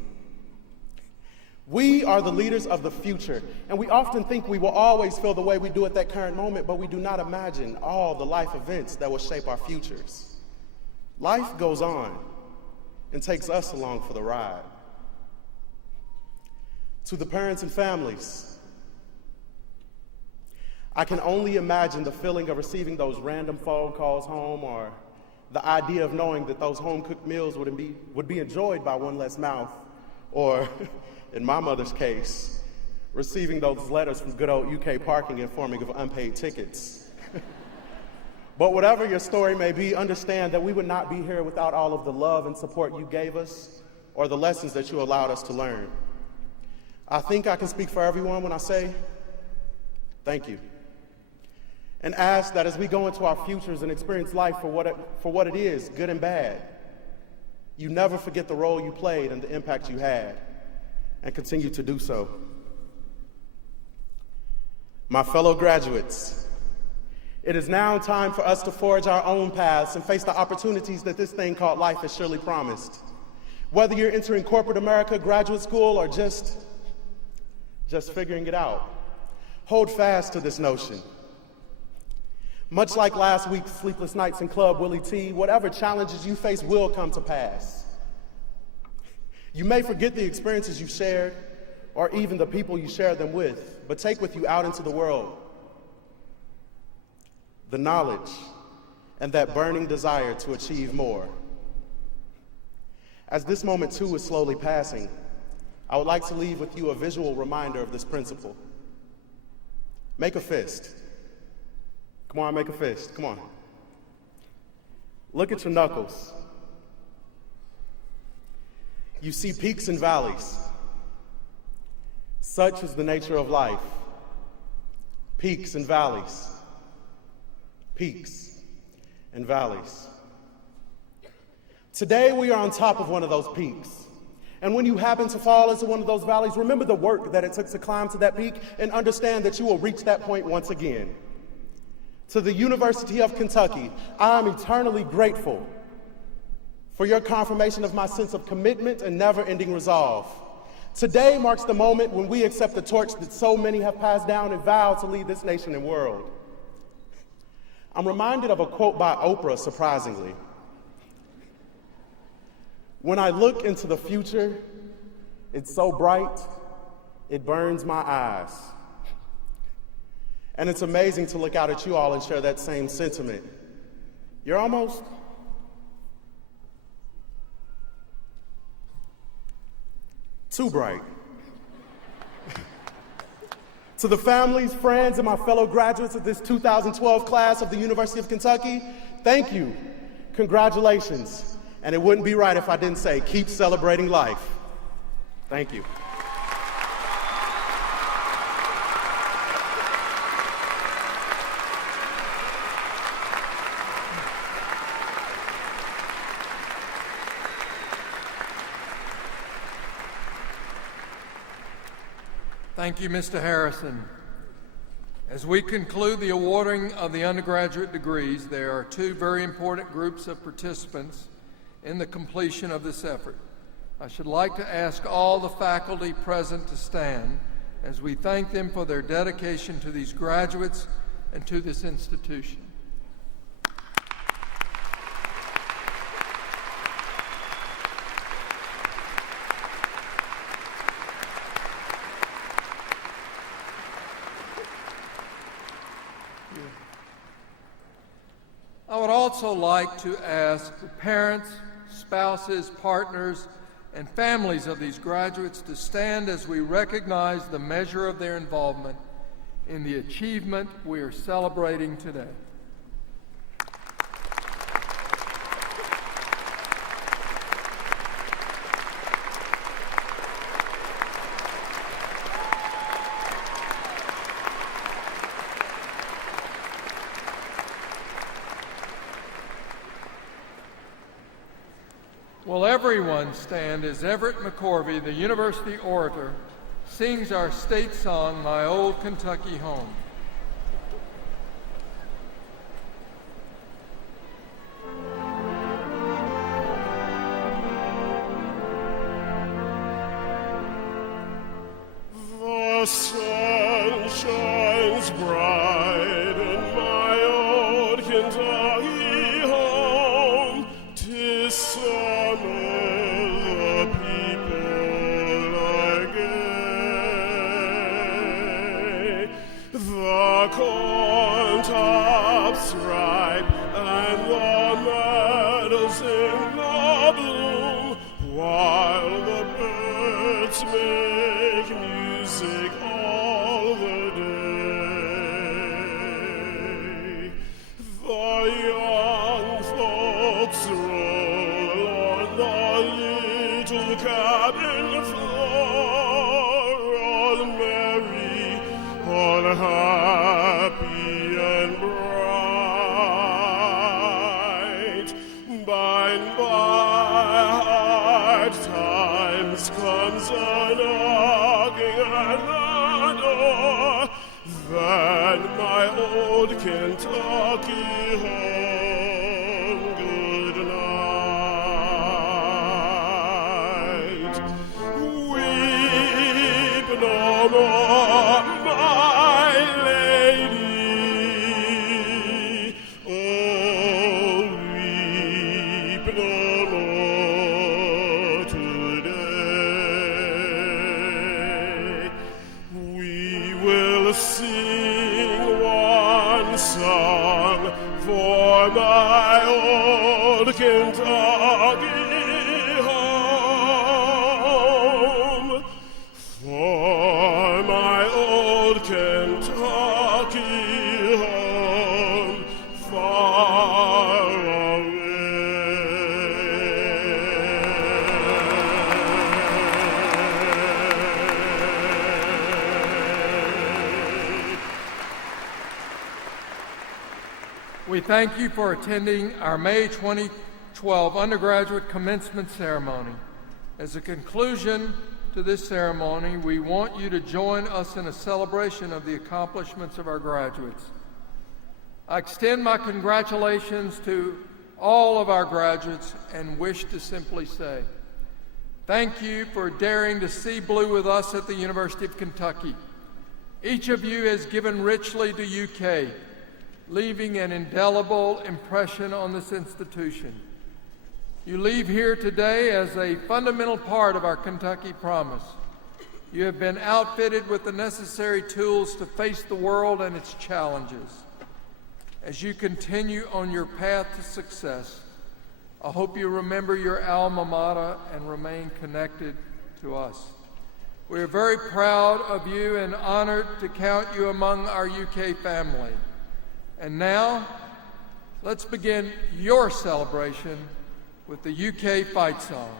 We are the leaders of the future, and we often think we will always feel the way we do at that current moment, but we do not imagine all the life events that will shape our futures. Life goes on and takes us along for the ride. To the parents and families, I can only imagine the feeling of receiving those random phone calls home, or the idea of knowing that those home-cooked meals would be enjoyed by one less mouth, or, in my mother's case, receiving those letters from good old UK Parking informing of unpaid tickets. But whatever your story may be, understand that we would not be here without all of the love and support you gave us or the lessons that you allowed us to learn. I think I can speak for everyone when I say thank you. And ask that as we go into our futures and experience life for what it is, good and bad, you never forget the role you played and the impact you had, and continue to do so. My fellow graduates, it is now time for us to forge our own paths and face the opportunities that this thing called life has surely promised. Whether you're entering corporate America, graduate school, or just figuring it out, hold fast to this notion. Much like last week's sleepless nights in Club Willie T, whatever challenges you face will come to pass. You may forget the experiences you shared, or even the people you shared them with, but take with you out into the world the knowledge and that burning desire to achieve more. As this moment too is slowly passing, I would like to leave with you a visual reminder of this principle. Make a fist. Come on, make a fist, come on. Look at your knuckles. You see peaks and valleys. Such is the nature of life. Peaks and valleys. Peaks and valleys. Today we are on top of one of those peaks. And when you happen to fall into one of those valleys, remember the work that it took to climb to that peak and understand that you will reach that point once again. To the University of Kentucky, I am eternally grateful for your confirmation of my sense of commitment and never-ending resolve. Today marks the moment when we accept the torch that so many have passed down and vowed to lead this nation and world. I'm reminded of a quote by Oprah, surprisingly. When I look into the future, it's so bright, it burns my eyes. And it's amazing to look out at you all and share that same sentiment. You're almost too bright. To the families, friends, and my fellow graduates of this 2012 class of the University of Kentucky, thank you, congratulations, and it wouldn't be right if I didn't say, keep celebrating life. Thank you. Thank you, Mr. Harrison. As we conclude the awarding of the undergraduate degrees, there are two very important groups of participants in the completion of this effort. I should like to ask all the faculty present to stand as we thank them for their dedication to these graduates and to this institution. I would also like to ask the parents, spouses, partners, and families of these graduates to stand as we recognize the measure of their involvement in the achievement we are celebrating today. Will everyone stand as Everett McCorvey, the University Orator, sings our state song, My Old Kentucky Home. The sun shines bright in my old Kentucky home. 'Tis summer, the people are gay. The corn tops ripe and the meadows in the bloom, while the birds make music cabin floor, all merry, all happy and bright. By and by, hard times comes a-knocking at the door, then my old Kentucky home, good night. Weep no more, my lady, oh, weep no more today. We will sing one song for my old Kentucky home, for my old Kentucky home, far away. We thank you for attending our May 2012 undergraduate commencement ceremony. As a conclusion to this ceremony, we want you to join us in a celebration of the accomplishments of our graduates. I extend my congratulations to all of our graduates and wish to simply say, thank you for daring to see blue with us at the University of Kentucky. Each of you has given richly to UK, leaving an indelible impression on this institution. You leave here today as a fundamental part of our Kentucky promise. You have been outfitted with the necessary tools to face the world and its challenges. As you continue on your path to success, I hope you remember your alma mater and remain connected to us. We are very proud of you and honored to count you among our UK family. And now, let's begin your celebration with the UK fight song.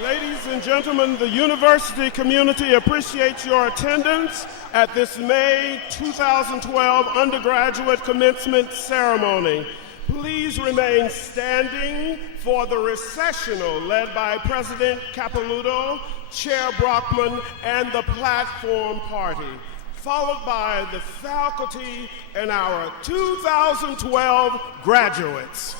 Ladies and gentlemen, the university community appreciates your attendance at this May 2012 undergraduate commencement ceremony. Please remain standing for the recessional led by President Capelouto, Chair Brockman, and the platform party, followed by the faculty and our 2012 graduates.